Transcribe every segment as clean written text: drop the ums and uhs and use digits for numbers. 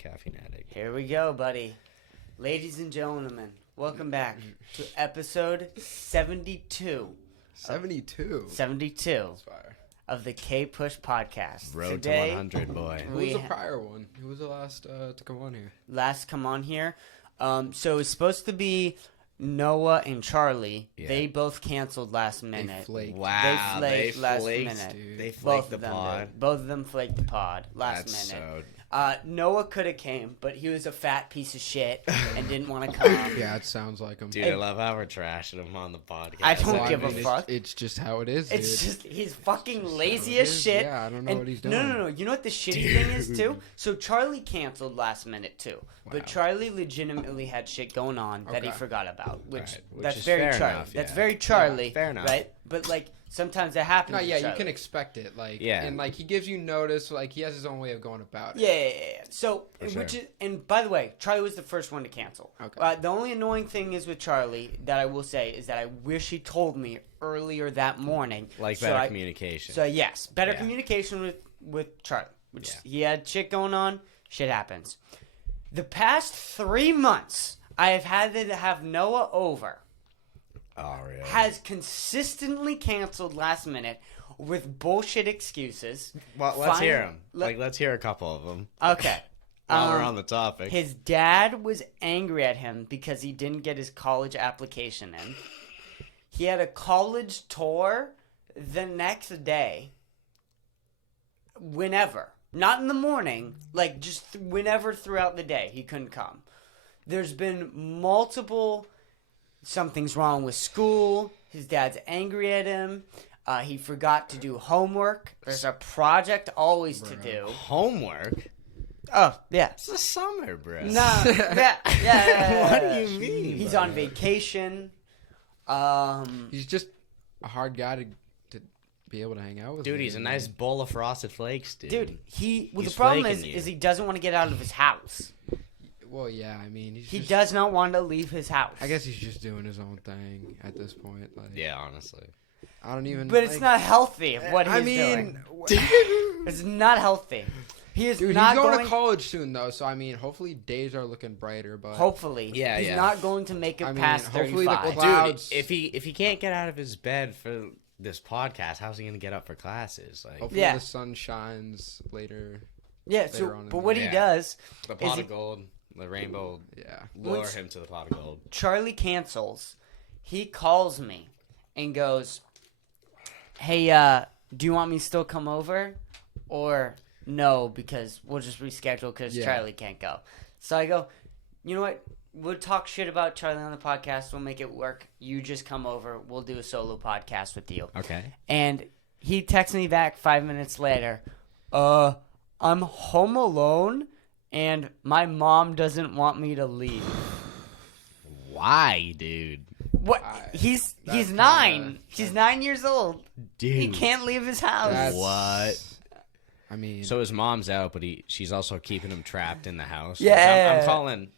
caffeine addict. Here we go, buddy. Ladies and gentlemen, welcome back to episode 72. 72? 72 That's fire. of the Kpush podcast. Road Today, to 100, boy. Who was the prior one? Who was the last to come on here? Last come on here. So it's supposed to be Noah and Charlie. Yeah. They both canceled last minute. They flaked. Wow, They flaked last flaked, minute. dude. They Both flaked the of them pod. did. Both of them flaked the pod last That's minute. so... Noah could have came, but he was a fat piece of shit and didn't want to come. Yeah, it sounds like him. Dude, I love how we're trashing him on the podcast. I don't Well, give a it's- fuck. It's just how it is, dude. It's just he's fucking just lazy how it as is. shit. Yeah, I don't know And what he's doing. No. You know what the shitty thing is too? So Charlie canceled last minute too, Wow. but Charlie legitimately had shit going on that he Okay. forgot about, which Right, which that's is very fair Charlie. enough, That's yeah. very Charlie. Yeah, fair enough. Right? But like sometimes that happens. No, with yeah, you Charlie. can expect it. Like, Yeah. and like he gives you notice. Like he has his own way of going about it. Yeah. So, For sure. which is, and by the way, Charlie was the first one to cancel. Okay. The only annoying thing is with Charlie that I will say is that I wish he told me earlier that morning. Like So better communication. So yes, better Yeah. communication with Charlie. Which Yeah. he had shit going on. Shit happens. The past 3 months, I have had to have Noah over. Oh, really? Has consistently canceled last minute with bullshit excuses. Well, let's Fine. hear them. Let's hear a couple of them. Okay. While we're on the topic. His dad was angry at him because he didn't get his college application in. He had a college tour the next day. Whenever. Not in the morning. Like, just whenever throughout the day. He couldn't come. There's been multiple... Something's wrong with school. His dad's angry at him. He forgot to do homework. There's a project always to do. Homework? Oh, yeah. It's the summer, bro. No, yeah. What do you mean? He's on vacation. He's just a hard guy to be able to hang out with. Dude, he's a nice bowl of Frosted Flakes, dude. Dude, the He's problem flaking you. is he doesn't want to get out of his house. Well, yeah, I mean, He just, does not want to leave his house. I guess he's just doing his own thing at this point. Like, Yeah, honestly. I don't even. But it's like, not healthy what he's I mean, doing. It's not healthy. He is dude, not he's going to college soon, though. So I mean, hopefully days are looking brighter. But Hopefully. Yeah, He's yeah. not going to make it I mean, past hopefully the 35. clouds- Dude, if he can't get out of his bed for this podcast, how's he going to get up for classes? Like hopefully Yeah. the sun shines later. Yeah, later on in but the what day. he Yeah. does, the is pot he- of gold, the rainbow, Yeah. lure Once- him to the pot of gold. Charlie cancels. He calls me and goes, "Hey, do you want me to still come over, or no? Because we'll just reschedule because Yeah. Charlie can't go." So I go, "You know what? We'll talk shit about Charlie on the podcast. We'll make it work. You just come over. We'll do a solo podcast with you." Okay. And he texts me back 5 minutes later. I'm home alone, and my mom doesn't want me to leave. Why, dude? What? He's that's 9. kinda- He's 9 years old. Dude. He can't leave his house. That's- What? I mean, So his mom's out, but she's also keeping him trapped in the house. Yeah. I'm calling,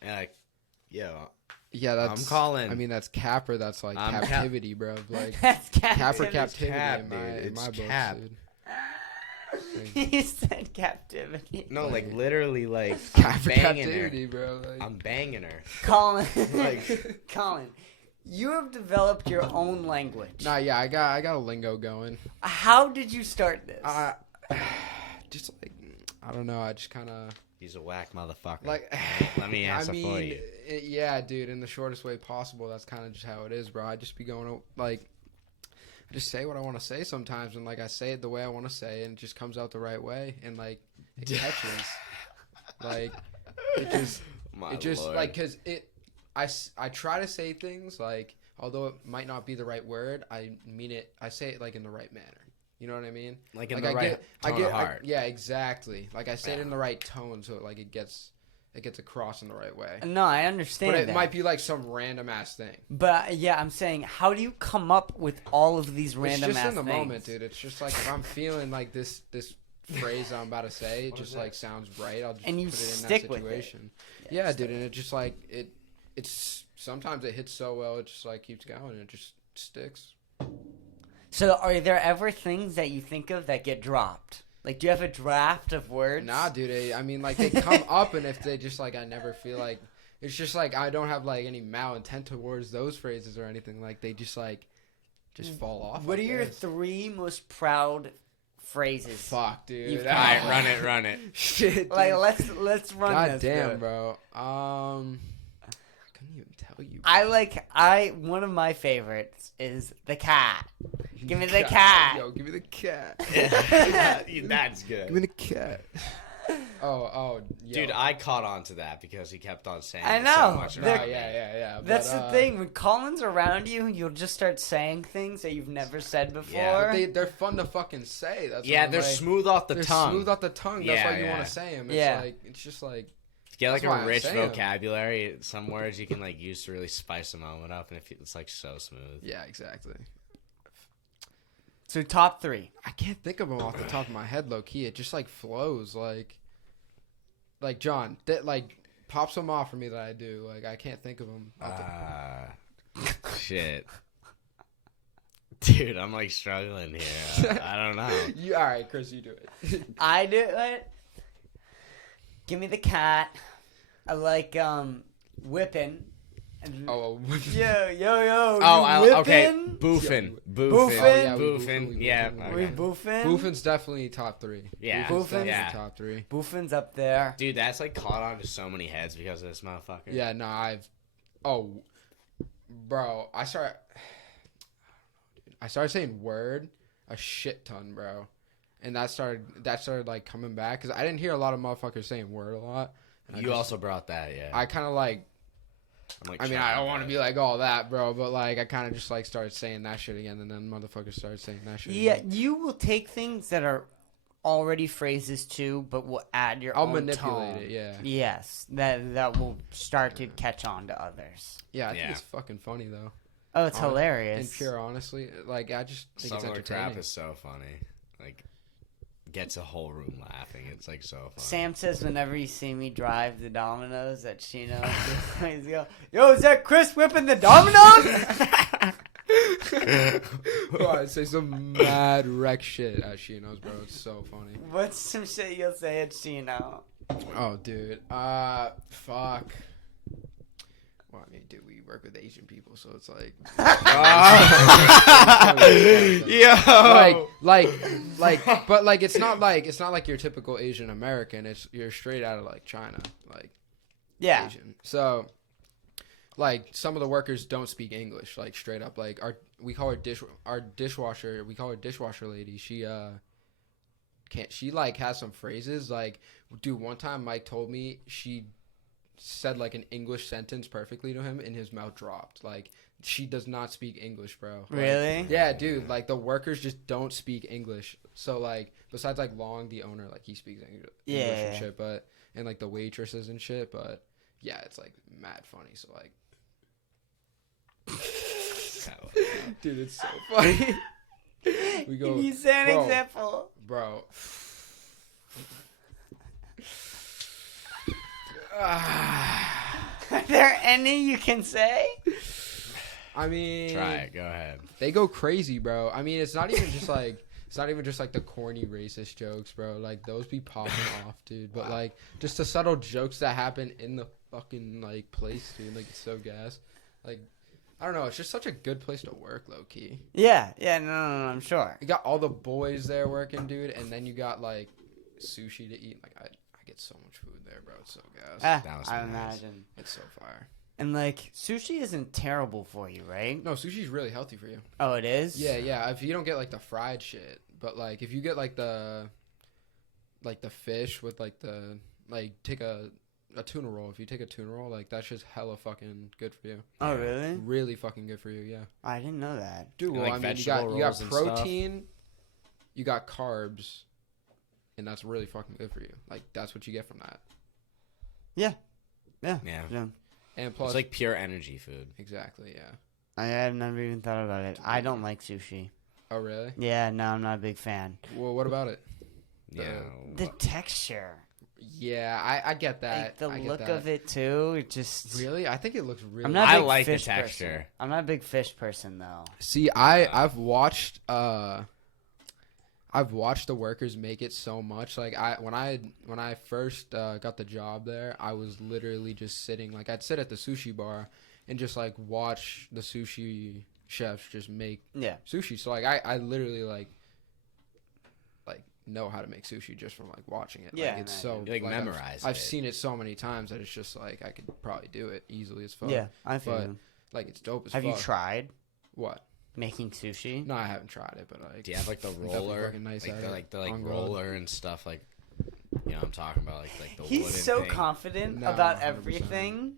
yo, yeah, that's. I'm calling. I mean, that's capper. That's like I'm captivity, bro. Like That's capper captivity. captivity cap, in dude. my It's books, cap. dude. He said captivity. no, like literally, like Capper banging captivity, her. bro. Like, I'm banging her. Colin, Like- Colin, you have developed your own language. nah, yeah, I got a lingo going. How did you start this? Just like I don't know. I just kind of He's a whack motherfucker. like. Let me answer I mean, for you. yeah, dude. In the shortest way possible. That's kind of just how it is, bro. I just be going like. I just say what I want to say sometimes, and like I say it the way I want to say, it, and it just comes out the right way, and like it catches. Like My it just Lord. like because I try to say things like although it might not be the right word, I mean it. I say it like in the right manner. You know what I mean? Like in like the I right get, tone of heart. yeah, exactly. Like I say it Yeah. in the right tone, so like it gets across in the right way. No, I understand But it that. might be like some random ass thing. But yeah, I'm saying, how do you come up with all of these random It's just ass in the things? moment, dude. It's just like if I'm feeling like this phrase I'm about to say, it just like sounds right. I'll just And you put it in stick that with it. situation. Yeah, Yeah, dude, and it just like it's sometimes it hits so well, it just like keeps going, and it just sticks. So, are there ever things that you think of that get dropped? Like, do you have a draft of words? Nah, dude. I mean, like, they come up, and if they just, like, I never feel like... It's just, like, I don't have, like, any malintent towards those phrases or anything. Like, they just, like, just fall off. What are your 3 most proud phrases? Fuck, dude. All right, run it. Shit, dude. Like, let's run God this. damn, dude. bro. I couldn't even tell you. One of my favorites is the cat. Give me the cat. Yo, give me the cat. That's good. Give me the cat. Oh, yo. Dude, I caught on to that because he kept on saying I it know. so much. They're- around me. Yeah. That's the thing. When Colin's around you, you'll just start saying things that you've never said before. Yeah, They're fun to fucking say. That's Yeah, what they're like, smooth off the they're tongue. smooth off the tongue. That's Yeah, why you yeah. want to say them. It's Yeah. like it's just like Get like That's why a I'm rich saying. vocabulary. Some words you can like use to really spice the moment up, and it's like so smooth. yeah, exactly. So top 3. I can't think of them off the top of my head, low key. It just like flows like John that like pops them off for me that I do. Like I can't think of them. Shit. Dude, I'm like struggling here. I don't know. You all right, Chris? You do it. I do it. Give me the cat. I like whipping. And Oh, yo. Oh, okay. whipping? Boofing. Boofing? Boofing. Yeah. We Okay. boofing. Boofin's definitely top 3. Yeah. Boofin's Boofin? definitely Yeah. top 3. Boofin's up there. Dude, that's like caught on to so many heads because of this motherfucker. Yeah, no, bro, I started saying word a shit ton, bro, and that started like coming back because I didn't hear a lot of motherfuckers saying word a lot. And You also brought that, yeah. I kind of like. I'm like I mean, I don't want to be like all that, bro, but like I kind of just like started saying that shit again, and then motherfuckers started saying that shit. Yeah, again. you will take things that are already phrases too, but will add your I'll own manipulate tone. it. Yeah, Yes, that will start to catch on to others. yeah. I think Yeah. it's fucking funny though. Oh, it's And hilarious. pure, honestly, like I just think Some it's of the entertaining. crap is so funny. Like, gets a whole room laughing. It's like so funny. Sam says whenever you see me drive the Domino's at Chino, he's go, yo, is that Chris whipping the Domino's? Oh, I say some mad wreck shit at Shino's, bro. It's so funny. What's some shit you'll say at Chino? Oh, dude. Fuck. Well, I mean, dude, we work with Asian people, so it's like. Yo! But like, it's not like your typical Asian American. You're straight out of like China, like Yeah. Asian. So, like, some of the workers don't speak English, like straight up. Like we call her dishwasher. We call her dishwasher lady. She can't. She like has some phrases. Like, dude, one time Mike told me she said like an English sentence perfectly to him, and his mouth dropped. Like, she does not speak English, bro. Like, Really? yeah, dude. Like, the workers just don't speak English. So like, besides like Long, the owner, like he speaks English and shit. But and like the waitresses and shit. But yeah, it's like mad funny. So like. Dude, it's so funny. We go. Can you say an bro, example? bro. Are there any you can say? I mean, Try it. Go ahead. they go crazy, bro. I mean, it's not even just like the corny racist jokes, bro. Like those be popping off, dude. But like just the subtle jokes that happen in the fucking like place, dude. Like it's so gas. Like I don't know. It's just such a good place to work, low key. Yeah, no, I'm sure. You got all the boys there working, dude, and then you got like sushi to eat. Like I get so much food there, bro. It's so gas. That was I nice. imagine. It's so fire. And like sushi isn't terrible for you, right? No, sushi's really healthy for you. Oh, it is? Yeah. If you don't get like the fried shit, but like if you get like the fish with like the like take a tuna roll. If you take a tuna roll, like that's just hella fucking good for you. Oh, really? Really fucking good for you. Yeah. I didn't know that. Dude, And, well, like, I mean, you vegetable got rolls and stuff. protein, you got carbs, and that's really fucking good for you. Like that's what you get from that. Yeah. Yeah. And plus, It's like pure energy food. exactly, yeah. I have never even thought about it. I don't like sushi. Oh really? Yeah, no, I'm not a big fan. Well, what about it? Yeah. The texture. Yeah, I get that. Like the I get look that. of it too. It just Really, I think it looks really. I'm not a I big like the fish texture. person. I'm not a big fish person though. See, I've watched. I I've watched the workers make it so much. Like when I first got the job there, I was literally just sitting. Like I'd sit at the sushi bar and just like watch the sushi chefs just make sushi. So like I literally like know how to make sushi just from like watching it. Yeah, like, it's so like memorize. I've seen it so many times that it's just like I could probably do it easily as fuck. Yeah, I feel but you. like it's dope as Have fuck. you tried What? making sushi? No, I haven't tried it, but like Do you have like the definitely roller, fucking nice at it. the On God. roller and stuff? Like, you know, what I'm talking about like the He's wooden so thing. confident No, about 100%. everything.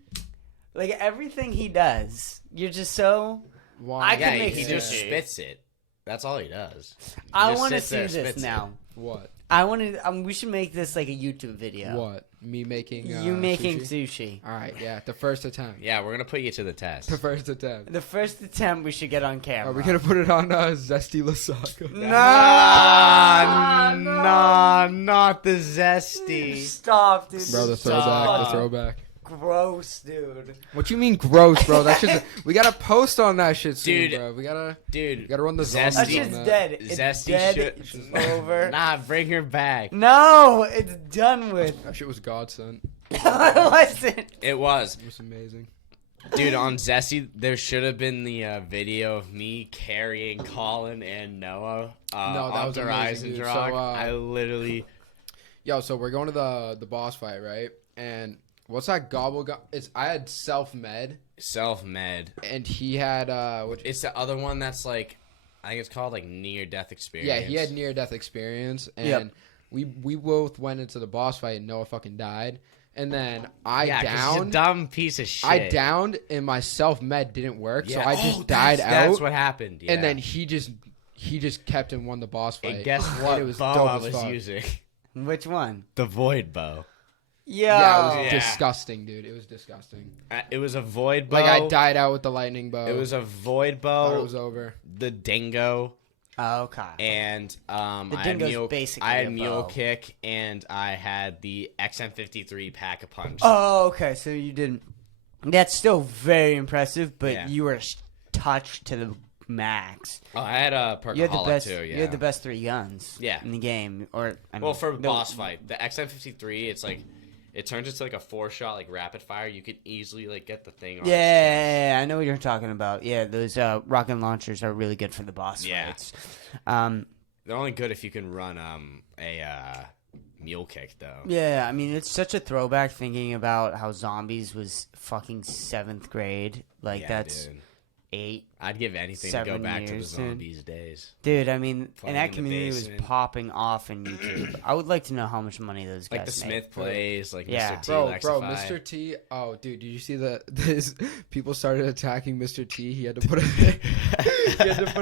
Like everything he does, you're just so. Why? I can Yeah, make he just sushi. spits it. That's all he does. He I just want to sits see there, this spits it. now. What? I want to. We should make this like a YouTube video. What? Me making You making sushi? sushi. All right, yeah, the first attempt. Yeah, we're gonna put you to the test. The first attempt. The first attempt we should get on camera. Are we gonna put it on Zesty Lasaka? Nah, not the zesty. Stop, dude. Bro, the Stop. throwback. Gross, dude. What you mean gross, bro? That shit. We gotta post on that shit soon, Dude. bro. We gotta Dude, run the Zesty. That zombies shit's on that. dead. It's Zesty dead. shit. It's over. Nah, bring her back. No, it's done with. That shit was godsend. Listen. It was. It was amazing. Dude, on Zesty, there should have been the video of me carrying Collin and Noah No, that was onto amazing, Horizon dude. Rock. So, I literally... Yo, so we're going to the boss fight, right? And what's that gobble? I had self-med, Self-med. and he had It's the other one that's like... I think it's called like near-death experience. yeah, he had near-death experience, and Yep. we both went into the boss fight, and Noah fucking died. And then I 'cause he's a downed. dumb piece of shit. I downed, and my self-med didn't work, so Yeah. I just Oh, died That's out. what happened, yeah. And then he just kept and won the boss fight. And guess And what it was bow dope I as was fuck. using? Which one? The Void Bow. Yo. Yeah, it was Yeah. disgusting, dude. It was disgusting. It was a Void Bow. Like I died out with the lightning bow. It was a Void Thought Bow, it was over. the Dingo, Okay. and I had Dingo's Mule, basically I had a Mule bow. Kick, and I had the XM53 Pack-a-Punch. Oh, okay. So you didn't. That's still very impressive, but Yeah. you were touched to the max. Oh, I had a You had the Perkaholic best. too, yeah. You had the best 3 guns. Yeah. In the game, or I mean, Well, for the- boss fight, the XM53, it's like it turns into like a 4-shot like rapid fire. You could easily like get the thing on. its chest. Yeah, I know what you're talking about. Yeah, those rocket launchers are really good for the boss Yeah. fights. They're only good if you can run a Mule Kick though. Yeah, I mean it's such a throwback thinking about how Zombies was fucking 7th grade. Like Yeah, that's dude. 8. I'd give anything to go 7 back to the years, dude. zombies days. Dude, I mean, Playing and that in the community was basement. popping off on YouTube. I would like to know how much money those guys Like the made. Smith plays, like Yeah. Mr. T, Bro, Lexify. Mr. T. Oh, dude, did you see this? People started attacking Mr. T. He had to put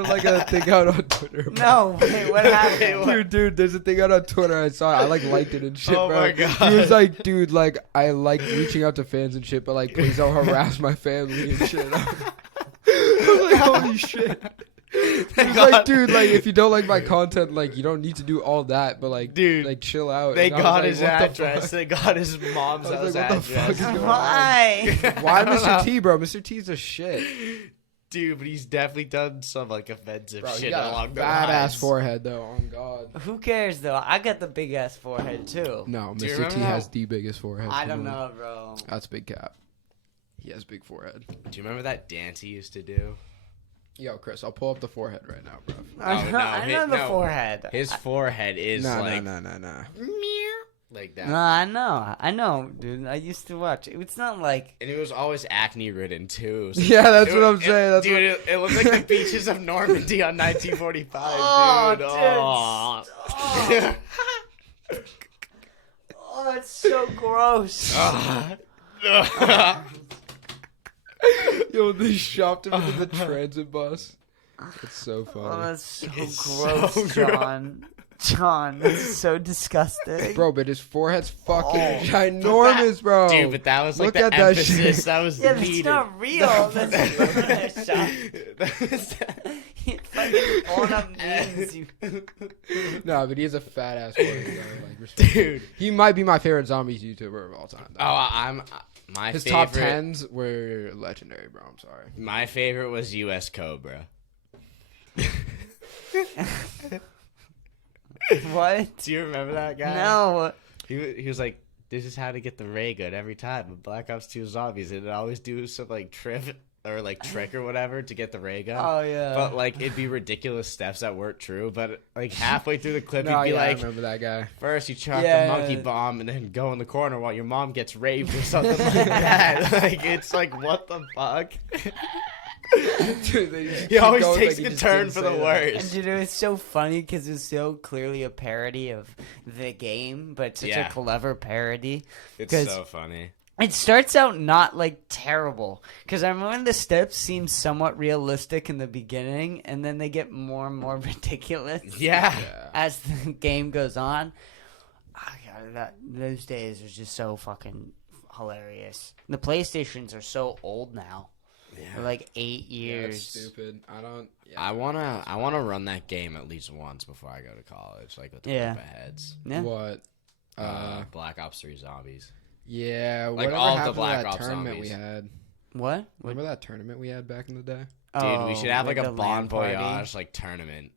like a thing out on Twitter. bro. No, wait, what happened? Dude, there's a thing out on Twitter. I saw it. I like liked it and shit, Oh bro. my God. He was like, dude, like I like reaching out to fans and shit, but like please don't harass my family and shit. I was like, holy shit. He was like, dude, like if you don't like my content, like you don't need to do all that, but like, Dude, like chill out. They And I was got like, his what the address. fuck? They got his mom's I was house like, what the fuck address. is going on? Why? Why I don't know. Mr. T, bro? Mr. T's a shit. Dude, but he's definitely done some like offensive Bro, he shit got along a the badass lines. forehead though. On God. Who cares though? I got the big ass forehead too. No, Do you Mr. remember T how- has the biggest forehead. I Come don't on. know, bro. That's big cap. He has big forehead. Do you remember that dance he used to do? Yo, Chris, I'll pull up the forehead right now, bro. I know, no, I know the no. forehead. His forehead is like nah. like that. No, I know, dude. I used to watch. It's not like And it was always acne ridden too. It was- Yeah, that's it what was- I'm saying. That's dude, what... it looked like the beaches of Normandy on 1945, Oh, dude. dude, Oh. oh, it's so gross. Yo, they shopped him into the transit bus. It's so Oh, funny. that's so It's gross, so John. John, that's so disgusting. Bro, but his forehead's fucking Oh. ginormous, bro. Dude, but that was like Look the at that emphasis shit. that was Yeah, that's needed. not real. That's Photoshop. Fucking pulling up memes. You... No, but he has a fat ass forehead, though. Like, respect. Dude. He might be my favorite zombies YouTuber of all time. Though. Oh, I'm my His favorite. top tens were legendary, bro. I'm sorry. My favorite was US Cobra. What? Do you remember that guy? No. He was like, this is how to get the ray gun every time with Black Ops 2 zombies. And it always do some like trick or whatever to get the ray gun. Oh yeah. But like it'd be ridiculous steps that weren't true. But like halfway through the clip, No, he'd be yeah, I like, remember that guy. first you chuck Yeah. the monkey bomb and then go in the corner while your mom gets raped or something like that. Like it's like what the fuck? Dude, they just He keep always going takes like he the just turn didn't for the say that. worst. And dude, it's so funny because it's so clearly a parody of the game, but such Yeah. a clever parody. It's 'Cause- so funny. It starts out not like terrible because I remember the steps seem somewhat realistic in the beginning, and then they get more and more ridiculous Yeah. Yeah. as the game goes on. Oh, God, those days are just so fucking hilarious. The PlayStations are so old now. They're like 8 Yeah, years. it's stupid. I don't. Yeah, I wanna run that game at least once before I go to college, like with the Yeah. group of heads. Yeah. What? Black Ops 3 zombies. Yeah. Like Whatever all of the happened Black to that Ops tournament zombies. we had? What? Remember that tournament we had back in the day? Dude, we should have with like a the Bon LAN party? Voyage like tournament.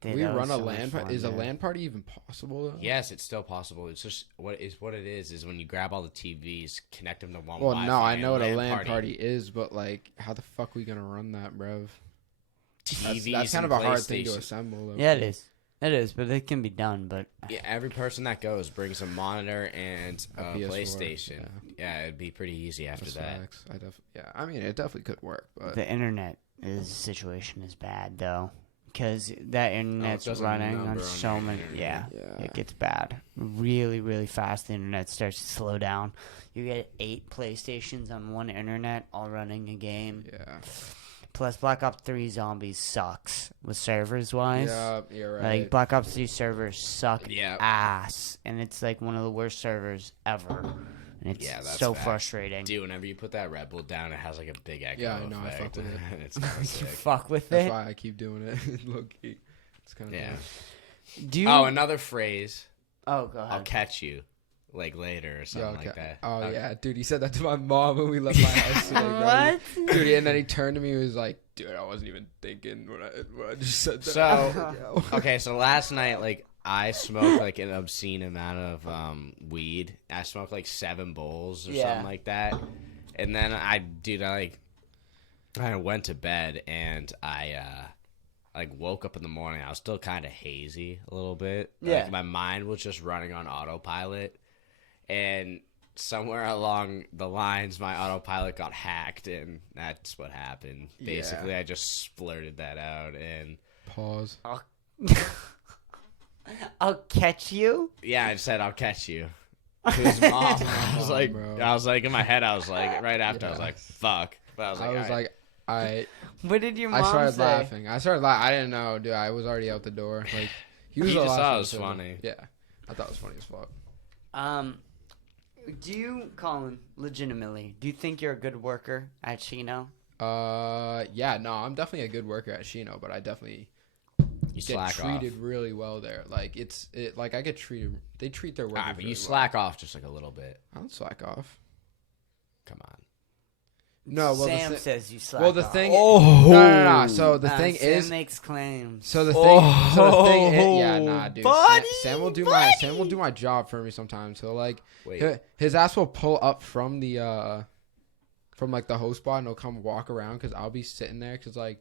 Dude, we that run was a so much LAN party. fun, Is a dude. LAN party even possible though? Yes, it's still possible. It's just what it is when you grab all the TVs, connect them to one Well, Wi-Fi. no, I and know what a LAN party is, but like, how the fuck we gonna run that, bro? TVs That's kind of and a hard thing to PlayStation. assemble. Though. Yeah, it is. It is, but it can be done. But Yeah, every person that goes brings a monitor and a PS4, PlayStation. Yeah, it'd be pretty easy after That's that. facts. Yeah, I mean, it definitely could work, but the internet situation is bad though, because that internet's doesn't running number on on so your many. internet. Yeah, it gets bad really, really fast. The internet starts to slow down. You get 8 PlayStations on one internet all running a game. yeah, Plus, Black Ops 3 Zombies sucks with servers wise. yeah, you're right. Like Black Ops 3 servers suck Yeah. ass, and it's like one of the worst servers ever. And it's Yeah, that's so facts. frustrating. Dude, whenever you put that Red Bull down, it has like a big echo Yeah, I know, I effect. fuck with it. It's kinda You sick. fuck with That's it. why I keep doing it. Low key, it's kind of Yeah. Do you? Oh, another phrase. Oh, go ahead. I'll catch you, like later or something like that. Oh Okay. yeah, dude, he said that to my mom when we left my house today, bro. What? Dude, and then he turned to me and was like, "Dude, I wasn't even thinking when I just said that." So, okay, so last night, like, I smoked like an obscene amount of weed. I smoked like 7 bowls or Yeah. something like that, and then I went to bed and I like woke up in the morning. I was still kind of hazy a little bit. Yeah. Like, my mind was just running on autopilot, and somewhere along the lines, my autopilot got hacked, and that's what happened. Basically, Yeah. I just splurted that out, and Pause. I'll catch you. yeah, I said I'll catch you. To his mom. I was like, bro. in my head, I was like, right after, I was Yeah. like, fuck. But I was like, I was all right. like, What did your mom I started say? laughing. I didn't know, dude. I was already out the door. Like, he was He the just last thought it one was to- funny. Yeah, I thought it was funny as fuck. Do you, Colin, legitimately, do you think you're a good worker at Chino? Yeah, no, I'm definitely a good worker at Shino, but I definitely You get slack treated off. really well there. Like like I get treated. They treat their workers. All right, but you really slack off just like a little bit. Well. I don't slack off. Come on. No, well, Sam the says you slack well, the off. thing. Oh. No. So the Nah, thing Sam is, makes claims. so the thing. Yeah, Oh, nah, dude. buddy, Sam will do my job for me sometimes. So like, Wait. his ass will pull up from the from like the host spot and he'll come walk around because I'll be sitting there because like.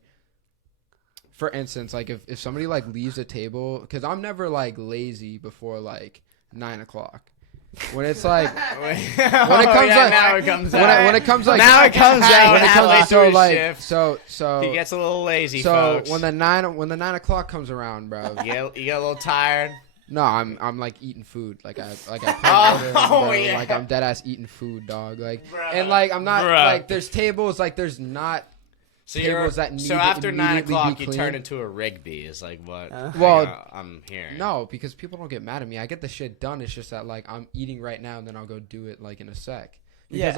For instance, like if somebody like leaves a table, because I'm never like lazy before like 9 o'clock. When it's like when it comes like- now it comes when out. it comes like now it comes out. when it halfway comes through so his like shift. so He gets a little lazy, so folks. when the 9 o'clock comes around, bro. you get a little tired. No, I'm like eating food. Like I put Oh, order in, bro. yeah. Like I'm dead ass eating food, dog. Like Bruh. and like I'm not Bruh. like there's tables like there's not. So Tables that need so to after 9 immediately o'clock, be you clean. turn into a Rigby. Is like what? Well, I'm here. No, because people don't get mad at me. I get the shit done. It's just that like I'm eating right now and then I'll go do it like in a sec. Because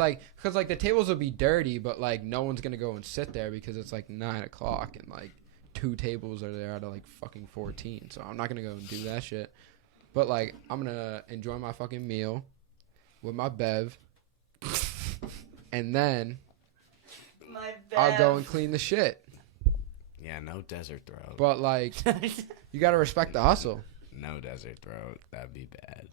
Yeah. the tables will be dirty, but like no one's gonna go and sit there because it's like 9 o'clock and like 2 tables are there out of like fucking 14. So I'm not gonna go and do that shit. But like I'm gonna enjoy my fucking meal with my bev, and then My I'll go and clean the shit. Yeah, no desert throat. But like you gotta respect the hustle. No desert throat. That'd be bad.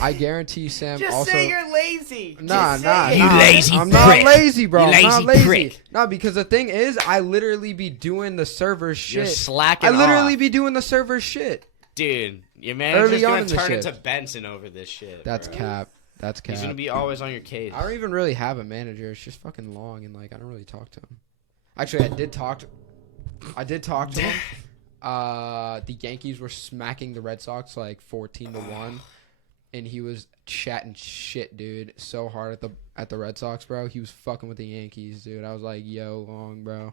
I guarantee Sam Just also. say you're lazy. Nah, Just say it. You lazy I'm prick. not lazy, bro. You I'm not lazy lazy. prick. No, because the thing is, I literally be doing the server's shit. You're slacking I literally off. be doing the server's shit. Dude, your Early manager's on gonna in the turn shift. into Benson over this shit. That's bro. cap. That's cap. He's gonna be always on your case. I don't even really have a manager. It's just fucking long, and like I don't really talk to him. Actually, I did talk to him. The Yankees were smacking the Red Sox like 14-1, and he was chatting shit, dude, so hard at the Red Sox, bro. He was fucking with the Yankees, dude. I was like, yo, long, bro.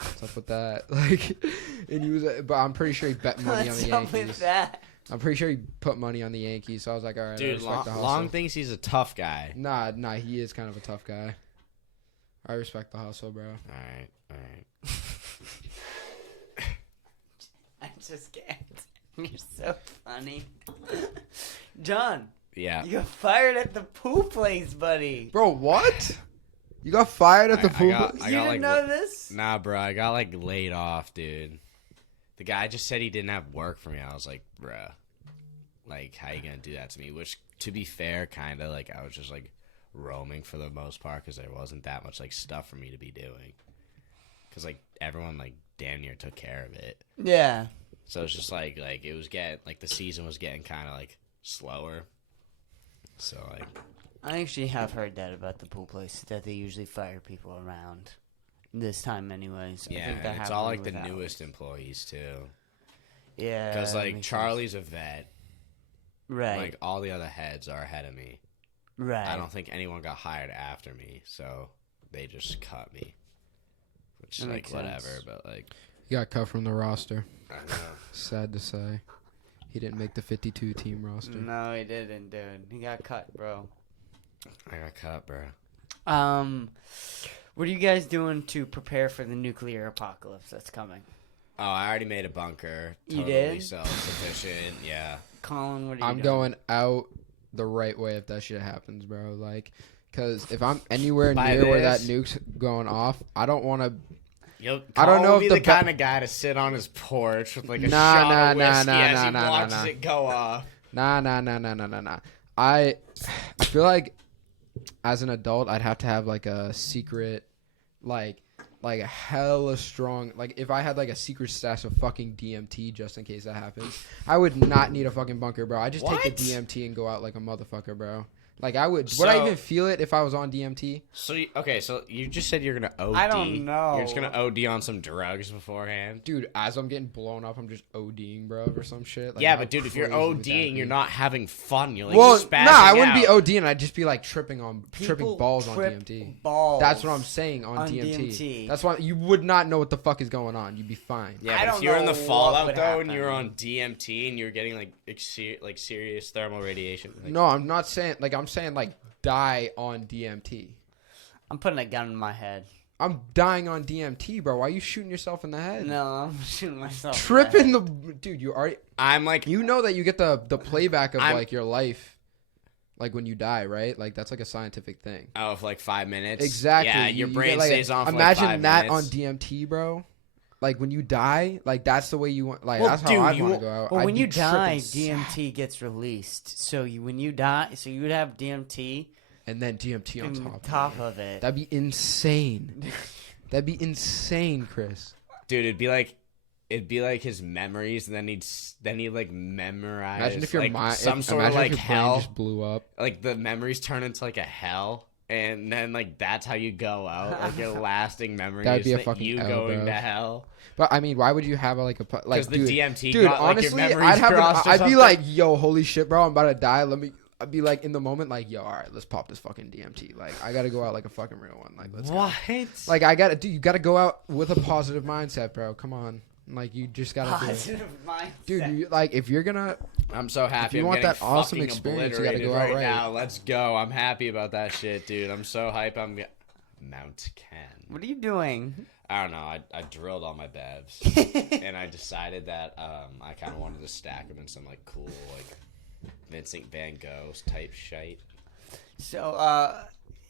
What's up with that? Like, and he was, but I'm pretty sure he bet money on the What's up with Yankees. that? I'm pretty sure he put money on the Yankees, so I was like, all right, I Dude, respect the hustle. Long thinks he's a tough guy. Nah, he is kind of a tough guy. I respect the hustle, bro. All right. I just can't. You're so funny. John, Yeah. you got fired at the poo place, buddy. Bro, what? You got fired at the pool? You didn't know this? Nah, bro. I got like laid off, dude. The guy just said he didn't have work for me. I was like, bruh, like, how you gonna do that to me? Which, to be fair, kind of like I was just like roaming for the most part because there wasn't that much like stuff for me to be doing. Because like everyone like damn near took care of it. Yeah. So it's just like it was getting like the season was getting kind of like slower. So like I actually have heard that about the pool place, that they usually fire people around this time anyways. I yeah, think that and it's happened all like the with newest Alex. employees too. Yeah. Because like makes Charlie's a vet. sense. Right. Like all the other heads are ahead of me. right. I don't think anyone got hired after me, so they just cut me. Which is That like makes whatever, sense. but like He got cut from the roster. I know. Sad to say. He didn't make the 52-team roster. No, he didn't, dude. He got cut, bro. I got cut, bro. What are you guys doing to prepare for the nuclear apocalypse that's coming? Oh, I already made a bunker. You Totally did? self-sufficient. Yeah. Colin, what are you I'm doing? going out the right way if that shit happens, bro. Like, because if I'm anywhere By near where that this- nuke's going off, I don't want to. Yo, I don't know be if the the kind of guy to sit on his porch with like a Nah, shot nah, of nah, whiskey nah, as nah, he nah, watches nah. it go off. Nah. I feel like as an adult, I'd have to have like a secret, like a hella strong. Like if I had like a secret stash of fucking DMT just in case that happens, I would not need a fucking bunker, bro. I just take What? the DMT and go out like a motherfucker, bro. Like I would. Would I So- even feel it if I was on DMT? So so you just said you're gonna OD. I don't know. You're just gonna OD on some drugs beforehand. Dude, as I'm getting blown up, I'm just ODing, bro, or some shit. Like, Yeah, how but dude, if you're crazy would that ODing, be? you're not having fun. You're like Well, spazzing nah, I wouldn't be out. ODing. I'd just be like tripping People balls on trip DMT. balls That's what I'm saying on, on DMT. DMT. That's why you would not know what the fuck is going on. You'd be fine. Yeah, I but don't if you're in know the what fallout would though, and you're happen. on DMT and you're getting like serious thermal radiation. Like, No, I'm not saying like I'm saying like die on DMT. I'm putting a gun in my head. I'm dying on DMT, bro. Why are you shooting yourself in the head? No, I'm shooting myself. in Tripping the the dude. You already I'm like, you know that you get the playback of I'm- like your life, like when you die, right? Like that's like a scientific thing. oh, for like 5 minutes. Exactly. Yeah, You- your you brain get, like, stays on for Imagine like 5 that minutes. on DMT, bro. Like when you die, like that's the way you want. Like Well, that's dude, how I'd you- want to go out. Well, I'd when be you die, tripping DMT gets released. So when you die, so you would have DMT and then DMT on on top. top of it. That'd be insane. That'd be insane, Chris. Dude, it'd be like his memories, and then he'd like memorize. Imagine if your like, mind, some sort of imagine like if your brain hell. just blew up. Like the memories turn into like a hell, and then like that's how you go out. Like your lasting memories. That'd be a that fucking you L, going bro. to hell. But I mean, why would you have like a like? Because the Dude, DMT dude, got, like, your honestly, memories I'd have. crossed or I'd be something. like, yo, holy shit, bro, I'm about to die. I'd be like in the moment, like, yo, all right, let's pop this fucking DMT. Like, I gotta go out like a fucking real one. Like, let's go. What? Like, you gotta go out with a positive mindset, bro. Come on. Like, you just gotta do it. Positive mindset. Dude, like, if you're gonna. I'm so happy. you I'm want getting that awesome fucking experience, you gotta obliterated go out right. now. Let's go. I'm happy about that shit, dude. I'm so hype. Mount Ken. What are you doing? I don't know. I drilled all my bevs, and I decided that I kind of wanted to stack them in some like cool like Vincent Van Gogh type shite. So,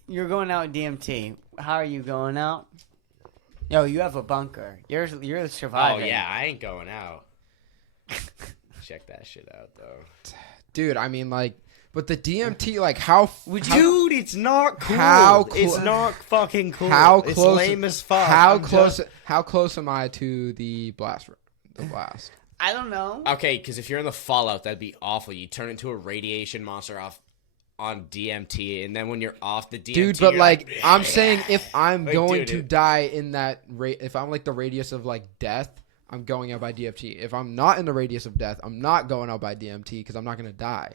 you're going out with DMT. How are you going out? Yo, you have a bunker. You're surviving. Oh yeah, I ain't going out. Check that shit out though. Dude, I mean, like, but the DMT, like, how... Dude, it's not cool. It's not fucking cool. How It's close... lame as fuck. How close am I to the blast? The blast? I don't know. Okay, because if you're in the fallout, that'd be awful. You turn into a radiation monster off on DMT, and then when you're off the DMT, Dude, but, like, like, I'm saying if I'm Like, going dude, to die in that... if I'm, like, the radius of, like, death, I'm going out by DMT. If I'm not in the radius of death, I'm not going out by DMT because I'm not going to die.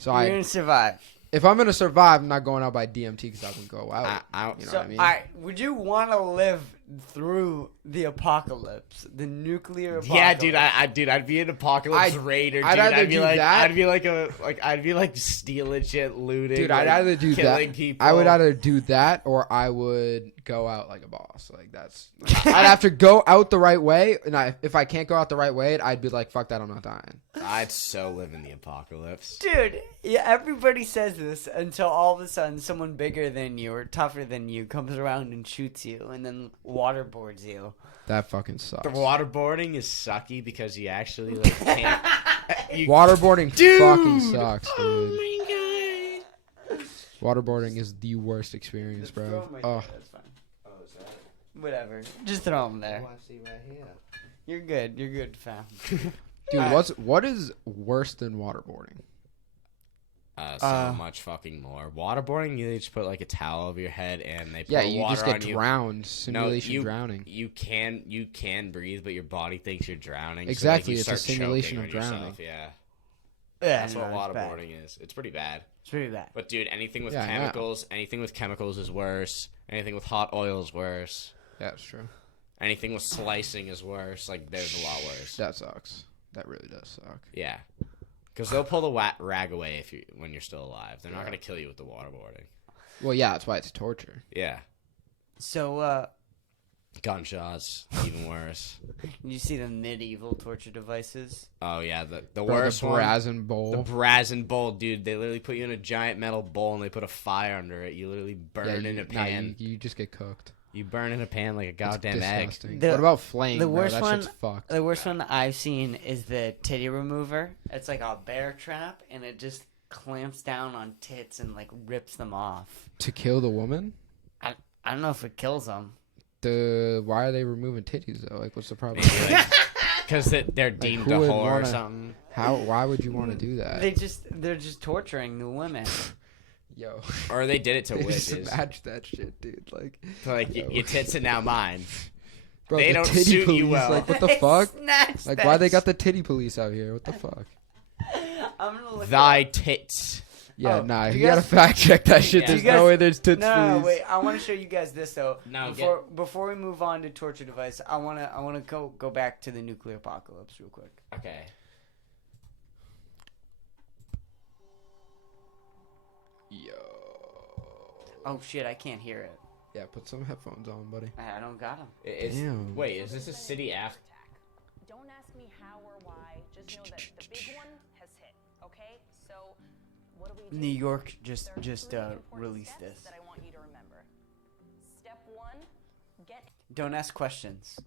So You're gonna survive. if I'm gonna survive, I'm not going out by DMT because I can go out. You know what I mean? Would you want to live through the apocalypse, the nuclear apocalypse? Yeah, dude, I'd be an apocalypse raider. Dude. I'd either I'd be do like, that. I'd be like stealing shit, looting. Dude, like, I'd either do killing that. people. I would either do that or I would go out like a boss. Like that's. I'd have to go out the right way, and if I can't go out the right way, I'd be like, "Fuck that, I'm not dying." I'd so live in the apocalypse. Dude, yeah, everybody says this until all of a sudden someone bigger than you or tougher than you comes around and shoots you and then waterboards you. That fucking sucks. The waterboarding is sucky because you actually like can't. Waterboarding Dude! fucking sucks, dude. Oh my god. Waterboarding is the worst experience, bro. Oh, That's fine. Oh, is that? Whatever. Just throw them there. I see right here. You're good. You're good, fam. dude, what is worse than waterboarding? So much fucking more. Waterboarding, you just put like a towel over your head and they put You water just get on you. drowned. Simulation drowning. You can breathe, but your body thinks you're drowning. Exactly, so, like, you it's a start simulation choking of on drowning. yourself, Yeah, Yeah, that's what no, it's bad. waterboarding is. It's pretty bad. It's pretty bad. But dude, anything with Yeah, I know. chemicals is worse. Anything with hot oil is worse. Yeah, that's true. Anything with slicing is worse. Like there's a lot worse. That sucks. That really does suck. Yeah, because they'll pull the rag away when you're still alive. They're not gonna kill you with the waterboarding. Well, yeah, that's why it's torture. Yeah, So, gunshots even worse. you see the medieval torture devices? Oh yeah, the Bro, worst the one. brazen bowl. The brazen bowl, dude. They literally put you in a giant metal bowl and they put a fire under it. You literally burn in a pan. You just get cooked. You burn in a pan like a goddamn It's egg. disgusting. The- What about flame? the bro? worst that one- shit's fucked. The worst one I've seen is the titty remover. It's like a bear trap, and it just clamps down on tits and like rips them off. To kill the woman? I don't know if it kills them. Why are they removing titties though? Like, what's the problem? Because they're deemed who a would whore or wanna- something. Why would you want to do that? They're just torturing the women. Yo, Or they did it to just witches. imagine that shit, dude. Like, So, like, yo. your tits are now mine. bro, They the don't titty suit you police. well. Like, what the fuck? Snatch Like, that why they got sh- the titty police out here? What the fuck? I'm gonna look Thy it up. tits. Yeah, Oh, nah, do you you gotta guys- fact check that shit. Yeah. There's Do you no guys- way there's tits No, police. wait. I want to show you guys this though. No, before we move on to torture device, I wanna go back to the nuclear apocalypse real quick. Okay. Yo. Oh shit, I can't hear it. Yeah, put some headphones on, buddy. I don't got them. Damn. Wait, is this a city after? Don't ask me how or why. Just know that the big one has hit. Okay? So, what do we do? New York just There are three important released steps this. that I want you to remember. Step 1, get Don't ask questions.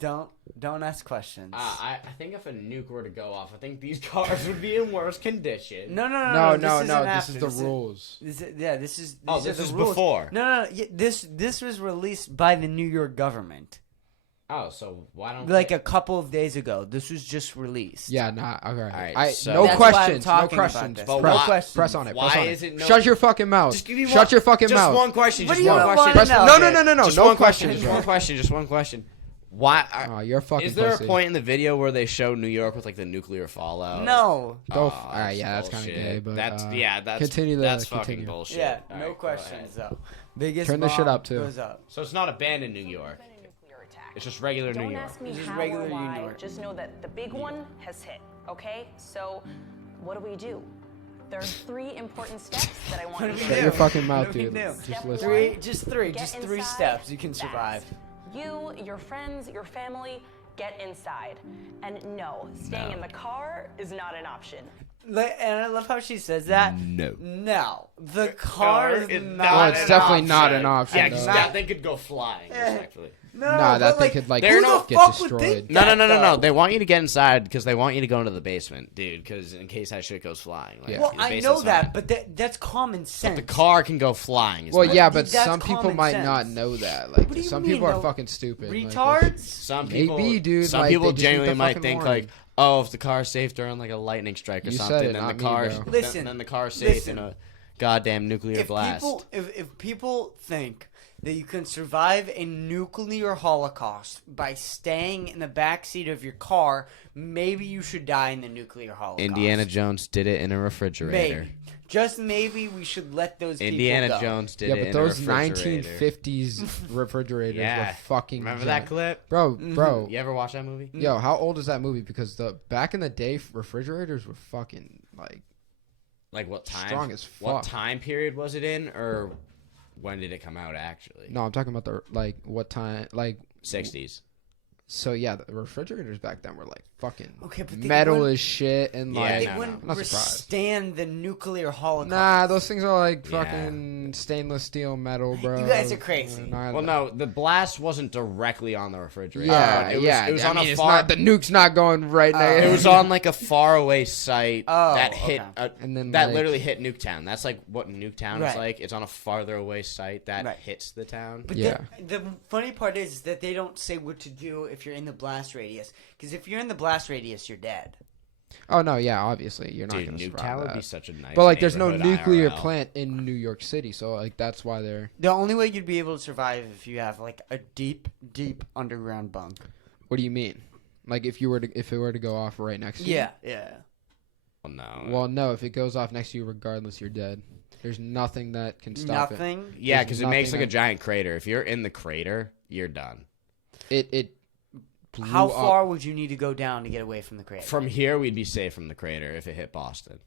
Don't ask questions. I think if a nuke were to go off, I think these cars would be in worse condition. No. No, This this is isn't the after. rules. This is Oh, these are this the is rules. before. No. This was released by the New York government Oh, so why don't like they... a couple of days ago. This was just released. Yeah, nah, okay. right, so- no That's why I'm questions, no talking about questions. this. But Press, why- questions. press on it, Why press on is it. it no- Shut your fucking mouth. Just give me Shut your fucking just mouth. one question. What Just do you one want question. to know? No, Just no one questions, Just bro. one question. Just one question. Why? Oh, you're a fucking Is there pussy. a point in the video where they show New York with like the nuclear fallout? No. Alright, yeah, that's kinda bullshit. gay, but, that's continue that's continue. fucking bullshit. Yeah, All no right, go questions ahead. though. Biggest Turn this shit bomb up, too. Goes up. So it's not abandoned New York. a nuclear attack. It's just regular Don't New York. ask me It's just how regular or New why. York. Just know that the big one has hit. Okay? So, what do? There are 3 important steps that I want What you do to we Shut do? your fucking mouth, What do we dude. do? Just Step listen. one. Just Get three inside steps. You can fast. survive. You, your friends, your family, get inside. And no, staying in the car is not an option. And I love how she says that. No, the car is is not. Oh, it's an definitely not an option, Yeah, though. 'cause that thing could go flying. Respectfully. No, Nah, that but, thing could like They're get fuck would destroyed. think No, that, though? They want you to get inside because they want you to go into the basement, dude. Because in case that shit goes flying. Like, Yeah. Well, the I basement's know not- that, but that's common sense. the car can go flying. is Well, what- yeah, but That's some people common might sense. not know that. Like, What do you some mean, people are though? fucking stupid. like, Retards? Some Maybe, people, dude, Some like, people they just need genuinely the might fucking think warning. like, oh, if the car's safe during like a lightning strike or You said something, it, then not the me, car's bro. Listen, then the car's safe in listen. a goddamn nuclear blast. If people think that you can survive a nuclear holocaust by staying in the backseat of your car, maybe you should die in the nuclear holocaust. Indiana Jones did it in a refrigerator. Maybe. Just maybe we should let those Indiana people go. Jones did Yeah, it but in those a refrigerator. 1950s refrigerators Yeah. were fucking. Remember giant. that clip? Bro. You ever watch that movie? Yo, how old is that movie? Because the back in the day, refrigerators were fucking like. Like what time? Strong as What fuck. time period was it in, or when did it come out? Actually, No, I'm talking about the like what time like. 60s. So yeah, the refrigerators back then were like fucking Okay, but they metal wouldn't- as shit and Yeah, like. They no, wouldn't I'm not surprised. withstand the nuclear holocaust. Nah, those things are like Yeah. fucking stainless steel metal, bro. You guys are crazy. Well, no, the blast wasn't directly on the refrigerator. Yeah, It was, yeah. It was I on mean, a it's far. not the nuke's not going right there. It was on like a faraway site Oh, that hit, okay. And then, that like- literally hit Nuketown. That's like what Nuketown is Right. like. It's on a farther away site that Right. hits the town. But Yeah. the funny part is that they don't say what to do if you're in the blast radius. Because if you're in the blast radius, you're dead. Oh no, yeah, obviously you're not Dude, going to Nuketown survive would that. be such a nice. But like, there's no neighborhood nuclear IRL. plant in New York City, so like that's why they're. The only way you'd be able to survive if you have like a deep, deep underground bunk. What do you mean? Like if it were to go off right next to you? Yeah. Well, no. Well, no. If it goes off next to you, regardless, you're dead. There's nothing that can stop Nothing. yeah, there's because it makes nothing like a that- giant crater. If you're in the crater, you're done. it. It. Blew How up. far would you need to go down to get away from the crater? From here, we'd be safe from the crater if it hit Boston.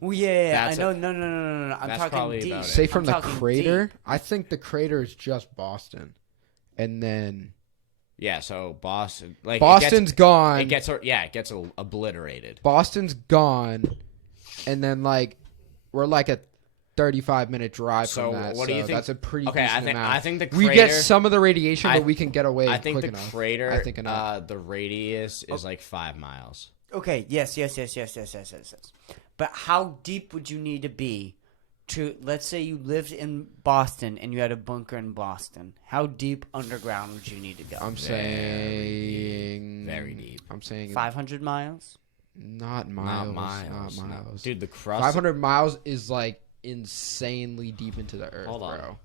Well, yeah. I That's know. a- No. I'm that's talking probably deep. about it. Say from I'm the talking crater? deep. I think the crater is just Boston, and then Yeah, so Boston, like Boston's gone. It gets obliterated. Boston's gone, and then like we're like a 35-minute drive So from that. what do you so think- that's a pretty Okay, decent amount. I think the we crater, get some of the radiation, I- but we can get away. I think quick the enough. crater, I think enough. the radius is like 5 miles. Okay. Yes. But how deep would you need to be to, let's say you lived in Boston and you had a bunker in Boston? How deep underground would you need to go? I'm saying very deep. I'm saying 500 miles? not miles. Not miles. Not no. miles. Dude, the crust. 500 miles is like insanely deep into the earth, Hold on. bro.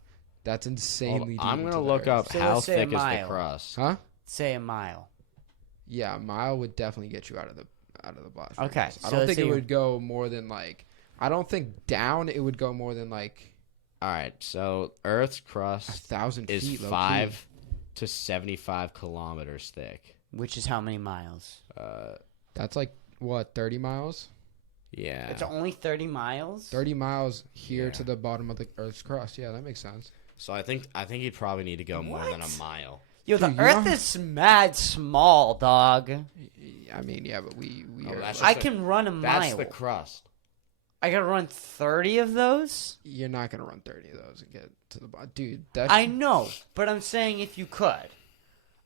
That's Hold insanely on, deep. I'm into gonna the look earth. up So how let's say a thick is the mile. crust. Huh? Say a mile. Yeah, a mile would definitely get you out of the blast. Okay, radius. I so don't let's think say it you- would go more than like. I don't think down it would go more than like All right, so Earth's 1,000 crust is feet. low-key. 5 to 75 kilometers thick. Which is how many miles? That's like what 30 miles. Yeah. It's only 30 miles? 30 miles here Yeah. to the bottom of the Earth's crust. Yeah, that makes sense. So I think you'd probably need to go more than a What? mile. Yo, the Dude, you Earth know- is mad small, dog. I mean, yeah, but we Oh, are. that's I just can run a That's mile. the crust. I gotta run 30 of those? You're not gonna run 30 of those and get to the bottom, dude. That I know, but I'm saying if you could.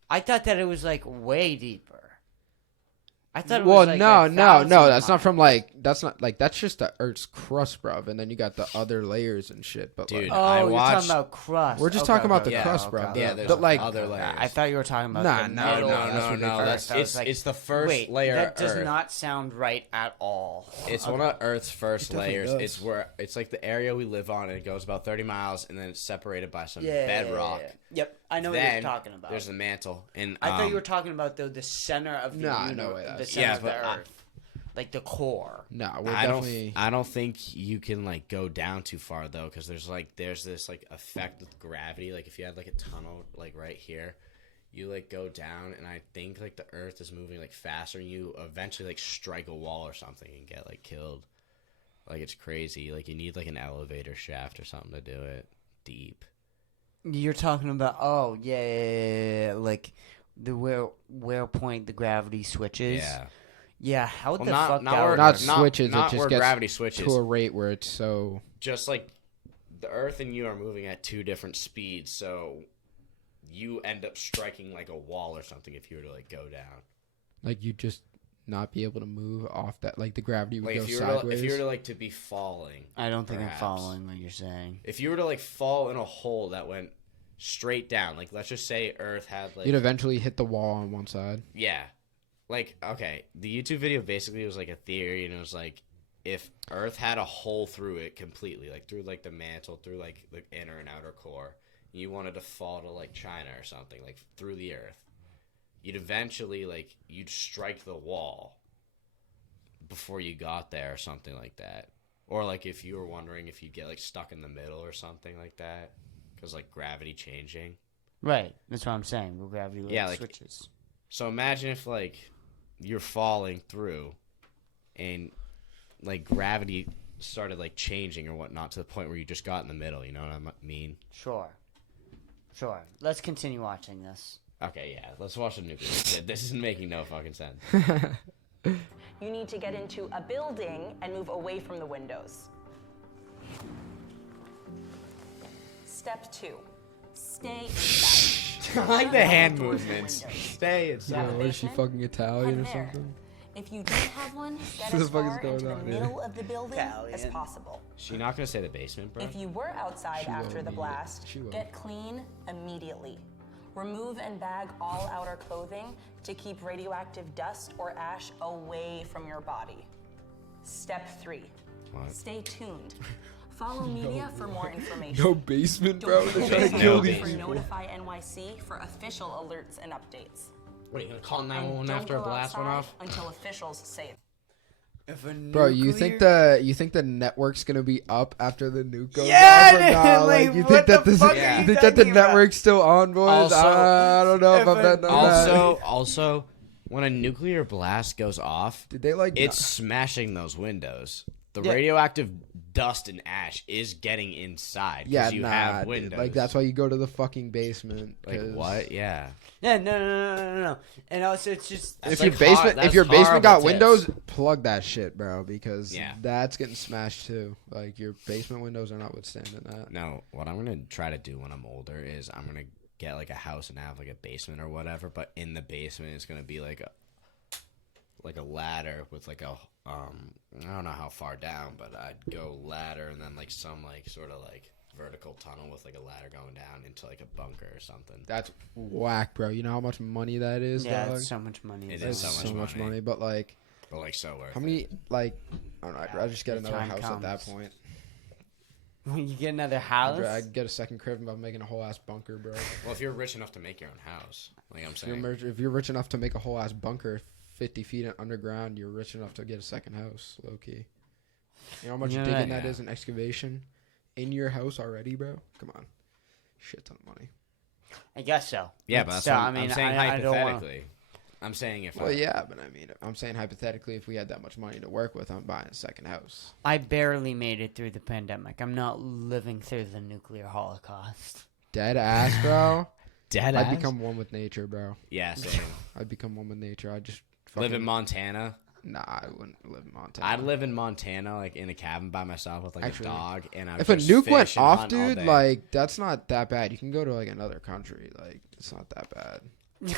I thought that it was like way deeper. I thought it well, was like no. 1,000 That's not miles. from like. That's not like. That's just the Earth's crust, bruv. And then you got the other layers and shit. But Dude, like, Oh, I you're watched- talking about crust. we're just Okay, talking about okay, the yeah, crust, okay, bro. okay. Yeah, there's But like, other layers. I thought you were talking about Nah, the no, middle no, of no, the no, Earth. that's I was like, it's the first wait, layer that of does Earth. not sound right at all. It's one of Earth's first definitely layers. does. It's where it's like the area we live on, and it goes about 30 miles, and then it's separated by some Yeah, bedrock. Yep, I know what Then you're talking about. there's the mantle, and I thought you were talking about the center of the Nah, universe, no way, the that's- center Yeah, of the but Earth, like the core. no, we're I definitely. don't think you can like go down too far though, because there's this like effect with gravity. Like if you had like a tunnel like right here, you like go down, and I think like the Earth is moving like faster, and you eventually like strike a wall or something and get like killed. Like it's crazy. Like you need like an elevator shaft or something to do it deep. You're talking about like the where point the gravity switches. Yeah. Yeah, how Well, the not- fuck not that where- would Not work? switches, it Not just where gets gravity switches. to a rate where it's so. Just like the Earth and you are moving at two different speeds, so you end up striking like a wall or something if you were to like go down. Like you just not be able to move off that. Like the gravity would Like go if you were to like to be falling. I don't think perhaps. I'm following what you're saying. If you were to like fall in a hole that went straight down, like let's just say Earth had like you'd eventually hit the wall on one side. yeah, like okay, the YouTube video basically was like a theory, and it was like if Earth had a hole through it completely, like through like the mantle, through like the inner and outer core, and you wanted to fall to like China or something, like through the Earth, you'd eventually like you'd strike the wall before you got there or something like that. Or like if you were wondering if you'd get like stuck in the middle or something like that, because like gravity changing. Right. That's what I'm saying. Well, gravity like switches. So imagine if like you're falling through, and like gravity started like changing or whatnot to the point where you just got in the middle. You know what I mean? Sure. Let's continue watching this. Okay, yeah. Let's watch the nuclear. This is making no fucking sense. You need to get into a building and move away from the windows. Step 2. Stay inside. I like the hand Doors and movements. windows. Stay inside. Have a What is she basement? fucking Italian or Head there. something? If you don't have one, get What the as fuck is far going into the on here? middle of the building as Italian. possible. She not gonna say the basement, bro? If you were outside She after will the be. blast, She will. get clean immediately. Remove and bag all outer clothing to keep radioactive dust or ash away from your body. Step 3. What? Stay tuned. Follow media for more information. No basement, bro. Don't They're forget trying to to kill No these for basement. people. Notify NYC for official alerts and updates. What, are you gonna call And 911 don't after a go blast went outside off? until officials say it. If a Bro, you think the network's gonna be up after the nuke goes Yeah, off or dude, not? like, Like, you what think that the this? fuck are you You think that the talking about? network's still on, boys? Also- I don't know if if I'm a- betting on that. Also, when a nuclear blast goes off, Did they like? it's smashing those windows. The Yeah. radioactive dust and ash is getting inside yeah, because you nah, have dude. windows. Like that's why you go to the fucking basement. Like 'cause what? Yeah. Yeah, no. And also, it's just That's If like your basement, that's if your basement got horrible windows, tips. plug that shit, bro, because Yeah. that's getting smashed too. Like your basement windows are not withstanding that. No, what I'm gonna try to do when I'm older is I'm gonna get like a house and have like a basement or whatever, but in the basement it's gonna be like a ladder with like a I don't know how far down, but I'd go ladder and then like some like sort of like vertical tunnel with like a ladder going down into like a bunker or something. That's whack, bro. You know how much money that is, yeah, dog? it's so much money. It That's is so much money. but like, But like so worth how it. many? Like, I don't know. I'd just get the another time house at that comes. point. When you get another house, I'd get a second crib by making a whole ass bunker, bro. Well, if you're rich enough to make your own house, like I'm If saying. if you're rich enough to make a whole ass bunker 50 feet underground, you're rich enough to get a second house, low key. You know how much Yeah, digging that yeah. is in excavation in your house already, bro? Come on. Shit ton of money. I guess so. Yeah, but that's So, what I mean, I'm saying I don't wanna- hypothetically. I'm saying if Well, yeah, but I mean, I'm saying hypothetically, if we had that much money to work with, I'm buying a second house. I barely made it through the pandemic. I'm not living through the nuclear holocaust. Dead ass, bro. dead I'd ass. become one with nature, bro. Yeah, same. I'd become one with nature. I'd just Live fucking in Montana. Nah, I wouldn't live in Montana. I'd live in Montana, like in a cabin by myself with like Actually, a dog, and I would If a just nuke went fish and off, hunt all dude, day. like that's not that bad. You can go to like another country. Like it's not that bad.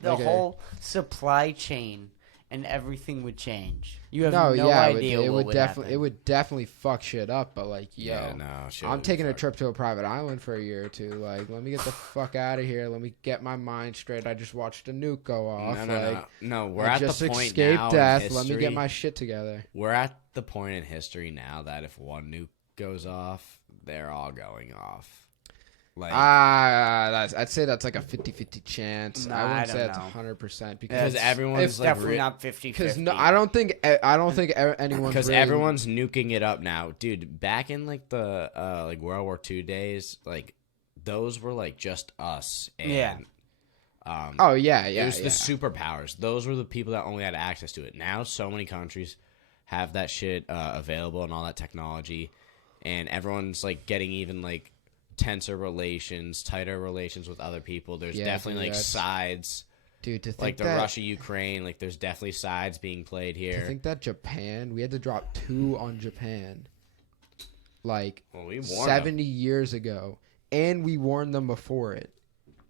The Okay. whole supply chain and everything would change. You have No, no yeah, idea it what would definitely happen. it would definitely fuck shit up. But like, yo, yeah, no, shit I'm would taking a fuck. trip to a private island for a year or two. Like, let me get the fuck out of here. Let me get my mind straight. I just watched a nuke go off. No. We're I at just the point escaped now. death. In Let me history, get my shit together. We're at the point in history now that if one nuke goes off, they're all going off. Like I'd say that's like a 50-50 chance. Nah, I I wouldn't say don't it's know. 100% because because everyone's It's like definitely not 50-50. because no, I don't think anyone's because really, everyone's nuking it up now, dude. Back in like the like World War II days, like those were like just us. And, Yeah. Oh yeah, it yeah. was yeah. the superpowers. Those were the people that only had access to it. Now, so many countries have that shit available and all that technology, and everyone's like getting even like tenser relations, tighter relations with other people. There's Yeah, definitely dude, like that's- sides, Dude, to think like the that, Russia Ukraine. Like there's definitely sides being played to here. think that Japan, we had to drop 2 on Japan, like Well, we warned 70 years ago, and we warned them before it.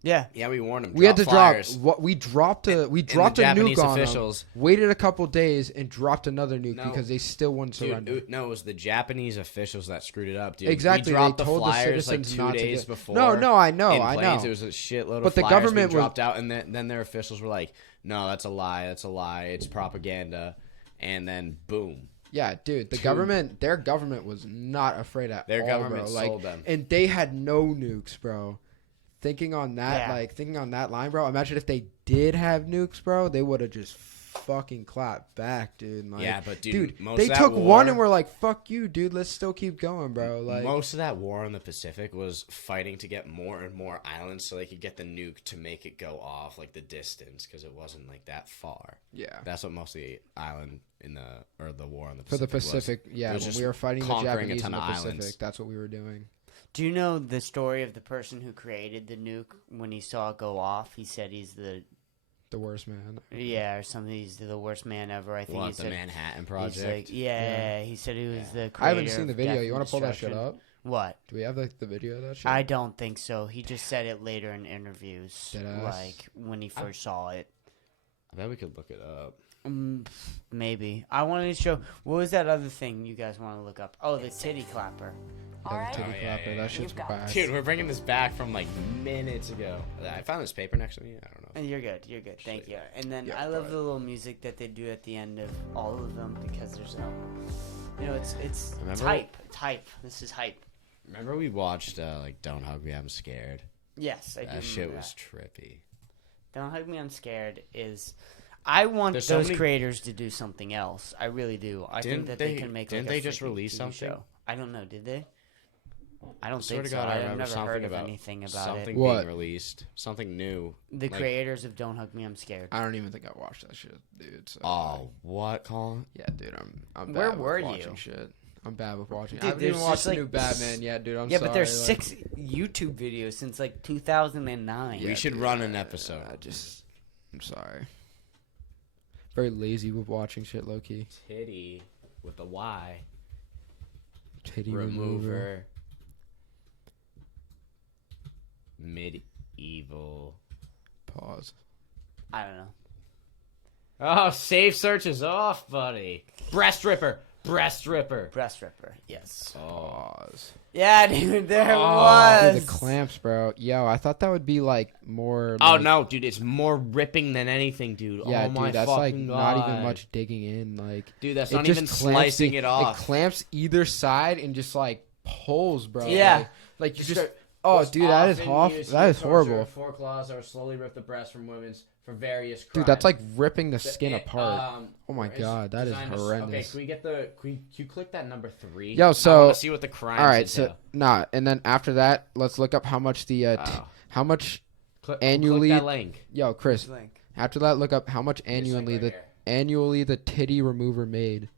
Yeah. Yeah, we warned them. We had to flyers. we dropped a Japanese nuke on officials. them. Waited a couple days and dropped another nuke No. because they still wouldn't Dude, surrender. no, it was the Japanese officials that screwed it up, dude. Exactly, We dropped they the told the flyers like citizens 2 not to days get- before. No, I know, in I planes. know. It was a shitload But of the flyers government we was- dropped out, and then their officials were like, "No, that's a lie. That's a lie. It's propaganda." And then boom. Yeah, dude, their government was not afraid at Their all, government bro. sold them. And they had no nukes, bro. Thinking on that, Yeah. thinking on that line, bro. Imagine if they did have nukes, bro. They would have just fucking clapped back, dude. Like, Yeah, but dude, most they of that took war, one and were like, "Fuck you, dude. Let's still keep going, bro." Like, most of that war in the Pacific was fighting to get more and more islands so they could get the nuke to make it go off like the distance because it wasn't like that far. yeah. That's what most of the island the war in the For Pacific the Pacific, was. yeah, It was when just we were fighting the conquering Japanese a ton in the of Pacific, islands. that's what we were doing. Do you know the story of the person who created the nuke? When he saw it go off, he said he's the worst man. or something. He's the worst man ever. I think What, he the said Manhattan he's Project? like, he said he was the creator. I haven't seen the of video. death You and want to pull that shit destruction. up? What? Do we have the video of that shit? I don't think so. He just said it later in interviews, Deadass. like when he first saw it. I bet we could look it up. Maybe. I wanted to show. What was that other thing you guys want to look up? Oh, the titty clapper. All right. Titty yeah, clapper. yeah, That yeah. shit's You've got whack. Dude, we're bringing this back from like minutes ago. I found this paper next to me. I don't know. And you're good. You're good. Thank you. And then Yeah, I love but- the little music that they do at the end of all of them because there's no, it's Remember- hype. It's hype. This is hype. Remember we watched like Don't Hug Me, I'm Scared? Yes, I do. That shit remember was that. trippy. Don't Hug Me, I'm Scared is. I want There's so those many- creators to do something else. I really do. I think Didn't that they they- can make. didn't like, a they just freaking release TV something? Show. I don't know. Did they? I don't Swear think to so. God, I I've remember never something heard of about anything about something it. What? being released, something new. The like- creators of Don't Hug Me, I'm Scared. I don't even think I watched that shit, dude. So, Oh, what, Colin? yeah, dude. I'm Where bad were with you? watching shit. I'm bad with watching. Dude, I haven't there's even watched just, the like, new Batman yet, dude. I'm Yeah, sorry. but there's like, 6 YouTube videos since like 2009. We should dude, run an episode. I'm sorry. Very lazy with watching shit, low key. Titty with a Y. Titty remover. Remover. Medieval. Pause. I don't know. Oh, safe search is off, buddy. Breast ripper. Breast ripper. Breast Ripper. Yes. Pause. Yeah, dude, there Oh, was. Dude, the clamps, bro. Yo, I thought that would be like more. Oh like, no, dude, it's more ripping than anything, dude. Yeah, oh my dude, that's like fucking not even God. much digging in. Like, Dude, that's it not just even clamps slicing it off. It clamps either side and just like pulls, bro. Yeah. Like you just. Start- Oh, was dude, that is often used that to is torture horrible. Four claws or slowly rip the breast from women's for various crimes. Dude, that's like ripping the skin apart. Oh my where is God, that is designed to- horrendous. Okay, can we get the? Can you click that number 3? Yo, I so- want to see what the crimes. All right, entail. so nah, and then after that, let's look up how much the Oh. how much. Click annually- that link. Yo, Chris. Link. After that, look up how much This link annually right the here. titty remover made.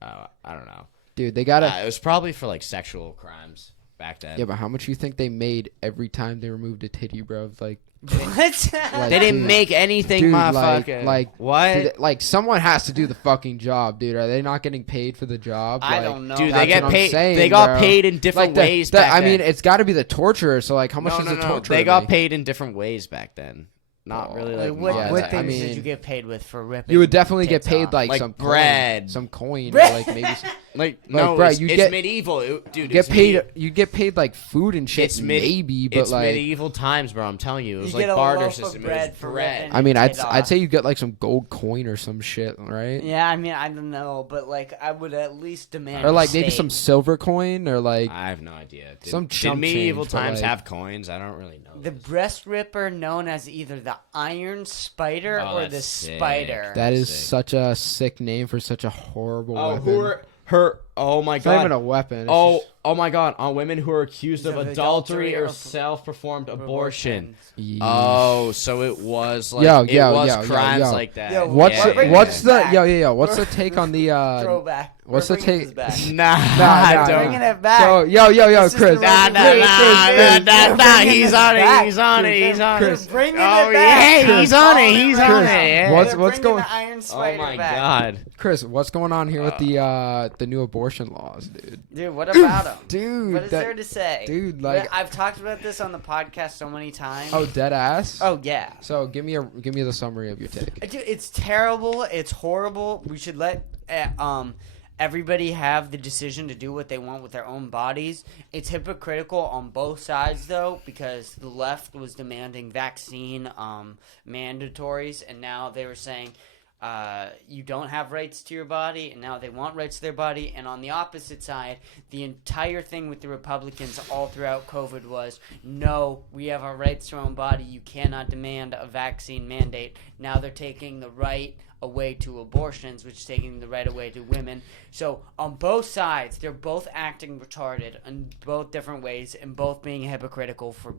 Oh, I don't know. Dude, they gotta. It was probably for like sexual crimes back then. Yeah, but how much you think they made every time they removed a titty, bro? Like, What? Like, they didn't dude, make anything, dude, motherfucker. like what? dude, like someone has to do the fucking job, dude. Are they not getting paid for the job? I Like, don't know. Dude, that's they get what I'm paid. saying, they got bro. paid in different Like ways back I then. mean, it's got to be the torturer. So like, how much is the torturer? They got make? paid in different ways back then. Not really Like, like what yeah, what I things mean- did you get paid with for ripping? You would definitely get tits paid off? like, Like some bread. some coin, or Bread. like maybe like no, bro, it's, you it's get- medieval, dude. get it's paid. medi- You get paid like food and shit, It's maybe, but it's like. medieval times, bro. I'm telling you, it was You like get a barter loaf of system. It bread was for bread. ripping. I mean, tit I'd off. say you get like some gold coin or some shit, right? Yeah, I mean, I don't know, but like, I would at least demand. Or a like maybe steak. some silver coin, or like I have no idea. Did, Some did chump medieval change, but, times like- have coins? I don't really know. The this. breast ripper, known as either the Iron Spider Oh, or that's the sick. Spider. that is Sick. such a sick name for such a horrible Oh, weapon. who are her? Oh my It's not even god. a weapon. It's Oh, just- oh my god. On women who are accused of Of adultery adultery or or self-performed abortion. Yeesh. Oh, so it was like Yo, it yo, was yo, yo, crimes yo. like that. Yo, What's Yeah, bring yeah, what's yeah. the yo? What's the take on the Throwback. what's We're the bringing take- this back. Nah, nah, don't. Bringing it back. So yo, This is Chris. the Nah, right nah, thing. nah, Bringing he's this on it, back. he's on it, he's on Chris. it. Bringing Oh it back. yeah, he's on it, he's on Chris, it. yeah. what's We're bringing going- the Iron Oh Spider my back. god. Chris, what's going on here with the new abortion laws, dude? Dude, what about him? Dude, What is there to say? Dude, like, I've talked about this on the podcast so many times. oh, dead ass. Oh yeah. So give me the summary of your take. Dude, it's terrible. It's horrible. We should let everybody have the decision to do what they want with their own bodies. It's hypocritical on both sides, though, because the left was demanding vaccine mandatories, and now they were saying you don't have rights to your body, and now they want rights to their body. And on the opposite side, the entire thing with the Republicans all throughout COVID was, no, we have our rights to our own body. You cannot demand a vaccine mandate. Now they're taking the right away to abortions, which is taking the right away to women. So on both sides, they're both acting retarded in both different ways and both being hypocritical for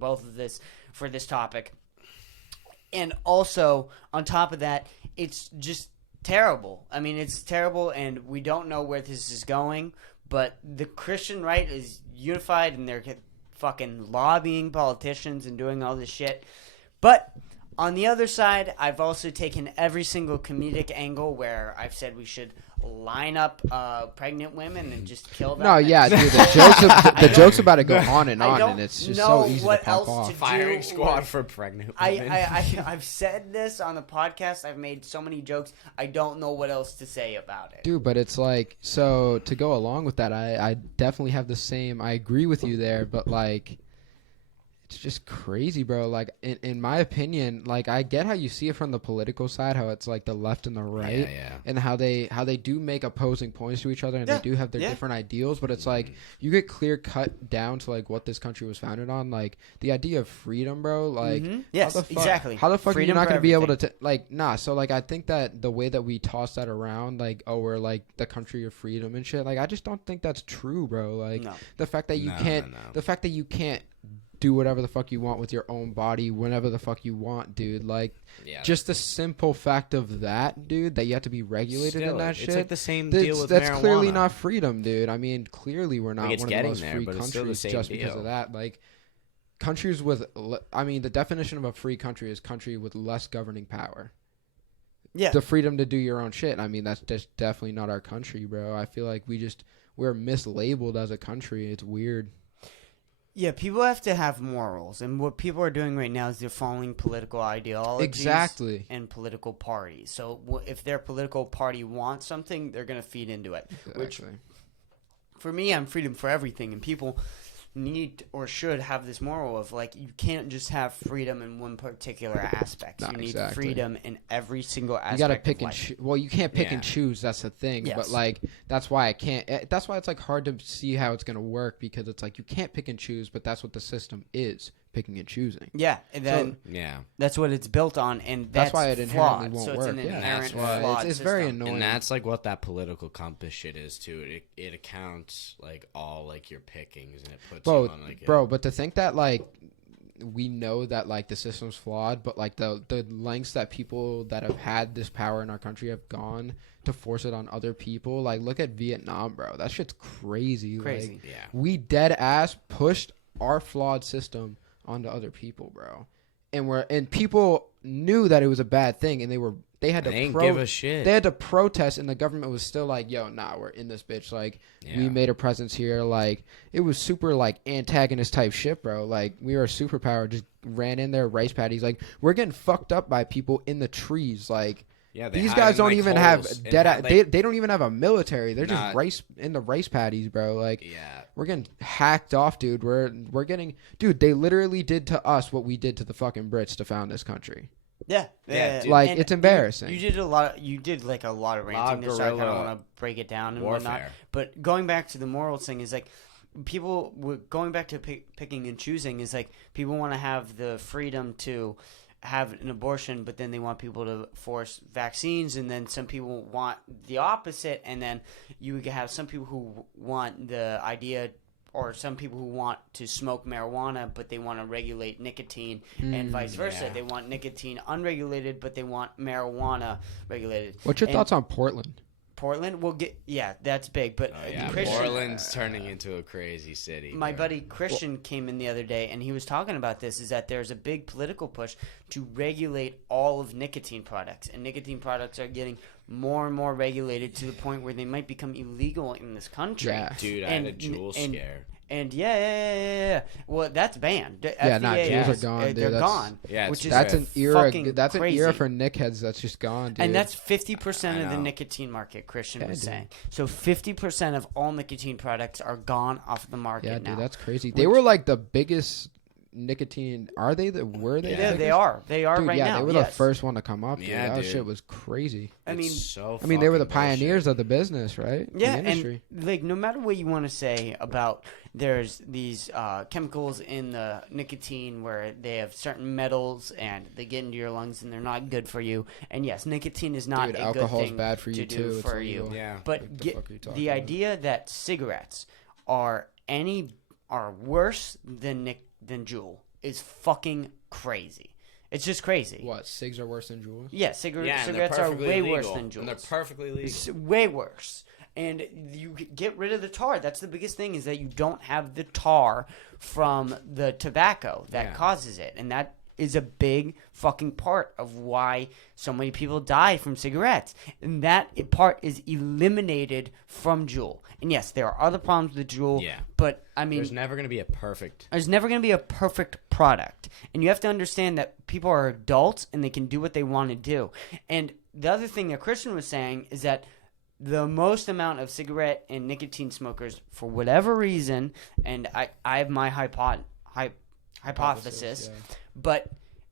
this topic. And also, on top of that, it's just terrible. I mean, it's terrible, and we don't know where this is going, but the Christian right is unified, and they're fucking lobbying politicians and doing all this shit. But on the other side, I've also taken every single comedic angle where I've said we should line up pregnant women and just kill them. No, yeah, dude, the jokes about it go on and on, and it's just so easy to pop off. Firing squad for pregnant women. I've said this on the podcast. I've made so many jokes. I don't know what else to say about it. Dude, but it's like, so to go along with that, I definitely have the same, I agree with you there, but like, it's just crazy, bro. Like, in my opinion, like, I get how you see it from the political side, how it's like the left and the right, and how they do make opposing points to each other, and they do have their different ideals, but it's like, you get clear cut down to like what this country was founded on, like the idea of freedom, bro. Like, yes, exactly. How the fuck freedom are you not going to be able everything. to like, nah. So like, I think that the way that we toss that around, like, oh, we're like the country of freedom and shit, like, I just don't think that's true, bro. Like, the fact that the fact that you can't do whatever the fuck you want with your own body whenever the fuck you want, dude. Like, just the simple fact of that, dude, that you have to be regulated in that shit. It's like the same deal with that's marijuana. Clearly not freedom, dude. I mean, clearly we're not Like, one of the most free countries just because of that. Like, countries with, I mean, the definition of a free country is country with less governing power. Yeah. The freedom to do your own shit. I mean, that's just definitely not our country, bro. I feel like we're mislabeled as a country. It's weird. Yeah, people have to have morals, and what people are doing right now is they're following political ideologies and political parties. So if their political party wants something, they're going to feed into it. Which, for me, I'm freedom for everything, and people need or should have this moral of, like, you can't just have freedom in one particular aspect. You need freedom in every single aspect. You got to pick and choose. Well, you can't pick and choose. That's the thing. Yes. But like, that's why I can't. That's why it's like hard to see how it's gonna work, because it's like you can't pick and choose, but that's what the system is. Picking and choosing. Yeah, and then that's what it's built on, and that's why it inherently won't work. It's an inherent flawed it's very annoying, and that's like what that political compass shit is too. It accounts like all like your pickings, and it puts you on like but to think that like we know that like the system's flawed, but like the lengths that people that have had this power in our country have gone to force it on other people. Like, look at Vietnam, bro. That shit's crazy. Like, we dead ass pushed our flawed system onto other people, bro, and people knew that it was a bad thing, and they had to give a shit. They had to protest, and the government was still like, "Yo, nah, we're in this bitch." Like, we made a presence here. Like, it was super like antagonist type shit, bro. Like, we were a superpower, just ran in there, rice paddies. Like, we're getting fucked up by people in the trees, like. Yeah, these guys don't even have they don't even have a military. They're just rice in the rice paddies, bro. Like, we're getting hacked off, dude. We're getting, dude. They literally did to us what we did to the fucking Brits to found this country. Yeah. Like, and it's embarrassing. You did a lot of ranting this, so I kind of want to break it down and whatnot. But going back to the morals thing is like, people going back to picking and choosing is like, people want to have the freedom to have an abortion, but then they want people to force vaccines, and then some people want the opposite, and then you have some people who want the idea, or some people who want to smoke marijuana, but they want to regulate nicotine, and vice versa. They want nicotine unregulated, but they want marijuana regulated. What's your thoughts on Portland? Portland. That's big. But Oh, yeah, Christian, Portland's turning into a crazy city. my bro. buddy Christian came in the other day, and he was talking about this. Is that there's a big political push to regulate all of nicotine products, and nicotine products are getting more and more regulated to the point where they might become illegal in this country. Yeah. Dude, I had a Juul scare. And yeah. Well, that's banned. The Yeah, nah, FDA Juuls are is- gone, dude. They're That's- gone. Yeah, which is That's an era. fucking That's an crazy. era for nickheads. That's just gone, dude. And that's 50% I of the know. nicotine market, Christian Yeah, was dude. saying. So 50% of all nicotine products are gone off the market yeah, now. dude. That's crazy. They were like the biggest nicotine. Were they? Yeah. The Yeah, they biggest? are. They are Dude, right yeah, now. they were yes. the first one to come up. Dude. Yeah, that dude. shit was crazy. I mean, I mean, they were the fucking bullshit. pioneers of the business, right? yeah, the industry. and like no matter what you want to say about there's these chemicals in the nicotine where they have certain metals and they get into your lungs and they're not good for you. And yes, nicotine is not Dude, a good alcohol's thing bad for you to do too. It's for you. illegal. Yeah. But What the fuck are you talking the about? idea that cigarettes are worse than Juul is fucking crazy. It's just crazy. What? Cigs are worse than Juuls? Yeah, Yeah, and cigarettes they're are perfectly way legal. worse than Juuls. And they're perfectly legal. It's way worse. And you get rid of the tar. That's the biggest thing is that you don't have the tar from the tobacco that Yeah. causes it. And that is a big fucking part of why so many people die from cigarettes. And that part is eliminated from Juul. And yes, there are other problems with Juul. Yeah. But, I mean, There's never going to be a perfect. there's never going to be a perfect product. And you have to understand that people are adults and they can do what they want to do. And the other thing that Christian was saying is that the most amount of cigarette and nicotine smokers, for whatever reason, and I have my hypothesis, yeah. but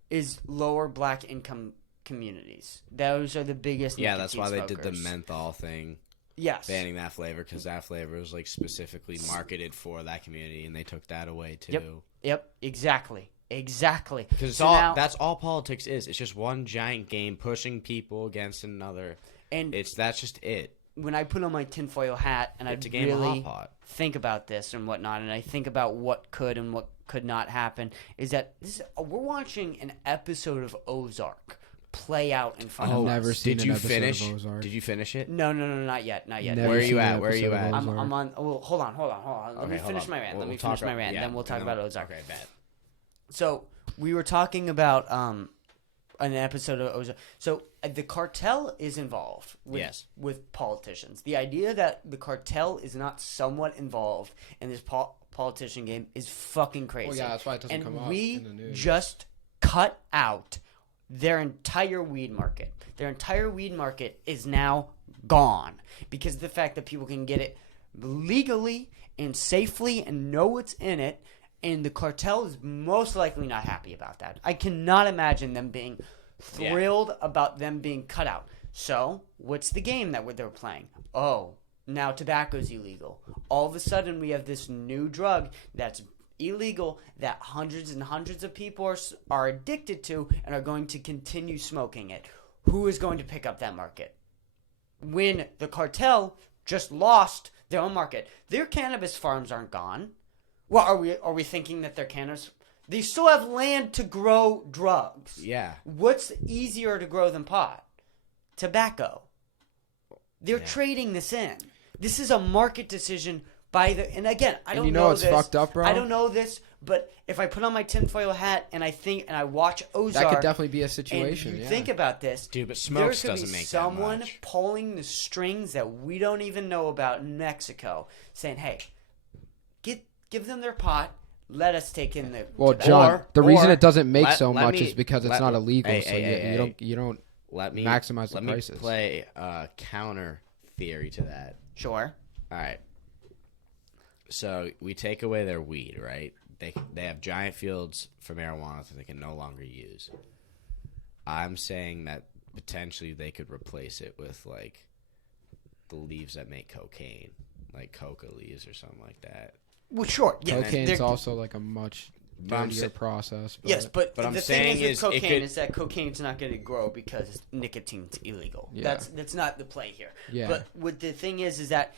is lower black income communities. Those are the biggest Yeah, nicotine that's why they did the smokers. menthol thing, Yes. banning that flavor, because that flavor was like specifically marketed for that community, and they took that away too. Yep, exactly. Because that's all politics is. It's just one giant game pushing people against another. and That's just it. when I put on my tinfoil hat and I It's a game of really hot pot. think about this and whatnot, and I think about what could and what could not happen, is that we're watching an episode of Ozark play out in front I've of never us. seen Did an you episode finish? of Ozark. Did you finish it? No, not yet. Never Where are you seen an at? Where are you episode of at? Ozark. I'm on. Oh, hold on. Let me Okay, hold finish on. my rant. We'll Let me talk finish my about- rant. yeah, Then we'll talk and about Ozark. Okay, bet. So we were talking about an episode of Ozark. So the cartel is involved with politicians. The idea that the cartel is not somewhat involved in this politician game is fucking crazy. Well, yeah, that's why it doesn't and come up we in the news. just cut out their entire weed market. Their entire weed market is now gone because of the fact that people can get it legally and safely and know what's in it. And the cartel is most likely not happy about that. I cannot imagine them being thrilled about them being cut out. So, what's the game that they're playing? Oh, now tobacco's illegal. All of a sudden, we have this new drug that's illegal that hundreds and hundreds of people are addicted to and are going to continue smoking it. Who is going to pick up that market? When the cartel just lost their own market. Their cannabis farms aren't gone. Well, are we thinking that their cannabis... They still have land to grow drugs. Yeah. What's easier to grow than pot? Tobacco. They're trading this in. This is a market decision by the... And again, I don't know you know what's this. fucked up, bro? I don't know this, but if I put on my tinfoil hat and I watch Ozark... That could definitely be a situation. And you yeah. think about this, Dude, but there smokes could be doesn't make that someone much. pulling the strings that we don't even know about in Mexico, saying, "Hey, give them their pot. Let us take in the." Well, tobacco." John, the reason or it doesn't make let- so let much me- is because it's let- not illegal. hey, so hey, hey, you don't Let me maximize the let me prices. play a counter theory to that. Sure. All right. So we take away their weed, right? They have giant fields for marijuana that they can no longer use. I'm saying that potentially they could replace it with like the leaves that make cocaine, like coca leaves or something like that. Well, sure. Yeah, Cocaine's they're- also like a much But I'm dirtier sa- process. But Yes, but I'm the saying thing is is with it cocaine could- is that cocaine's not going to grow because nicotine's illegal. Yeah. That's not the play here. Yeah. But what the thing is that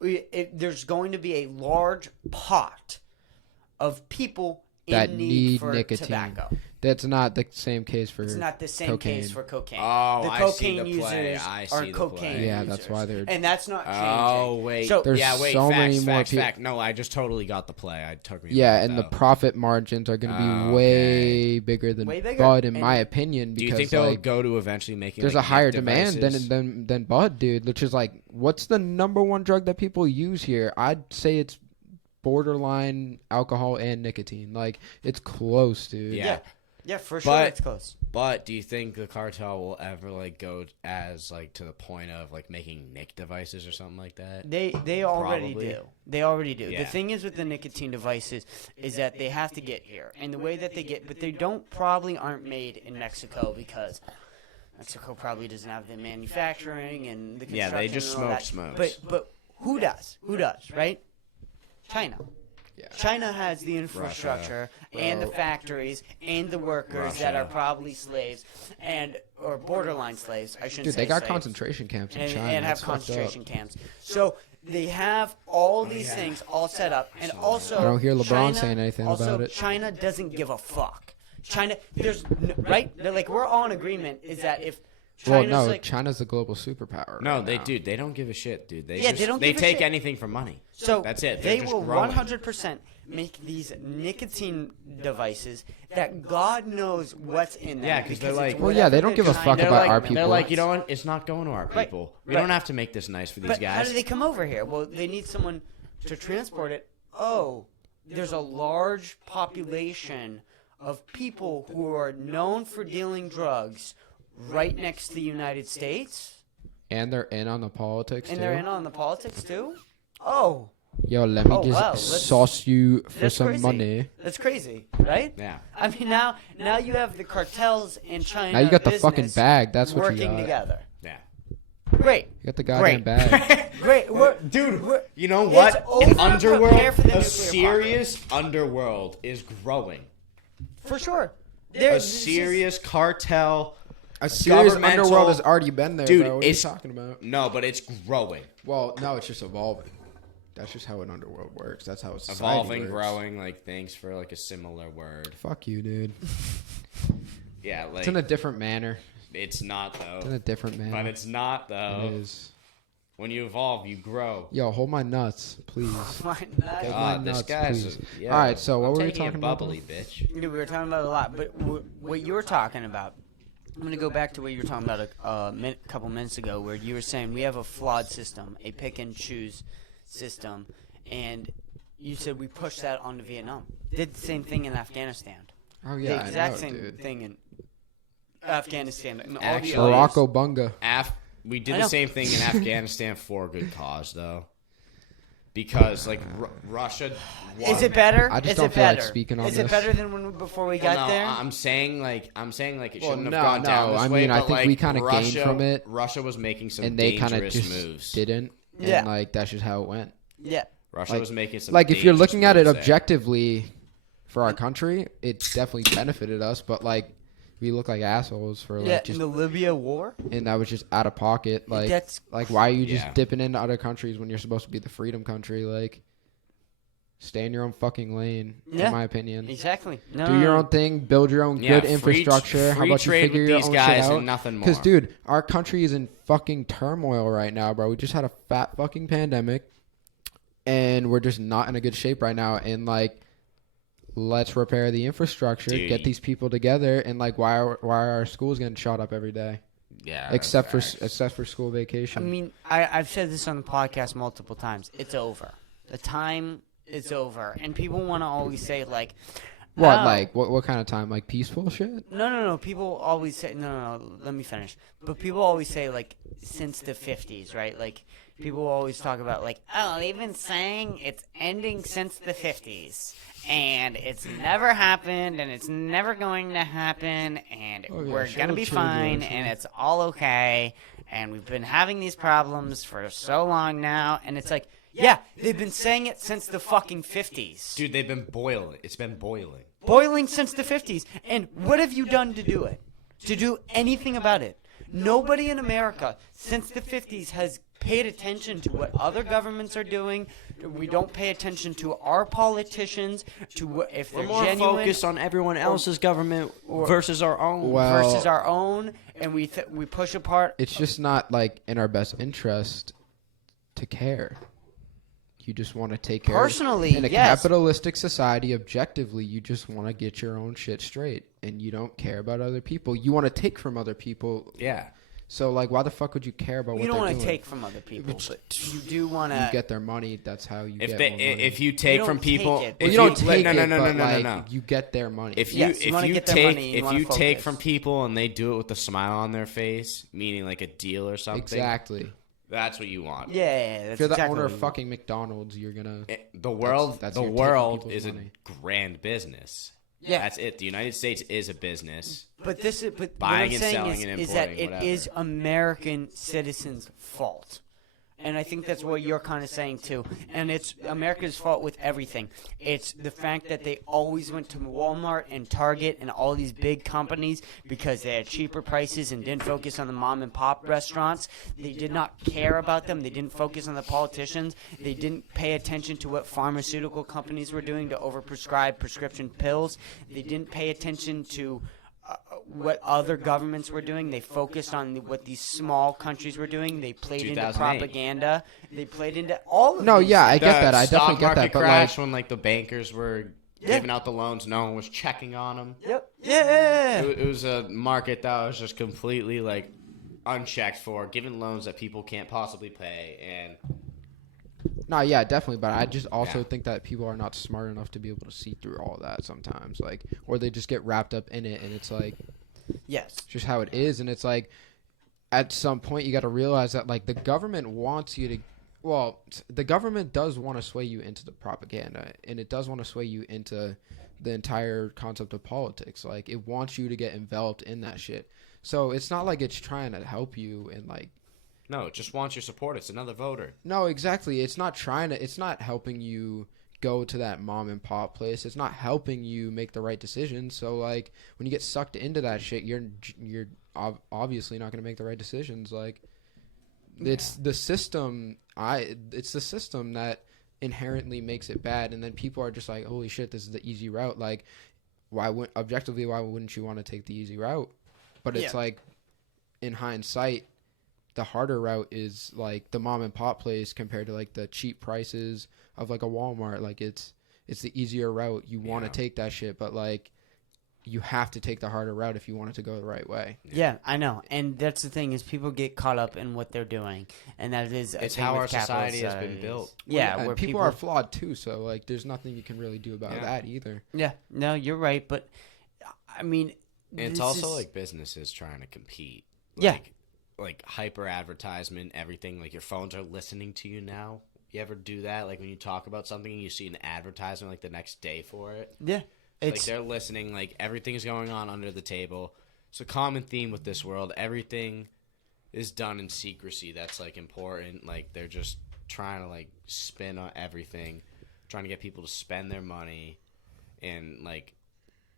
there's going to be a large pot of people in That need need for nicotine. tobacco. That's not the same case for It's not the same cocaine. case for cocaine. Oh, the I cocaine see the play. users I are see the cocaine play. users. Yeah, that's why they're. And that's not changing. Oh wait, So There's wait. so Facts, many more facts, peop- facts. No, I just totally got the play. I took me. Yeah, back, and the though. profit margins are going to be Oh, way bigger than Way bigger. Bud, in And my opinion, Do you because think they'll like go to eventually making? there's like, a higher meth demand devices? than Bud, dude. Which is like, what's the number one drug that people use here? I'd say it's borderline alcohol and nicotine. Like, it's close, dude. Yeah. Yeah, for sure But- it's close. But do you think the cartel will ever like go as like to the point of like making Nick devices or something like that? They already Probably. do. They already do. Yeah. The thing is with the nicotine devices is that they have to get here, and the way that they get, but they probably aren't made in Mexico because Mexico probably doesn't have the manufacturing and the construction. Yeah, they just and all that. smokes. But who does? Who does? Right? China. Yeah. China has the infrastructure and the factories and the workers that are Russia. probably slaves or borderline slaves. I shouldn't Dude, say they got slaves. concentration camps in and, China. and have That's fucked up. concentration camps. So they have all these things all set up, and also I don't hear LeBron China, saying anything also, about it. China doesn't give a fuck. China, right? They're like, we're all in agreement. Is that if Well, China's no, like, China's the global superpower. No, right they now. They don't give a shit, dude. They Yeah, just, they don't They give a take shit. anything for money. so That's it. They're They just will growing. 100% make these nicotine devices that God knows what's in them. Yeah, 'cause they're it's like- Well, yeah, they whatever don't give a they're fuck trying about to- our They're people. like, you know what? It's not going to our Right, people. We right. don't have to make this nice for these But guys. how do they come over here? Well, they need someone to transport it. Oh, there's a large population of people who are known for dealing drugs right next to the United States, And they're in on the politics, and too. they're in on the politics too. Oh, Yo, let me Oh, just wow, let's- sauce you for that's some crazy. money. That's crazy, right? Yeah. I mean, now you have the cartels in China. Now you got the fucking business bag. That's what you working got. together. Yeah. Great, You got the goddamn Great. bag. great. Dude, you know It's what? over. Underworld, Prepare for the a nuclear serious underworld is growing. for sure. A serious cartel. A serious Governmental- underworld has already been there, Dude, bro. What are you it's- talking about? No, but it's growing. Well, no, it's just evolving. That's just how an underworld works. That's how society Evolving, works. growing, like thanks for like a similar word. Fuck you, dude. Yeah, like It's in a different manner. it's not It's in though. a different manner. But it's not It though. is. When you evolve, you grow. Yo, hold my nuts, please. Why not? Hold Ah, my this nuts, guy's. please. Yeah, All right, so what I'm were we taking it talking about? bubbly, bitch. We were talking about a lot, but what you were talking about, I'm going to go back to what you were talking about a couple minutes ago, where you were saying we have a flawed system, a pick and choose system, and you said we pushed that onto Vietnam. Did the same thing in Afghanistan. Oh yeah, The exact I know, same dude. thing in Afghanistan. And all Actually- the others. Barack Obunga. We did I the know. same thing in Afghanistan for a good cause, though. Because like Russia. Won. Is it better? I just Is don't it feel like better? speaking on Is it this. better than before we Well, got no, there? I'm saying like it Well, shouldn't no, have gone down no, this I way. mean, I but, think like, we kinda gained Russia- from it, Russia was making some And they kind of dangerous just moves. didn't. Yeah. And like that's just how it went. yeah. Russia like- was making some. Like if you're dangerous looking at it moves there. objectively for our country, it definitely benefited us, but like we look like assholes for like Yeah, just in the Libya war? and that was just out of pocket. Like That's why are you just Yeah. dipping into other countries when you're supposed to be the freedom country? Like stay in your own fucking lane, Yeah. in my opinion. exactly. No, Do your own thing, build your own Yeah, good infrastructure. How free about you trade figure with your these own guys shit out? and nothing more. Because, dude, our country is in fucking turmoil right now, bro. We just had a fat fucking pandemic, and we're just not in a good shape right now. And like, let's repair the infrastructure, Dude. get these people together, and like, why are our schools getting shot up every day? Yeah, Except for facts. school vacation. I mean, I've said this on the podcast multiple times. It's over. The time is over. And people want to always say, like, what oh, like what kind of time? Like peaceful shit? No. People always say, no. Let me finish. But people always say, like, since the 50s, right? Like, people always talk about, like, oh, they've been saying it's ending since the 50s. And it's never happened, and it's never going to happen, and Oh, yeah, we're shut going to up, be Chili fine, Boys, and yeah. it's all okay, and we've been having these problems for so long now, and it's like, yeah, they've been saying it since the fucking 50s. Dude, they've been boiling. It's been boiling. Boiling since the 50s. And what have you done to do it? To do anything about it? Nobody in America since the 50s has paid attention to what other governments are doing. We don't pay attention to our politicians, if they're We're more genuine focused on everyone else's government versus our own. versus our own, and we push apart. It's just not like in our best interest to care. You just want to take care. Personally, in a yes. capitalistic society, objectively, you just want to get your own shit straight, and you don't care about other people. You want to take from other people. Yeah. So, like, why the fuck would you care about what You they're don't doing? want to take from other people, but you do want You to. get their money. That's how you If get they, more money. if you take You from don't take people, it. Well, if you don't take no, it, but, no, like, no. you get their money. If you Yes, you wanna if you get their take money and you if wanna you take focus. from people and they do it with a smile on their face, meaning like a deal or something, Exactly. that's what you want. Yeah, that's If you're the exactly owner of what we want. fucking McDonald's, you're gonna. The world, that's the you're taking world people's is money. a grand business. Yeah. That's it. The United States is a business. But what Buying I'm and saying selling and is that importing, it is American citizens' fault. And I think that's what you're kind of saying too. And it's America's fault with everything. It's the fact that they always went to Walmart and Target and all these big companies because they had cheaper prices and didn't focus on the mom and pop restaurants. They did not care about them. They didn't focus on the politicians. They didn't pay attention to what pharmaceutical companies were doing to overprescribe prescription pills. They didn't pay attention to what other governments were doing. They focused on what these small countries were doing. They played into 2008. propaganda. They played into all of No, these yeah, I things. get that. I stock definitely get market that. But crash like, when like the bankers were giving out the loans, no one was checking on them. Yep. Yeah. It was a market that was just completely like unchecked for, giving loans that people can't possibly pay, and no, yeah, definitely. But I just also Yeah. think that people are not smart enough to be able to see through all that sometimes. Like, or they just get wrapped up in it, and it's like Yes. just how it is. And it's like, at some point, you got to realize that like the government wants you to. Well, the government does want to sway you into the propaganda, and it does want to sway you into the entire concept of politics. Like, it wants you to get enveloped in that shit. So it's not like it's trying to help you and like. no, it just wants your support. It's another voter. No, exactly. It's not trying to. It's not helping you go to that mom and pop place. It's not helping you make the right decisions. So like when you get sucked into that shit, you're obviously not going to make the right decisions. Like it's the system. It's the system that inherently makes it bad. And then people are just like, holy shit, this is the easy route. Like why wouldn't you want to take the easy route? But it's like in hindsight, the harder route is like the mom and pop place compared to like the cheap prices of like a Walmart. Like it's the easier route. You want to take that shit, but like you have to take the harder route if you want it to go the right way. Yeah, I know. And that's the thing is people get caught up in what they're doing. And that is It's thing how with our society has capitalist been built. Yeah, and where people are flawed too. So like there's nothing you can really do about that either. Yeah, no, you're right. But I mean, It's this also is- like businesses trying to compete. Yeah. Like hyper advertisement, everything. Like your phones are listening to you now. You ever do that? Like when you talk about something and you see an advertisement like the next day for it? Yeah. Like It's they're listening, like everything's going on under the table. It's a common theme with this world. Everything is done in secrecy. That's like important. Like they're just trying to like spin on everything, trying to get people to spend their money and like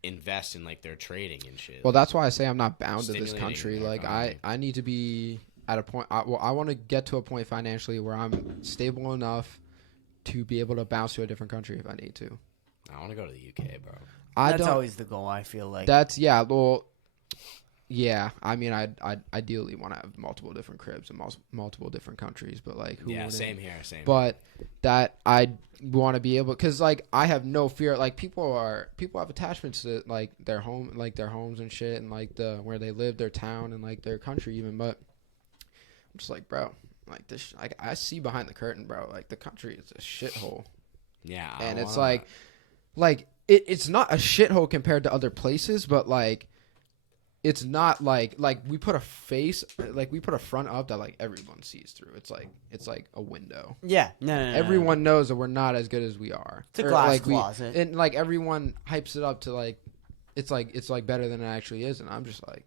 invest in like their trading and shit. Well, that's why I say I'm not bound to this Stimulating country. the Like economy. I need to be at a point. I want to get to a point financially where I'm stable enough to be able to bounce to a different country if I need to. I want to go to the UK, bro. that's always the goal. I feel like That's yeah. Well, yeah. I mean, I ideally want to have multiple different cribs in multiple different countries, but like who? Yeah, wouldn't? same here, same. But that I want to be able, because like I have no fear. Like people have attachments to like their home, like their homes and shit, and like the where they live, their town, and like their country even. But I'm just like, bro, like this. Like I see behind the curtain, bro. Like the country is a shithole, Yeah, and it's like it's not a shithole compared to other places, but like. It's not like we put a front up that like everyone sees through. It's like a window. yeah, no. Everyone knows that we're not as good as we are. It's a Or, glass like, closet. and like everyone hypes it up to like it's like better than it actually is, and I'm just like,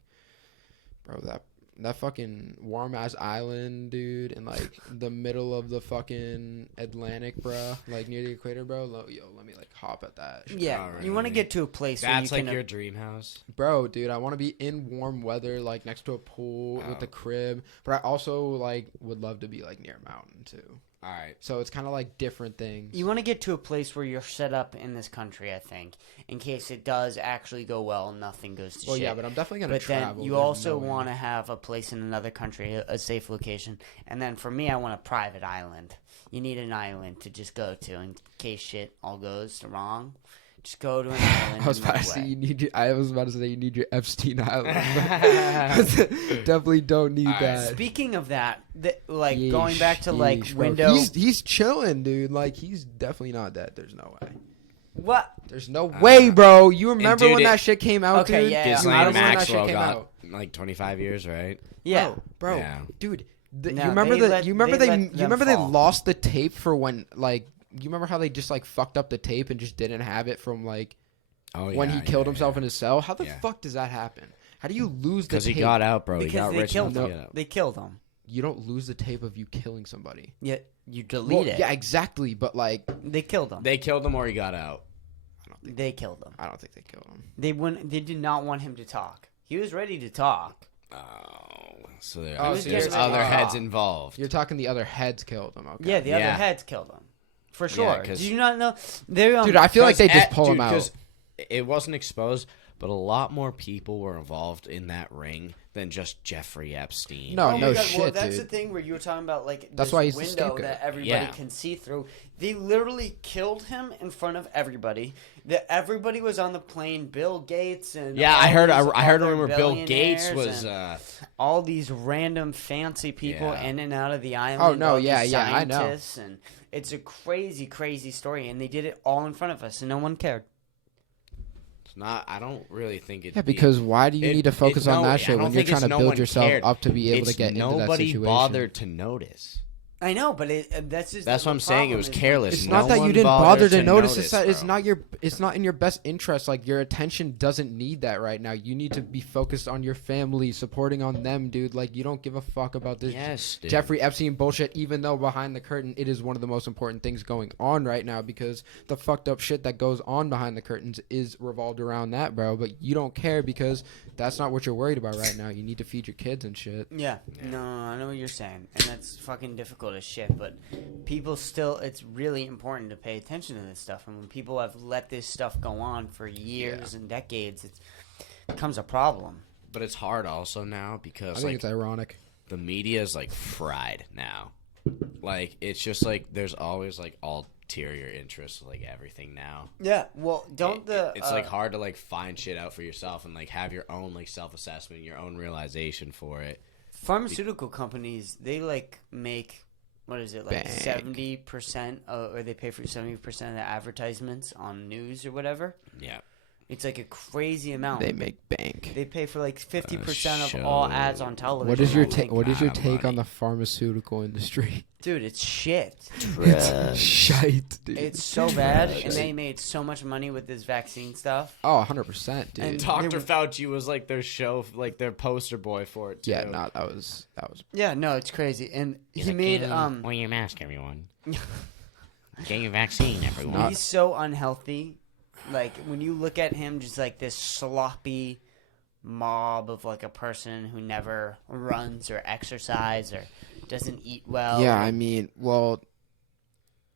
bro, that that fucking warm ass island, dude, in like the middle of the fucking Atlantic, bro, like near the equator, bro. Let me like hop at that shit. Yeah, Oh, you want to really? get to a place That's where you like can. your dream house. Bro, dude, I want to be in warm weather, like next to a pool with a crib, but I also like would love to be like near a mountain too. All right. So it's kind of like different things. You want to get to a place where you're set up in this country, I think, in case it does actually go well and nothing goes to Well, shit. yeah, but I'm definitely gonna But travel. then you There's also no way. want to have a place in another country, a safe location. And then for me, I want a private island. You need an island to just go to in case shit all goes wrong. Just go to an island. I was and about run to say away. I was about to say you need your Epstein Island. Definitely don't need All right. that. Speaking of that, like Yeesh, going back to like yeesh, bro. window. He's chilling, dude. Like he's definitely not dead. There's no way. What? There's no way, bro. You remember dude, when that shit came out, Okay, dude? yeah, You yeah. Ghislaine remember when that shit Maxwell came got out? like 25 years, right? Yeah. bro, Yeah. dude. No, you remember they let- you remember they they let you them remember they fall. lost the tape for when like you remember how they just like fucked up the tape and just didn't have it from like Oh yeah. when he killed yeah, himself yeah. in his cell? How the Yeah. fuck does that happen? How do you lose the Because tape? he got out, bro. He Because got they rich killed enough to him. get out. They killed him. You don't lose the tape of you killing somebody. Yet you delete Well, it. yeah, exactly. But like, They killed him. They killed him or he got out. They killed him. I don't think they killed him. They did not want him to talk. He was ready to talk. Oh, so there, Oh, so there's you're- other oh. heads involved. You're talking the other heads killed him. Okay. Yeah, the other Yeah. heads killed him. For Yeah, sure. 'cause- Did you not know? They Dude, I feel like they just 'Cause pull dude, him out. 'cause it wasn't exposed, but a lot more people were involved in that ring than just Jeffrey Epstein. No, Oh no my God, shit, well, that's dude. the thing where you were talking about, like, That's this why he's the window scapegoat. that everybody Yeah. can see through. They literally killed him in front of everybody. That everybody was on the plane. Bill Gates and Yeah, all I heard. these I heard. other Rumor Bill Gates billionaires was. and all these random fancy people Yeah. in and out of the island. Oh, no, all these yeah, I know. scientists, and it's a crazy, crazy story, and they did it all in front of us, and no one cared. It's not. I don't really think it. Yeah, because why do you need to focus on that shit when you're trying to build yourself up to be able to get into that nobody situation? bothered to notice. I know, but that's just That's what I'm saying. It was careless. It's No not that one you didn't bothered bother to to notice. notice, It's that it's bro. not it's not in your best interest. Like your attention doesn't need that right now. You need to be focused on your family, supporting on them, dude. Like you don't give a fuck about this Yes, dude. Jeffrey Epstein bullshit. Even though behind the curtain, it is one of the most important things going on right now because the fucked up shit that goes on behind the curtains is revolved around that, bro. But you don't care because that's not what you're worried about right now. You need to feed your kids and shit. Yeah. No, I know what you're saying, and that's fucking difficult as shit. But people still, it's really important to pay attention to this stuff. And when people have let this stuff go on for years and decades, it becomes a problem. But it's hard also now I because think like it's ironic. the media is like fried now. Like it's just like there's always like ulterior interests, with, like everything now. Yeah. Well, don't It's like hard to like find shit out for yourself and like have your own like self assessment, your own realization for it. pharmaceutical companies, they like make, what is it, like Bank. 70%, or they pay for 70% of the advertisements on news or whatever. Yeah. It's like a crazy amount. They make bank. They pay for like 50% of all ads on television. What is your I take? think. What is your lot of take on money. the pharmaceutical industry? Dude, it's shit. It's shite, dude. It's so bad, and they made so much money with this vaccine stuff. Oh, 100%, dude. And- Dr. Fauci was like their show, like their poster boy for it too. Yeah, no, that was Yeah, no, it's crazy. And he made Wear your mask, everyone. Get your vaccine, everyone. he's so unhealthy. Like when you look at him, just like this sloppy mob of like a person who never runs or exercise or doesn't eat well. Yeah, I mean, well,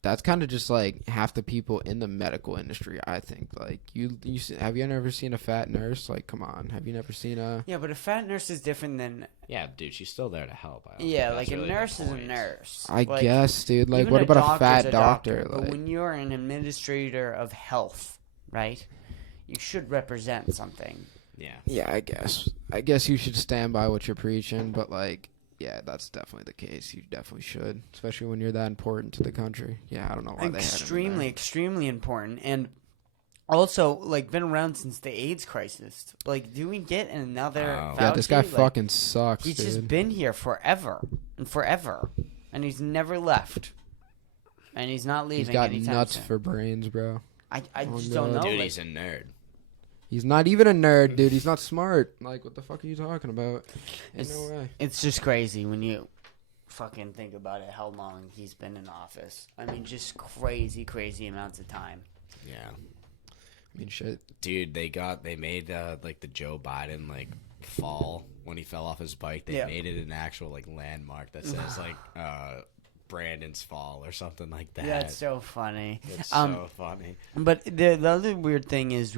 that's kind of just like half the people in the medical industry. I think. Like, have you never seen a fat nurse? Like, come on, have you never seen a? Yeah, but a fat nurse is different than Yeah, dude, she's still there to help. I don't yeah, think like that's a really the nurse is a point. nurse. I Like, guess, dude. Like, even what about a doctor's fat a doctor? But Like, when you're an administrator of health, right, you should represent something. Yeah. yeah, I guess you should stand by what you're preaching. But like, yeah, that's definitely the case. You definitely should, especially when you're that important to the country. Yeah, I don't know why they had him in Extremely, there. extremely important, and also like been around since the AIDS crisis. Like, do we get another? Oh. Yeah, this guy Fauci? Like, fucking sucks, He's dude. just been here forever and forever, and he's never left, and he's not leaving. He's got anytime nuts soon. for brains, bro. I Oh, just no. don't know. Dude, like- he's a nerd. He's not even a nerd, dude. He's not smart. Like, what the fuck are you talking about? Ain't It's, no way. it's just crazy when you fucking think about it, how long he's been in office. I mean, just crazy amounts of time. Yeah. I mean, shit. Dude, they made like the Joe Biden like fall when he fell off his bike. They made it an actual like landmark that says like Brandon's fall or something like that. That's so funny. It's so funny. But the other weird thing was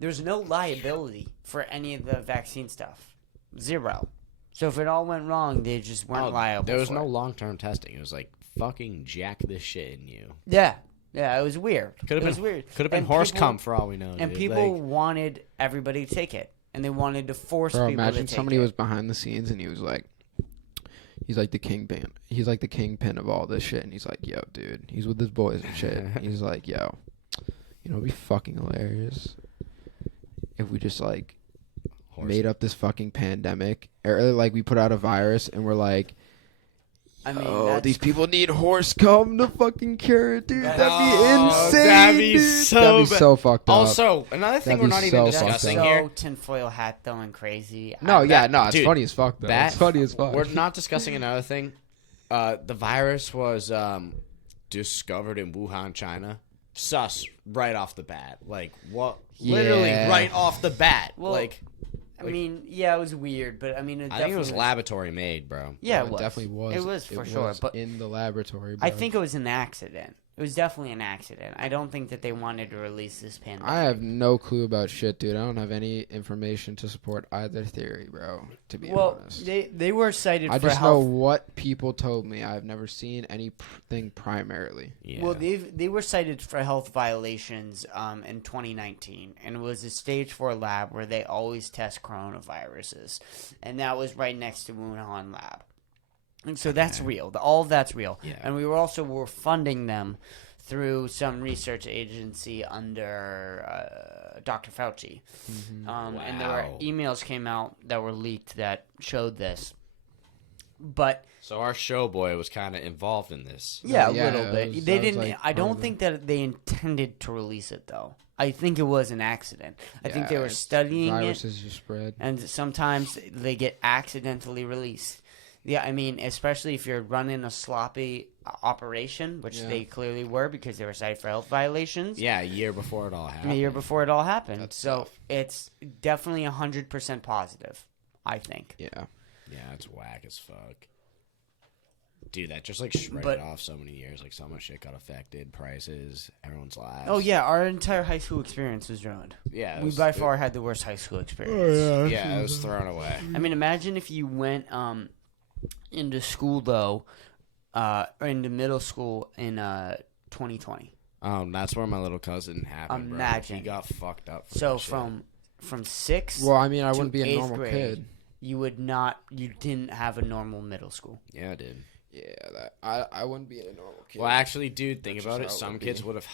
there's no liability for any of the vaccine stuff. Zero. So if it all went wrong, they just weren't liable. There was for no it. long-term testing. It was like fucking jack this shit in you. Yeah, it was weird. Could have been weird. Could have been And horse people- cum for all we know. And dude. people Like, wanted everybody to take it, and they wanted to force Bro, people imagine to take somebody it. was behind the scenes and he was like, he's like the kingpin. He's like the kingpin of all this shit. And he's like, yo, dude. He's with his boys and shit. He's like, yo, you know, it'd be fucking hilarious if we just like made up this fucking pandemic, or like we put out a virus and we're like, I mean, oh, that's these people need horse cum to fucking cure it, dude. That'd be Oh, insane. that'd be dude. so That'd be bad. so fucked up. Also, another thing That'd we're be not so even fucked discussing up. so here. tinfoil hat though and crazy. No, yeah, no, it's dude, funny as fuck though. It's funny as fuck. We're not discussing another thing. The virus was discovered in Wuhan, China. Sus right off the bat. Like what? Literally Yeah. right off the bat. Well, like I mean, yeah, it was weird, but I mean, I think it was laboratory made, bro. Yeah, Oh, it was. definitely was. It was for sure, was but in the laboratory. Bro. I think it was an accident. It was definitely an accident. I don't think that they wanted to release this pandemic. I have no clue about shit, dude. I don't have any information to support either theory, bro. To be honest, they were cited I for just know health. what people told me. I've never seen anything primarily. Yeah. Well, they were cited for health violations in 2019, and it was a stage 4 lab where they always test coronaviruses, and that was right next to Wuhan lab. And so that's real. All of that's real. Yeah. And we were funding them through some research agency under Dr. Fauci. And there were Wow. emails came out that were leaked that showed this. But So our show boy was kind of involved in this. yeah, a Yeah, little it bit. was- They that was, didn't. like, I part don't of think that they intended to release it though. I think it was an accident. I think they were studying it, Viruses just spread. and sometimes they get accidentally released. Yeah, I mean, especially if you're running a sloppy operation, which Yeah. they clearly were because they were cited for health violations. Yeah, a year before it all happened. The year before it all happened. That's so tough. it's definitely 100% positive, I think. Yeah. Yeah, it's whack as fuck. Dude, that just like shredded But- off so many years. Like so much shit got affected. Prices, everyone's lives. Oh yeah, our entire high school experience was ruined. Yeah. We by far had the worst high school experience. Oh, Yeah, it was thrown away. I mean, imagine if you went into school though, or into middle school in 2020. That's where my little cousin happened. Imagine. Bro. He got fucked up. For So that shit. from 6 Well, I mean, I to wouldn't be a 8th normal grade, kid. you didn't have a normal middle school. Yeah, dude. Yeah, I wouldn't be a normal kid. Well, actually, dude, think That's about it. just how it Some would kids be. would have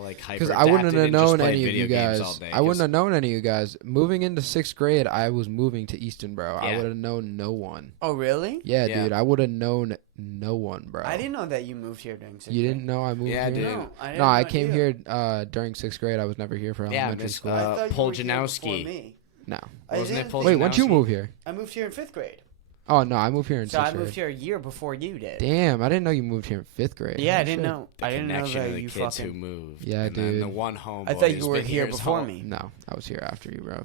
like Because hyper I wouldn't have and just known played any of video you games guys. all day, I wouldn't 'cause- have known any of you guys. Moving into 6th grade, I was moving to Easton, bro. I Yeah. would have known no one. Oh really? Yeah, Yeah. dude, I would have known no one, bro. I didn't know that you moved here during 6th You grade. didn't know I moved Yeah, here? dude. No, I didn't No, know I it came either. here during 6th grade. I was never here for Yeah, elementary Miss- school. I thought you were here Poljanowski. before me. No. I Wasn't it didn't Pol- think- Wait, when'd you Poljanowski? move here? I moved here in 5th grade. Oh, no, I moved here in So 6th I grade. moved here a year before you did. Damn, I didn't know you moved here in 5th grade. Yeah, Oh, I didn't shit. know. The I didn't know connection that of the you kids who fucking. moved. Yeah, and then dude. the one home. I thought you were here before me. No, I was here after you, bro.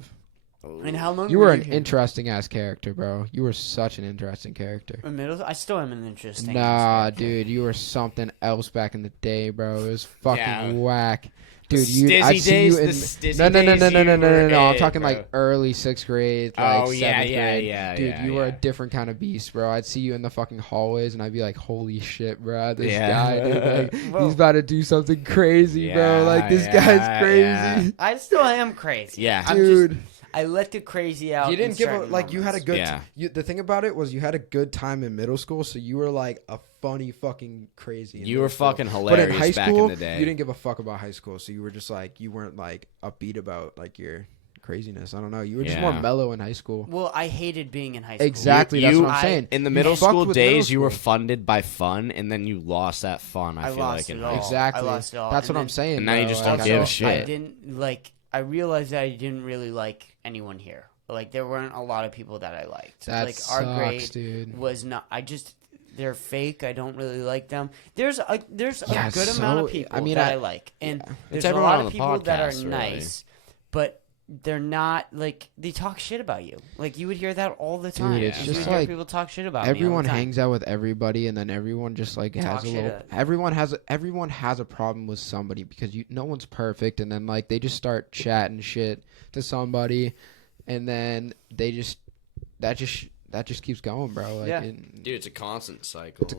And how long You were an here? interesting ass character, bro. You were such an interesting character. In middle, I still am an interesting. Nah, ass character. dude, you were something else back in the day, bro. It was fucking Yeah. whack. The Dude, you stizzy I see days, you in the stizzy no. days you were I'm it, talking bro. like early 6th grade, like Oh, 7th yeah, grade. yeah, Dude, yeah, you were a yeah. different kind of beast, bro. I'd see you in the fucking hallways, and I'd be like, "Holy shit, bro! This Yeah. guy, dude, like, Whoa. he's about to do something crazy, bro. Like this Yeah, guy's crazy, yeah. I still am crazy. Yeah. I'm dude." Just, I let the crazy out. You didn't in give a certain like. You had a moments. good. Yeah. The thing about it was you had a good time in middle school, so you were like a funny fucking crazy. in You middle were school. fucking But in hilarious high back school, in the day. you didn't give a fuck about high school, so you were just like you weren't like upbeat about like your craziness. I don't know. You were just more mellow in high school. Well, I hated being in high school. Exactly. That's what I'm saying. In the You middle fucked school with days, middle you were school. funded by fun, and then you lost that fun. I feel lost like in it high all. school. Exactly. I lost it all. That's And what I'm then- saying. And now you bro. just don't Like, give a Also, I shit. didn't like. I realized that I didn't really like anyone here. Like there weren't a lot of people that I liked. That like sucks, our grade dude. was not. I just they're fake. I don't really like them. There's a Yeah, good amount of so- people I mean, that I- I like, and It's there's a everyone lot on of the people that are podcast, really. nice, but they're not like they talk shit about you. Like you would hear that all the time. it's You just would hear like people talk shit about me all the everyone time. hangs out with everybody, and then everyone just like has Talk a shit little. at- Everyone has a problem with somebody because no one's perfect, and then like they just start chatting shit to somebody, and then they just that just keeps going, bro. Like, Yeah. Dude, it's a constant cycle. it's a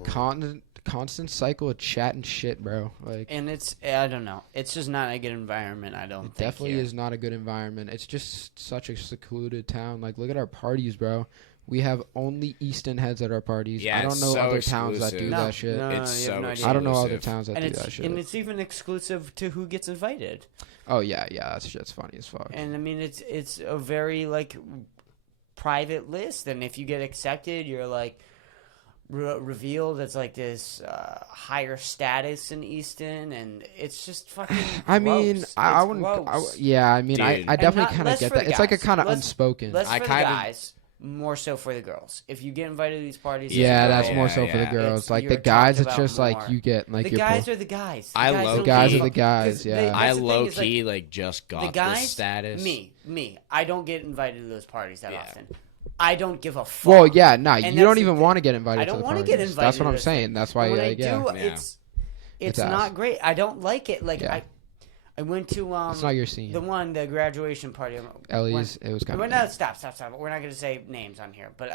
constant cycle of chatting shit, bro. Like And I don't know. It's just not a good environment. I don't think definitely here. is not a good environment. It's just such a secluded town. Like look at our parties, bro. We have only Easton heads at our parties. Yeah, I don't it's know so other towns that do exclusive. that shit. No, It's you have so no idea. I don't know other exclusive. towns that and do that shit. and it's even exclusive to who gets invited. Oh yeah, that shit's funny as fuck. And I mean, it's a very like private list, and if you get accepted, you're like revealed as like this higher status in Easton, and it's just fucking. I mean, gross. I It's wouldn't. gross. Yeah, I mean, Dude. I And definitely not- kind of less get for that. the It's like a guys. kind of Less- unspoken. Less I for the kinda- guys, more so for the girls. If you get invited to these parties, Yeah, it's that's girl. more so for the Yeah. girls. It's- Like the you're guys, talked it's about just like more. you get like The your. guys are the guys. I guys low don't key- guys give are a the guys, fuck. 'Cause yeah. that's I the thing low is, like, key like just got the guys, this status. Me. I don't get invited to those parties that Yeah. often. I don't give a fuck. Well, yeah, nah, And you that's don't the even thing. want to get invited. I don't to the want to parties. get invited. That's what to I'm this saying. thing. That's why, And when like, I do, yeah, it's It's not ass. great. I don't like it. Like Yeah. I went to it's not your scene. the graduation party. Ellie's, it was kind Well, of. no, stop. We're not going to say names on here. But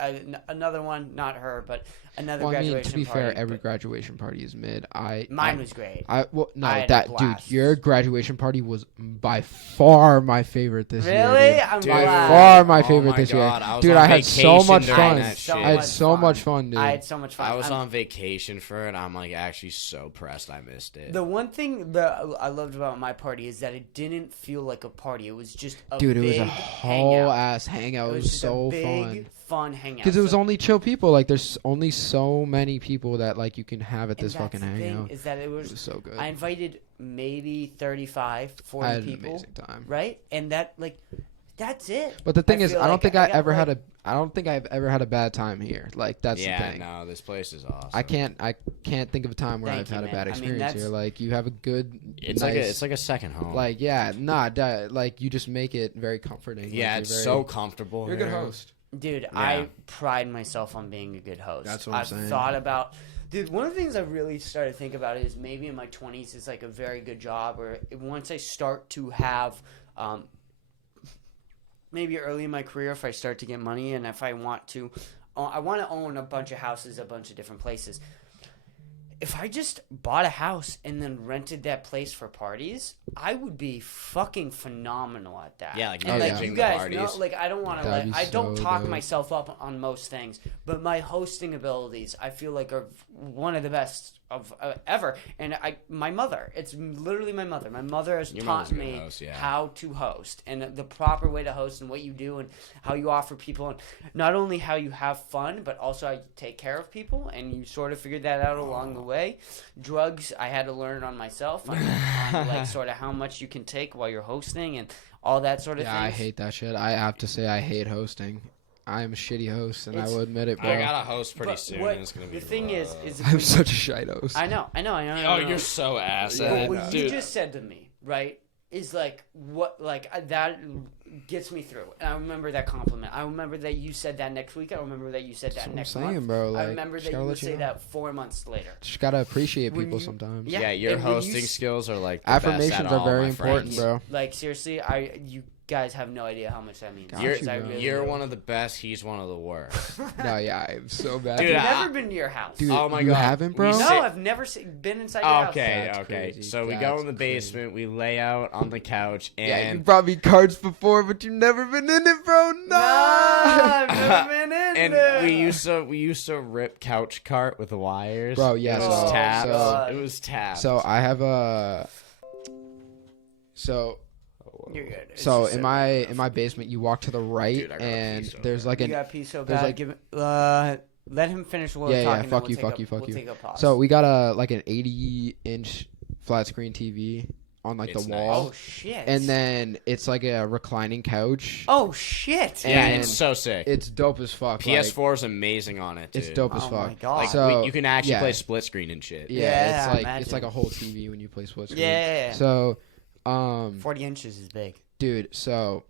another one, not her, but another Well, I mean, graduation to be party. fair, every but graduation party is mid. mine was great. No, I had a that dude, blast. your graduation party was by far my favorite this year. Really? Dude. I'm Dude. By glad. far my Oh favorite my this God, year. I was Dude, on I had so vacation much during fun. that shit. I had so much fun, dude. I had so much fun. I was I'm- on vacation for it. I'm like actually so pressed I missed it. The one thing that I loved about my party is that it didn't feel like a party. It was just a Dude, it was big a whole hangout. ass hangout. It was just so a big, fun. fun hangout. Because it was So- only chill people. Like, there's only so many people that like you can have at and this that's fucking the thing, hangout. is that it It was was so good. I invited maybe 35, 40 I had an people, amazing time. right? And that's it. But the thing is, feel I don't like think I I got, ever like- I don't think I've ever had a bad time here. Like that's the yeah, thing. no, this place is awesome. I can't think of a time where Thank I've you, had a man. bad I mean, experience that's- here. Like you have a good, It's nice, like a second home. like yeah, like you just make it very comforting. yeah, Like, it's you're so very, comfortable. You're a good here. host. Dude, I pride myself on being a good host. That's what I'm I've saying. thought about. Dude, one of the things I really started to think about is maybe in my 20s is like a very good job, or once I start to have, maybe early in my career, if I start to get money and if I want to own a bunch of houses, a bunch of different places. If I just bought a house and then rented that place for parties, I would be fucking phenomenal at that. Yeah, like and like managing you the guys parties. know, like I don't want to That'd like be I don't so talk dope. myself up on most things, but my hosting abilities I feel like are one of the best of ever. And my mother, it's literally my mother. My mother has Your taught mother's a good me host, yeah. how to host and the proper way to host and what you do and how you offer people and not only how you have fun but also how you take care of people, and you sort of figured that out along the way. Drugs, I had to learn on myself on like sort of how much you can take while you're hosting and all that sort of Yeah, thing. I hate that shit. I have to say, I hate hosting. I am a shitty host, and I will admit it, bro. I got a host pretty But soon. what- and it's gonna be the thing rough. is I'm such a shite host. I know. Oh, you're so ass at But it, what you dude. just said to me, right, is like what, like that gets me through. And I remember that compliment. I remember that you said that next week. I remember that you said that That's what I'm next saying, month. bro. I Like, remember just that gotta you let would you say know. that 4 months later. Just gotta appreciate When people you- sometimes. Yeah. Yeah, your and when you hosting s- skills are like the Affirmations best at are all, very my important, friends. bro. Like seriously, you guys have no idea how much that means. Got Because you, I bro. really You're do. one of the best. He's one of the worst. No, yeah, I'm so bad. Dude, I've I- never been to your house. Dude, Oh my you God. haven't, bro? We no, sit- I've never been inside your house. Okay, That's okay. crazy. So we go That's in the crazy. basement. We lay out on the couch, Yeah, you and brought me cards before, but you've never been in it, bro. No. No, I've never been in and there. we used to rip couch cart with the wires. Bro, yeah, it was so- tapped. so- it was tapped. So I have a. So You're good. It's So just in so- my basement, you walk to the right, Dude, I gotta pee and so there's bad. like You an got pee so there's bad. like- Give it. Let him finish what we're yeah. talking. then Fuck we'll you, take fuck a- you, fuck we'll you. take a pause. So we got like an 80-inch flat screen TV on like It's the nice. wall, Oh shit. and then it's like a reclining couch. Oh shit. And- Yeah, it's so sick. It's dope as fuck. PS4 is amazing on it, dude. It's dope as Oh fuck. my God. Like, So you can actually yeah. play split screen and shit. Yeah, Yeah, it's like imagine. it's like a whole TV when you play split screen. Yeah. So, 40 inches is big. dude, so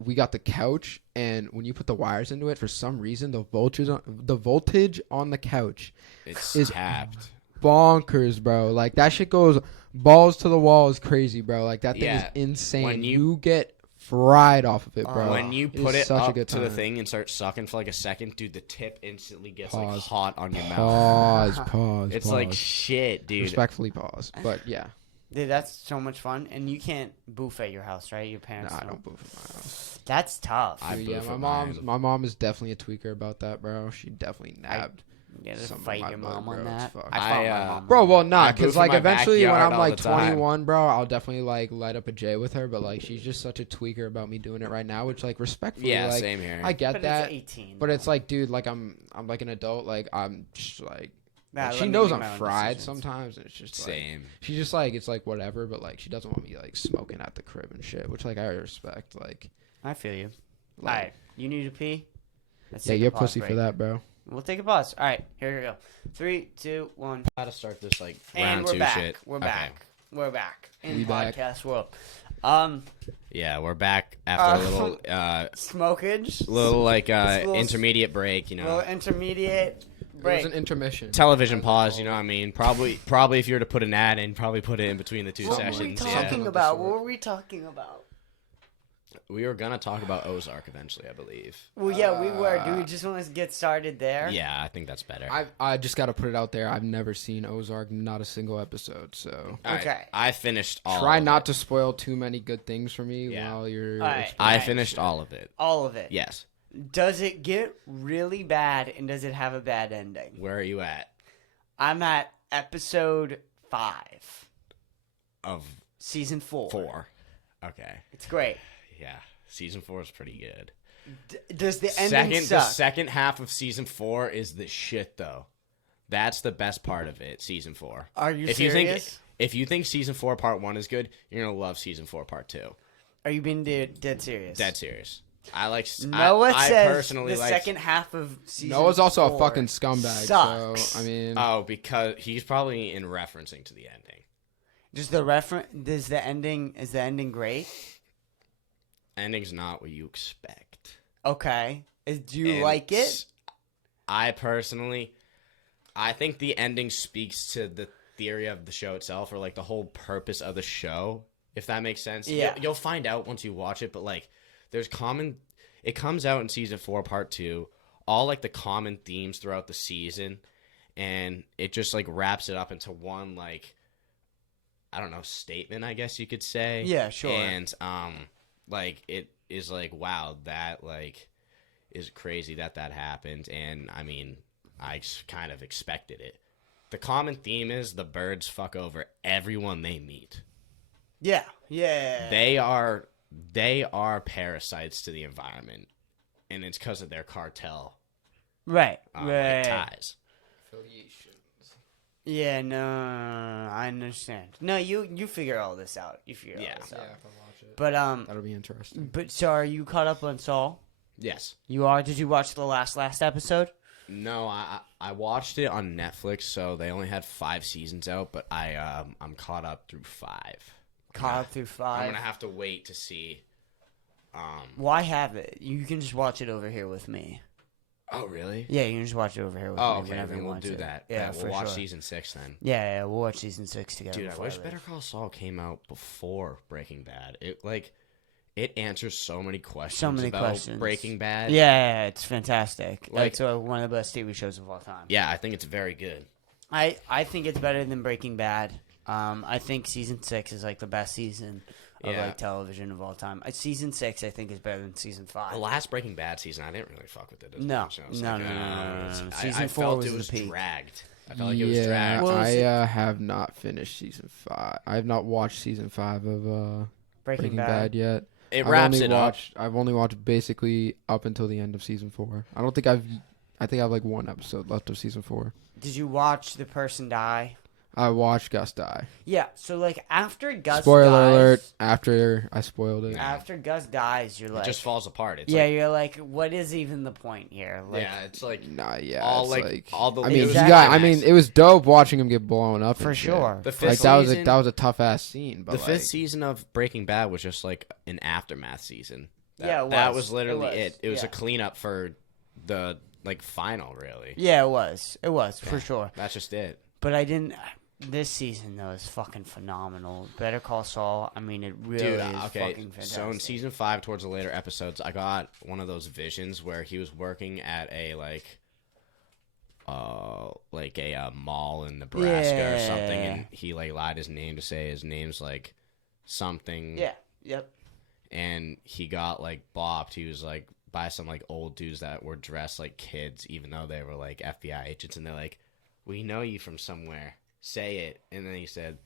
we got the couch, and when you put the wires into it, for some reason the voltage on the couch It's Is- tapped. bonkers, bro. Like that shit goes balls to the wall is crazy, bro. Like that thing Yeah. is insane. When You you- get fried off of it, bro. When you It put is it such a up good to the time. thing and start sucking for like a second, dude, the tip instantly gets like Pause. hot on your mouth. Pause. It's pause. like shit, dude. Respectfully pause. But yeah, Dude, that's so much fun. And you can't boof at your house, right? Your parents nah, I don't. don't boof in my house. That's tough. I Dude, yeah, boof my at mom's mine. my mom is definitely a tweaker about that, bro. She definitely nabbed. You gotta some of fight my your blood, mom bro. on It's that. fucked. I fought my I, mom. Bro, on well, that. nah, I because boof in like my eventually when backyard I'm all like the time. 21, bro, I'll definitely like light up a J with her. But like she's just such a tweaker about me doing it right now, which like respectfully, Yeah, like same here. I get But that. it's 18. But it's like, dude, like I'm like an adult. Like I'm just like Nah, like, let she me knows make I'm my own fried decisions. sometimes, and it's just like Same. she's just like it's like whatever. But like she doesn't want me like smoking at the crib and shit, which like I respect. Like, I feel you. like All right, you need to pee? Let's yeah, take a you're pause pussy break. for that, bro. We'll take a pause. All right, here we go. 3, 2, 1. How to start this like And round we're two back. shit. We're Okay. back. We're back in We back. podcast world. Yeah, we're back after a little Smokage. little like little- intermediate break, you know. Little intermediate It break. was an intermission. Television pause, you know what I mean? Probably if you were to put an ad in, probably put it in between the two What were we sessions. talking Something Yeah. of the about? sort. What were we talking about? We were gonna talk about Ozark eventually, I believe. Well, yeah, we were. Do we just want to get started there? Yeah, I think that's better. I just got to put it out there. I've never seen Ozark, not a single episode. So All right, Okay. I finished all try of not it. to spoil too many good things for me Yeah. while you're. All right. explaining I Nice. finished all of it. All of it. Yes. Does it get really bad and does it have a bad ending? Where are you at? I'm at episode 5, Of season 4. 4. Okay. It's great. Yeah. Season 4 is pretty good. Does the ending The suck? second half of season 4 is the shit though. That's the best part of it, season 4. Are you if serious? if you think season 4 part 1 is good, you're going to love season 4 part 2. Are you being dead serious? Dead serious. I like Noah I says personally the like second half of season Noah's also 4 a fucking scumbag. sucks. So I mean, Oh, because he's probably in referencing to the ending. Does the reference? Is the ending great? Ending's not what you expect. Okay. Do you And like it? I personally, I think the ending speaks to the theory of the show itself, or like the whole purpose of the show, if that makes sense. Yeah. You'll find out once you watch it, but like, it comes out in season 4, part 2, all like the common themes throughout the season, and it just like wraps it up into one like, I don't know, statement, I guess you could say. Yeah, sure. And like it is like, wow, that like is crazy that happened, and I mean, I kind of expected it. The common theme is the birds fuck over everyone they meet. Yeah. Yeah. They are parasites to the environment, and it's because of their cartel Right. like, Right. ties. Yeah. No. I understand. No, you figure all this out. You figure Yeah. all this yeah, out. if I watch it, But that'll be interesting. But so are you caught up on Saul? Yes. You are. Did you watch the last episode? No, I watched it on Netflix, so they only had 5 seasons out, but I'm caught up through 5. Caught up through 5. I'm gonna have to wait to see. Why have it? You can just watch it over here with me. Oh really? Yeah, you can just watch it over here with Oh, me okay. whenever Then you we'll want do to. that. Yeah, we'll for watch sure. season 6 then. Yeah, we'll watch season 6 together. Dude, I before wish leave. Better Call Saul came out before Breaking Bad. It answers so many questions. So many about questions. Breaking Bad. Yeah, it's fantastic. Like- It's one of the best TV shows of all time. Yeah, I think it's very good. I think it's better than Breaking Bad. I think season 6 is like the best season of Yeah. like television of all time. Season 6 I think is better than season 5. The last Breaking Bad season, I didn't really fuck with it as No. much. I was No, like, no, no, no, no, it's- no. I Season 4 felt was it the was peak. dragged. I felt like it was yeah, dragged. Well, I have not finished season 5. I have not watched season 5 of Breaking Breaking Bad. Bad yet. It wraps it up. I've only watched basically up until the end of season 4. I think I have like one episode left of season 4. Did you watch the person die? I watched Gus die. Yeah, so like after Gus Spoiler dies, alert, after I spoiled it. after Gus dies, you're It like, just falls apart. It's yeah, like, you're like, what is even the point here? Like, yeah, it's like Nah, yeah. all it's like all the. I mean, Exactly. it was dope watching him get blown up. for and shit. sure. The For fifth Like season, that was a tough ass scene. But the like, fifth season of Breaking Bad was just like an aftermath season. Yeah, it that was. was literally It was. it. It was Yeah. a cleanup for the like final, really. Yeah, it was. It was for sure. That's just it. But I didn't. This season though is fucking phenomenal. Better Call Saul. I mean, it really Dude, is okay. fucking fantastic. So in season 5, towards the later episodes, I got one of those visions where he was working at a mall in Nebraska or something, and he like lied his name to say his name's like something. Yeah. Yep. And he got like bopped. He was like by some like old dudes that were dressed like kids, even though they were like FBI agents, and they're like, "We know you from somewhere. Say it." And then he said,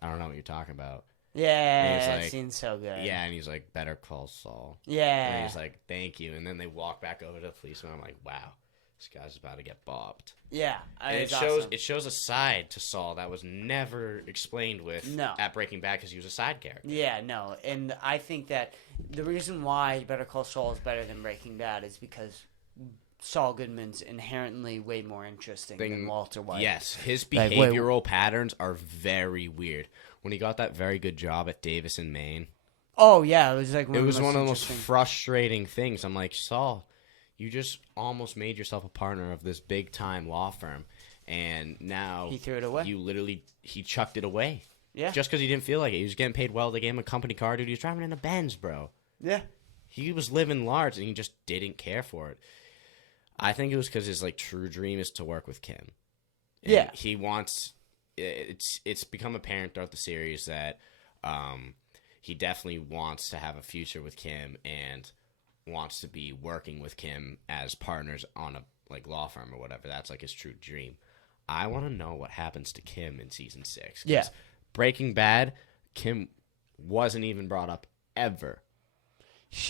"I don't know what you're talking about." Yeah, he's that like- scene's so good. Yeah, and he's like, "Better call Saul." Yeah. And he's like, "Thank you." And then they walk back over to the policeman. I'm like, "Wow, this guy's about to get bopped." yeah. And It's it shows a side to Saul that was never explained at Breaking Bad because he was a side character. Yeah, no, and I think that the reason why Better Call Saul is better than Breaking Bad is because Saul Goodman's inherently way more interesting than Walter White. Yes, his Like, behavioral patterns are very weird. When he got that very good job at Davis in Maine, Oh yeah, it was like it was one of the most interesting- frustrating things. I'm like, Saul, you just almost made yourself a partner of this big time law firm, and now He threw it away? He chucked it away. Yeah. Just because he didn't feel like it. He was getting paid well. They gave him a company car, dude. He was driving in a Benz, bro. Yeah. He was living large, and he just didn't care for it. I think it was because his like true dream is to work with Kim. And Yeah. he wants. It's become apparent throughout the series that he definitely wants to have a future with Kim and wants to be working with Kim as partners on a like law firm or whatever. That's like his true dream. I want to know what happens to Kim in season 6. 'Cause Yeah. Breaking Bad, Kim wasn't even brought up ever.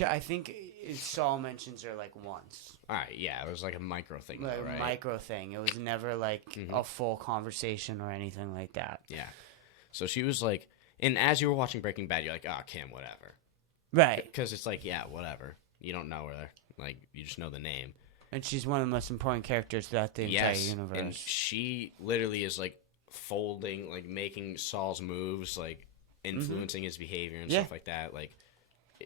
I think Saul mentions her like once, All right, yeah, it was like a micro thing, like though, right? a micro thing. It was never like a full conversation or anything like that. Yeah. So she was like, and as you were watching Breaking Bad, you're like, oh, Kim, whatever. Right. Because it's like, yeah, whatever. You don't know her. Like, you just know the name. And she's one of the most important characters throughout the entire universe. And she literally is like folding, like making Saul's moves, like influencing his behavior and Yeah. stuff like that. Like,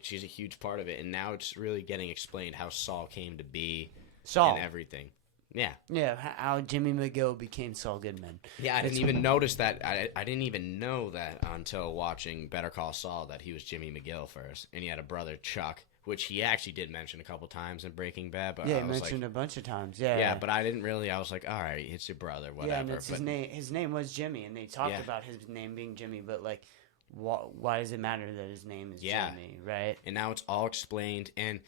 she's a huge part of it. And now it's really getting explained how Saul came to be Saul. and everything. Yeah. Yeah, how Jimmy McGill became Saul Goodman. Yeah, I didn't even notice that. I didn't even know that until watching Better Call Saul that he was Jimmy McGill first, and he had a brother Chuck, which he actually did mention a couple times in Breaking Bad. But Yeah, I he was mentioned like, a bunch of times. Yeah. yeah, but I didn't really. I was like, all right, it's your brother, whatever. Yeah, and it's but his name was Jimmy, and they talked Yeah. about his name being Jimmy, but like, why does it matter that his name is Yeah. Jimmy, right? and now it's all explained. And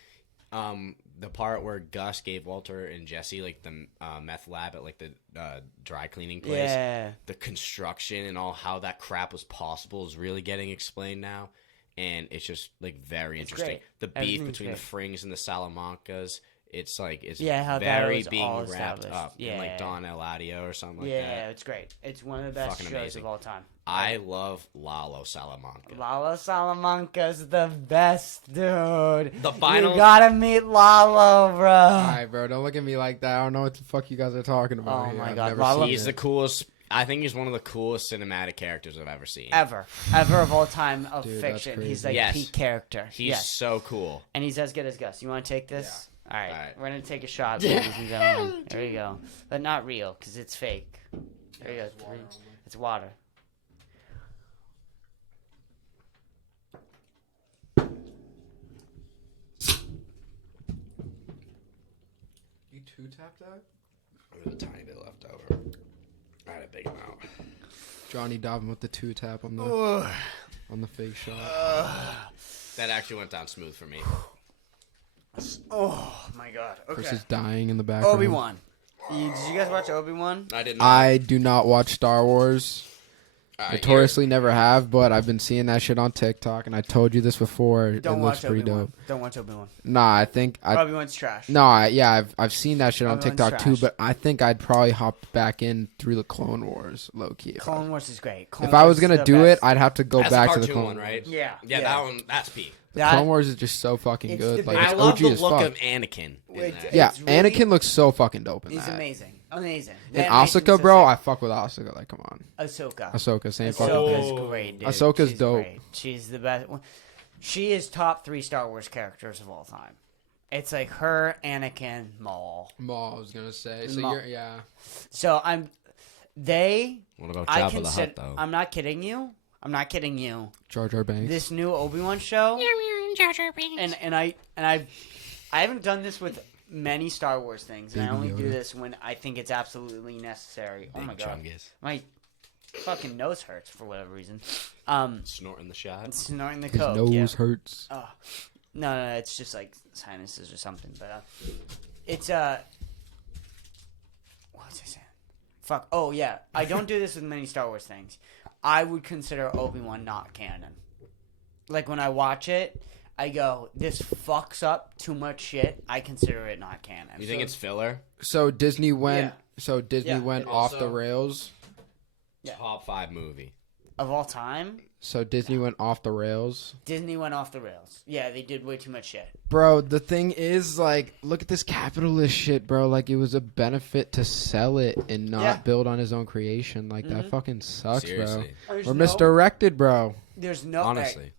the part where Gus gave Walter and Jesse like the meth lab at like the dry cleaning place, Yeah. the construction and all how that crap was possible is really getting explained now. And it's just like very interesting. great. The beef Everything's between great. the Frings and the Salamancas, it's like it's Yeah, how that very was being all wrapped established. up in Yeah. like Don Eladio or something like Yeah, that. it's great. It's one of the best Fucking shows amazing. of all time. I love Lalo Salamanca. Lalo Salamanca's the best, dude. The final- You gotta meet Lalo, bro. All right, bro. Don't look at me like that. I don't know what the fuck you guys are talking about. Oh here. my I've God, never Lalo- seen He's it. the coolest. I think he's one of the coolest cinematic characters I've ever seen. Ever of all time of Dude, that's fiction. He's crazy. like Yes. peak character. He's yes. so cool. And he's as good as Gus. You want to take this? All right. All right. We're going to take a shot, ladies and gentlemen. There you go. But not real, because it's fake. There you go. It's water. You two tapped that? There's a tiny bit left over. I had a big amount. Johnny Dobbin with the two tap on the fake shot. That actually went down smooth for me. Oh, my God. Chris is dying in the background. Obi-Wan. Did you guys watch Obi-Wan? I didn't. I do not watch Star Wars. Notoriously never have, but I've been seeing that shit on TikTok, and I told you this before. Don't it watch looks pretty Obi-Wan. dope. Don't watch Obi-Wan. Nah, I think Obi-Wan's trash. I've seen that shit on Obi-Wan's TikTok too, trash. but I think I'd probably hop back in through the Clone Wars, low key. Clone Wars is great. If I was gonna do it, I'd have to go That's back the to the cartoon Clone one, right? Yeah. Yeah, that one. That's peak. Clone Wars is just so fucking It's good. the Like, best. it's I love OG the as look fuck. of Anakin. In It's- that. Yeah, It's really- Anakin looks so fucking dope in He's that. amazing. Amazing. And The animation's Asuka, bro, so I fuck with Asuka. Like, come on. sick. Ahsoka. Ahsoka, same fucking Ahsoka's thing. great, dude. Ahsoka's She's dope. great. She's the best. She is top 3 Star Wars characters of all time. It's like her, Anakin, Maul. Maul, I was gonna say. So Maul. yeah. So What about I Jabba the consider. Hutt though? I'm not kidding you. I'm not kidding you. Jar Jar Banks. This new Obi-Wan show. And I haven't done this with many Star Wars things, and I Baby only do Yoda. this when I think it's absolutely necessary. Oh my Big god, Chungus. my fucking nose hurts for whatever reason. Snorting the shot. Snorting the His coke. nose yeah. hurts. No, it's just like sinuses or something. But it's what was I saying? Fuck. Oh yeah, I don't do this with many Star Wars things. I would consider Obi-Wan not canon. Like when I watch it, I go, "This fucks up too much shit." I consider it not canon. You think it's filler? So Disney went. Yeah. So Disney Yeah. went And off also- the rails. Yeah. Top 5 movie. of all time? So Disney went off the rails. Disney went off the rails. Yeah, they did way too much shit. Bro, the thing is, like, look at this capitalist shit, bro. Like, it was a benefit to sell it and not Yeah. build on his own creation. Like, that fucking sucks, Seriously. bro. There's We're no- misdirected, bro. There's no. Honestly.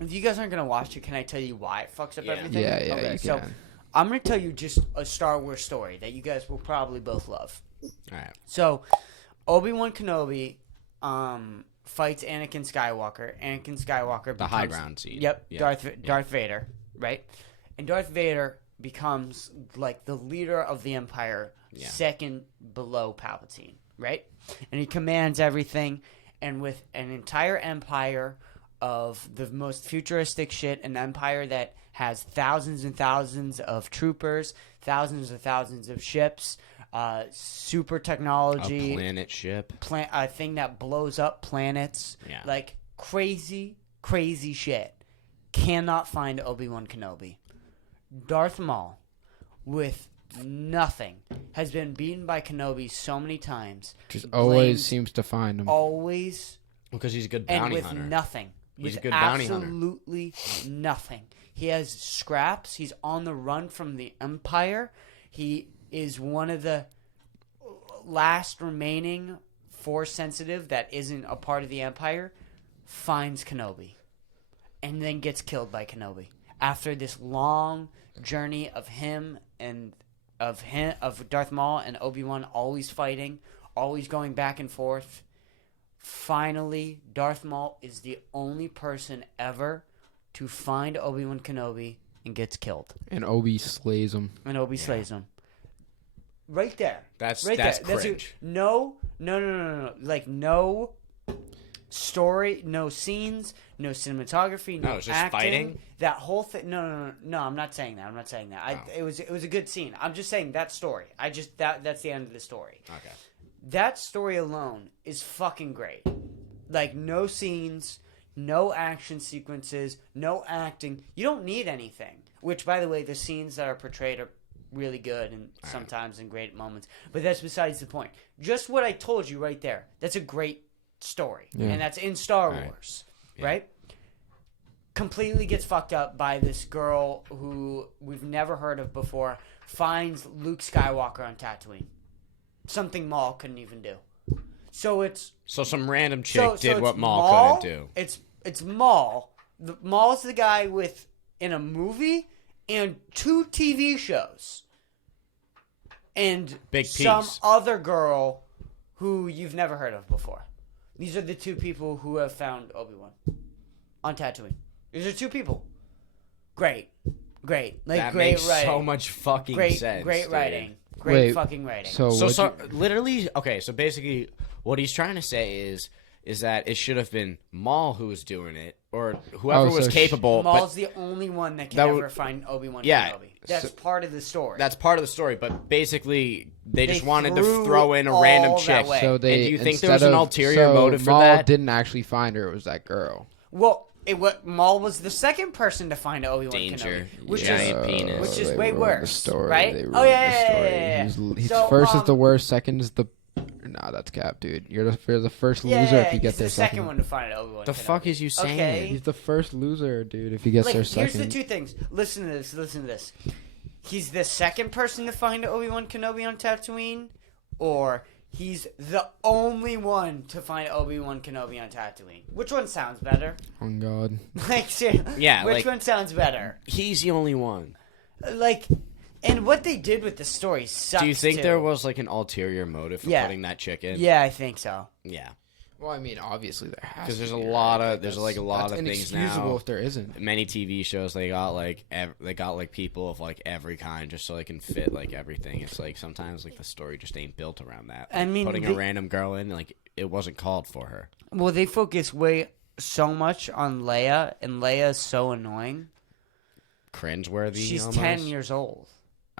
If you guys aren't gonna watch it, can I tell you why it fucks up Yeah. everything? Yeah, Okay, you so can. I'm gonna tell you just a Star Wars story that you guys will probably both love. Alright. So, Obi-Wan Kenobi fights Anakin Skywalker. Anakin Skywalker The high becomes- ground scene. Yep, Yeah. Darth Vader, right? And Darth Vader becomes like the leader of the Empire, Yeah. second below Palpatine, right? And he commands everything, and with an entire empire of the most futuristic shit, an empire that has thousands and thousands of troopers, thousands and thousands of ships, super technology, A planet ship. a thing that blows up planets, Yeah. like crazy shit. Cannot find Obi-Wan Kenobi. Darth Maul, with nothing, has been beaten by Kenobi so many times. Just always blames seems to find him. always Because he's a good and bounty with hunter. nothing. He's with a good bounty hunter. absolutely nothing. He has scraps. He's on the run from the Empire. He is one of the last remaining Force sensitive that isn't a part of the Empire. Finds Kenobi, and then gets killed by Kenobi after this long journey of him and of Darth Maul and Obi-Wan always fighting, always going back and forth. Finally, Darth Maul is the only person ever to find Obi-Wan Kenobi and gets killed. And Obi slays him. And Obi slays him. Right there. That's right that's there. cringe. No. Like, no story, no scenes, no cinematography, no it's just acting. fighting? That whole thing. No. I'm not saying that. It was a good scene. I'm just saying that story. That's the end of the story. Okay. That story alone is fucking great. Like, no scenes, no action sequences, no acting. You don't need anything. Which, by the way, the scenes that are portrayed are really good and sometimes in great moments. But that's besides the point. Just what I told you right there. That's a great story. Yeah. And that's in Star Right. Wars. Right? Completely gets fucked up by this girl who we've never heard of before. Finds Luke Skywalker on Tatooine. Something Maul couldn't even do. So some random chick did it's what Maul couldn't do. It's Maul. Maul's the guy in a movie and 2 TV shows. And Big some piece. other girl who you've never heard of before. These are the 2 people who have found Obi-Wan on Tatooine. These are 2 people. Great. Like, That great makes writing. so much fucking sense. Great dude. writing. Great Wait, fucking writing. So, So what'd you- literally, okay. So basically, what he's trying to say is, is that it should have been Maul who was doing it, or whoever Oh, was so capable. Maul's But the only one that can That ever would- find Obi-Wan Yeah, Kenobi. That's part of the story. that's part of the story. But basically, they just wanted to threw throw in a random all that chick. way. So they And do you think there instead was an of- ulterior so motive for Maul that? didn't actually find her. It was that girl. Well, Maul was the second person to find Obi-Wan Danger. Kenobi, which Giant is penis. which is They way ruined worse, the story. right? They Oh ruined yeah, the yeah, story. yeah, yeah. He's So, first is the worst. Second is the. Nah, that's cap, dude. You're the first yeah, loser yeah, if you get he's there the second one to find Obi-Wan. The Kenobi. fuck is you saying? Okay. He's the first loser, dude. If he gets Like, there here's second. the two things. Listen to this. Listen to this. He's the second person to find Obi-Wan Kenobi on Tatooine, or he's the only one to find Obi-Wan Kenobi on Tatooine. Which one sounds better? Oh God. Like, seriously, Yeah, which like- one sounds better? He's the only one. Like, and what they did with the story sucks. Do you think too. there was like an ulterior motive for Yeah. putting that chick in? Yeah, I think so. Yeah. Well, I mean, obviously there has 'Cause to there's a be, lot right? of- there's, like, a lot that's of things inexcusable now. if there isn't. Many TV shows they got like people of like every kind just so they can fit like everything. It's like sometimes like the story just ain't built around that. I Like, mean, putting they- a random girl in like it wasn't called for her. Well, they focus so much on Leia, and Leia is so annoying. Cringeworthy. She's almost. 10 years old,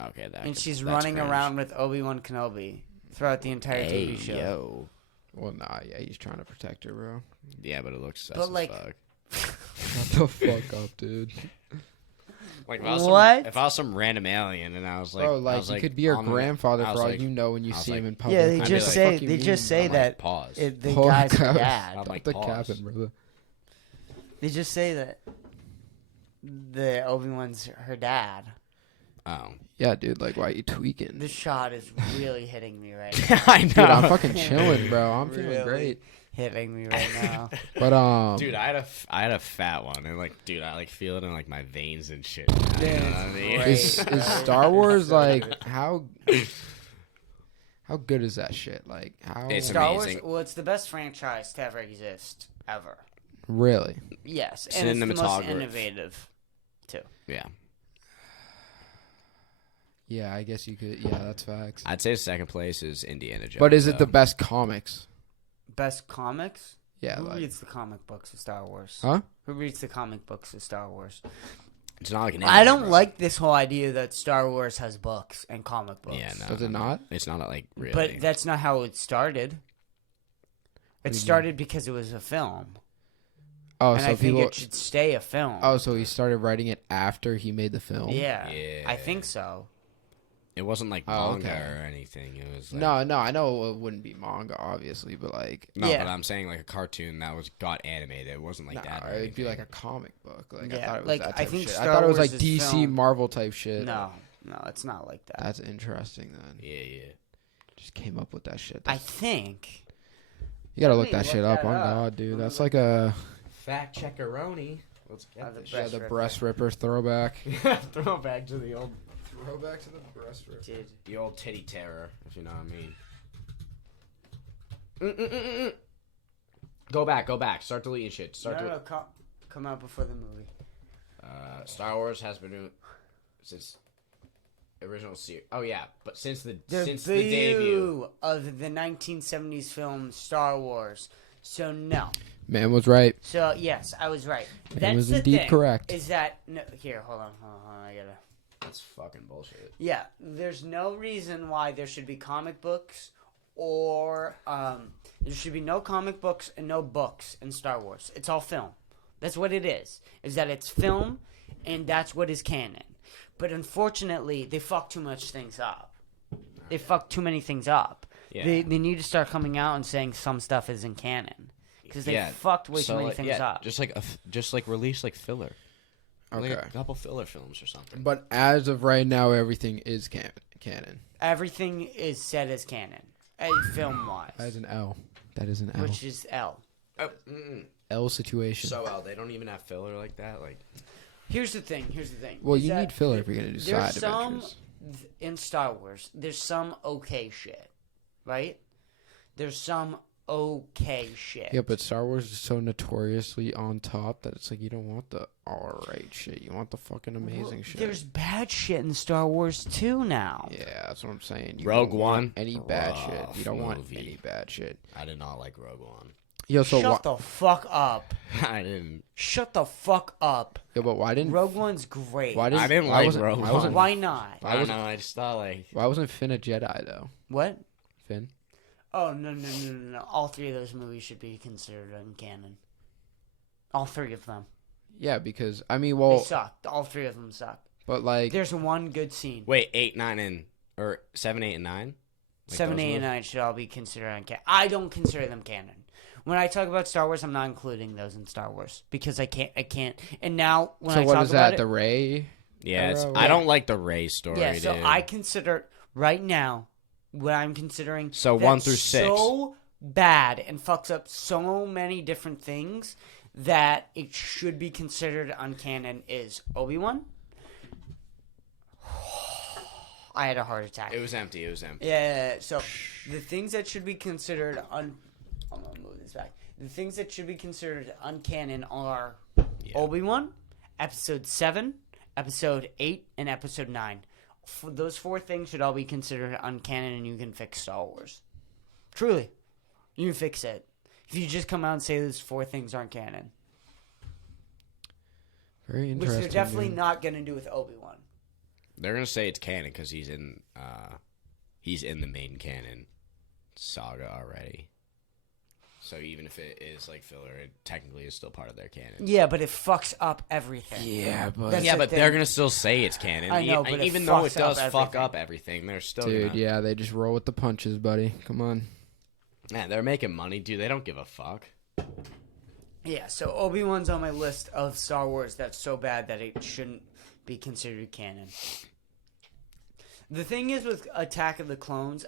Okay, and she's that's running cringe. around with Obi-Wan Kenobi throughout the entire Hey, TV show. yo. Well, nah, yeah, he's trying to protect her, bro. Yeah, but it looks sus But, as like- fuck. Shut the fuck up, dude. Like if I was What? if I was some random alien and I was like, Bro, I like, was, he could be your on the- grandfather I for was all like- you know when you I was see him like- in public. Yeah, they I'd be just like, say fuck you they mean? just say I'm like, that pause. the Holy guy's her crap. dad. I'm Stop like, the pause. capping, brother. They just say that the Obi-Wan's her dad. Oh, Yeah, dude, like, why are you tweaking? This shot is really hitting me right now. I know. Dude, I'm fucking chilling, bro. I'm feeling Really great. hitting me right now. But Dude, I had a fat one, and like, dude, I like feel it in like my veins and shit. You know what I mean? great. is Star Wars like how good is that shit? Like how It's Star Wars, amazing. well, it's the best franchise to ever exist, ever. really? Yes, and it's the most Cinematography. innovative, too. Yeah, Yeah, I guess you could. Yeah, that's facts. I'd say second place is Indiana Jones. But is it the though. best comics? Best comics? Yeah, Who like reads the comic books of Star Wars? huh? Who reads the comic books of Star Wars? It's not like an. I anime, don't bro. like this whole idea that Star Wars has books and comic books. Yeah, no. Does it not? It's not like really. But that's not how it started. do It you started because it was a film. Oh, And so I think people. it should stay a film. Oh, so he started writing it after he made the film. yeah. Yeah. I think so. it wasn't like Oh, manga okay. or anything. It was like, No, I know it wouldn't be manga, obviously, but like, no. Yeah. But I'm saying like a cartoon that got animated. It wasn't like that. Or it'd be anything. like a comic book. Like I Yeah, thought it was like, that I type think of shit. Star I thought it was Wars like is DC film. Marvel type shit. No, it's not like that. That's interesting. Then Yeah. just came up with that shit. I think. You gotta Let look me that look shit up. that On up. God, dude, Let me that's look like a Fact checkeroni. Let's Oh, the this breast the ripper. breast ripper throwback. shit. Throwback to the old Throwback to the breast ripper. Dude. the old titty terror, if you know what I mean. Go back. Start deleting shit. No, come out before the movie. Star Wars has been doing since original series. Oh yeah, but since the Debut debut. of the 1970s film Star Wars. So no. Man was right. So yes, I was right. Man That's was the indeed thing, correct. Is that no, here? Hold on. I gotta. That's fucking bullshit. Yeah, there's no reason why there should be comic books or there should be no comic books and no books in Star Wars. It's all film. That's what it is. Is that it's film, and that's what is canon. But unfortunately, they fuck too much things up. They fuck too many things up. Yeah. They need to start coming out and saying some stuff isn't canon because they fucked way too many like, things up. Just like release like filler. Like Okay. a couple filler films or something. But as of right now, everything is canon. Everything is said as canon, film wise, That is an L. That is an L. which is L. L situation. So they don't even have filler like that. Like Here's the thing. well, is you that need filler if you're gonna do side There's some adventures. in Star Wars. There's some okay shit, right? There's some okay shit. Yeah, but Star Wars is so notoriously on top that it's like you don't want the alright shit. You want the fucking amazing shit. There's bad shit in Star Wars too now. Yeah, that's what I'm saying. You Rogue don't want One, any bad shit. rough You don't want movie. any bad shit. I did not like Rogue One. Yo, so Shut the fuck up. I didn't. Shut the fuck up. Yo, but why didn't Rogue One's great. why didn't I didn't why like wasn't- Rogue why One. wasn't Why not? I don't know. I just thought like why wasn't Finn a Jedi though? What? Finn. Oh, no. All three of those movies should be considered uncanon. All three of them. Yeah, because I mean, They well, sucked. All three of them suck. but like, There's one good scene. wait 8, 9, and or 7, 8, and 9. Like 7, those 8, and movies? 9 should all be considered uncanon. I don't consider them canon. When I talk about Star Wars, I'm not including those in Star Wars because I can't. And now when so I what talk is about that? it, The Rey? Yeah, Era? I don't like the Rey story. yeah. So dude. I consider right now what I'm considering. So that's 1 through 6. So bad and fucks up so many different things that it should be considered uncanon is Obi-Wan. I had a heart attack. It was empty. Yeah. So the things that should be considered I'm gonna move this back. The things that should be considered uncanon are Obi-Wan, Episode 7, Episode 8, and Episode 9. Those 4 things should all be considered uncanon, and you can fix Star Wars. Truly, you can fix it if you just come out and say those 4 things aren't canon, Very which interesting. they're definitely dude. not gonna do with Obi-Wan. They're gonna say it's canon because he's in the main canon saga already. So even if it is like filler, it technically is still part of their canon. Yeah, but it fucks up everything. Yeah, but That's Yeah, the but thing. they're gonna still say it's canon. I know, but it even though it fucks up does fuck everything. up everything, they're still dude, gonna. yeah, they just roll with the punches, buddy. Come on. Man, they're making money, dude. They don't give a fuck. Yeah, so Obi-Wan's on my list of Star Wars that's so bad that it shouldn't be considered canon. The thing is with Attack of the Clones,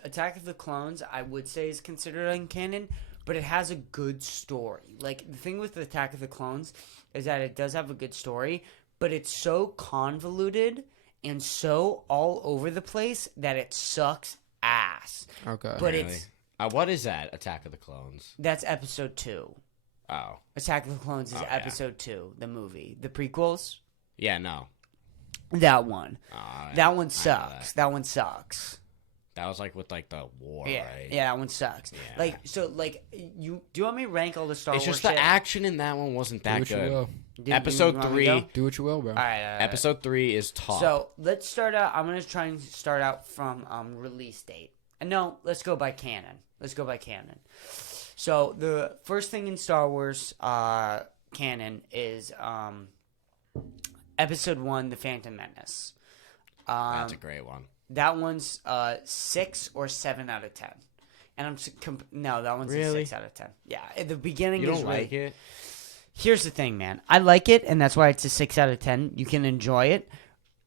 I would say is considered uncanon, but it has a good story. Like, the thing with Attack of the Clones is that it does have a good story, but it's so convoluted and so all over the place that it sucks ass. Okay. But Really? it's What is that? Attack of the Clones. that's episode 2. Oh, Attack of the Clones is Oh, yeah. episode 2, the movie. The prequels? yeah, no. That one. Oh, That I one know sucks. That one sucks. That was like with like the war, Yeah, right? yeah, that one sucks. Yeah. Like, so, like, do you want me to rank all the Star It's Wars just the shit? action in that one wasn't Do that what you good. will. Episode you want me to 3. go? Do what you will, bro. All right. Episode 3 is top. So let's start out. I'm gonna try and start out from release date. And no, let's go by canon. So the first thing in Star Wars canon is Episode 1, The Phantom Menace. That's a great one. That one's 6 or 7 out of 10. And no, that one's a Really? 6 out of 10. Yeah, at the beginning You is don't really. like it? Here's the thing, man. I like it, and that's why it's a 6 out of 10. You can enjoy it.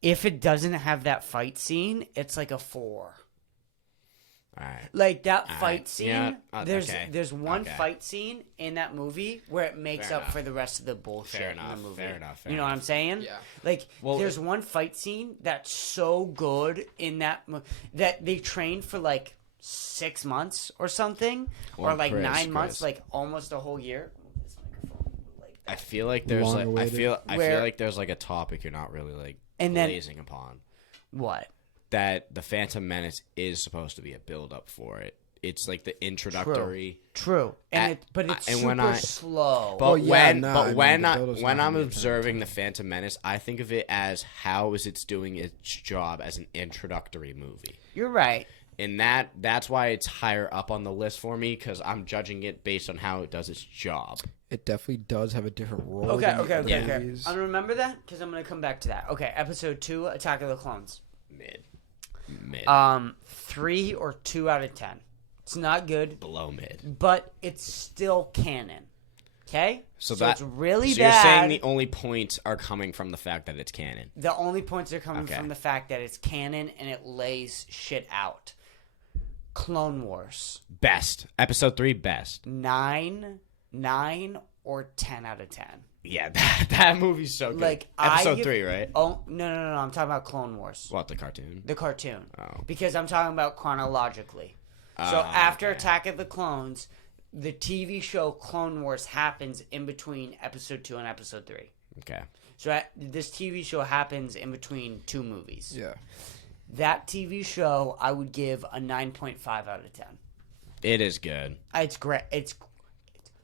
If it doesn't have that fight scene, it's like a 4. All right. Like that All fight right. scene. Yeah, There's one okay. fight scene in that movie where it makes Fair up enough. for the rest of the bullshit Fair in enough, the movie. fair enough, fair You know what enough. I'm saying? Yeah. Like Well, there's one fight scene that's so good in that that they trained for like 6 months or something, or Well, like Chris, 9 months, Chris. like almost a whole year. This microphone, like I feel like there's Long like awaited. I Where- feel like there's like a topic you're not really like And then- blazing upon. what? That the Phantom Menace is supposed to be a build up for it. It's like the introductory. True, and At- but it's and super when I- slow. But Well, yeah, when no, I but mean, when the I, build is when not I'm gonna be observing the Phantom Menace, I think of it as how is it doing its job as an introductory movie. You're right. And that's why it's higher up on the list for me because I'm judging it based on how it does its job. It definitely does have a different role. Okay, than the okay, other okay, okay. movies. I'm gonna remember that because I'm gonna come back to that. Okay, episode 2, Attack of the Clones. Mid. 3 or 2 out of 10. It's not good, Below mid. but it's still canon. Okay, So it's really so bad. you're saying the only points are coming from the fact that it's canon. The only points are coming Okay. from the fact that it's canon and it lays shit out. Clone Wars. Best. Episode 3, best. 9 or 10 out of 10. Yeah, that movie's so good. Like Episode 3, right? Oh no! I'm talking about Clone Wars, What, the cartoon? the cartoon. Oh. Because I'm talking about chronologically. So Oh, after okay. Attack of the Clones, the TV show Clone Wars happens in between Episode 2 and Episode 3. Okay. So this TV show happens in between 2 movies. Yeah. That TV show, I would give a 9.5 out of 10. It is good. It's great.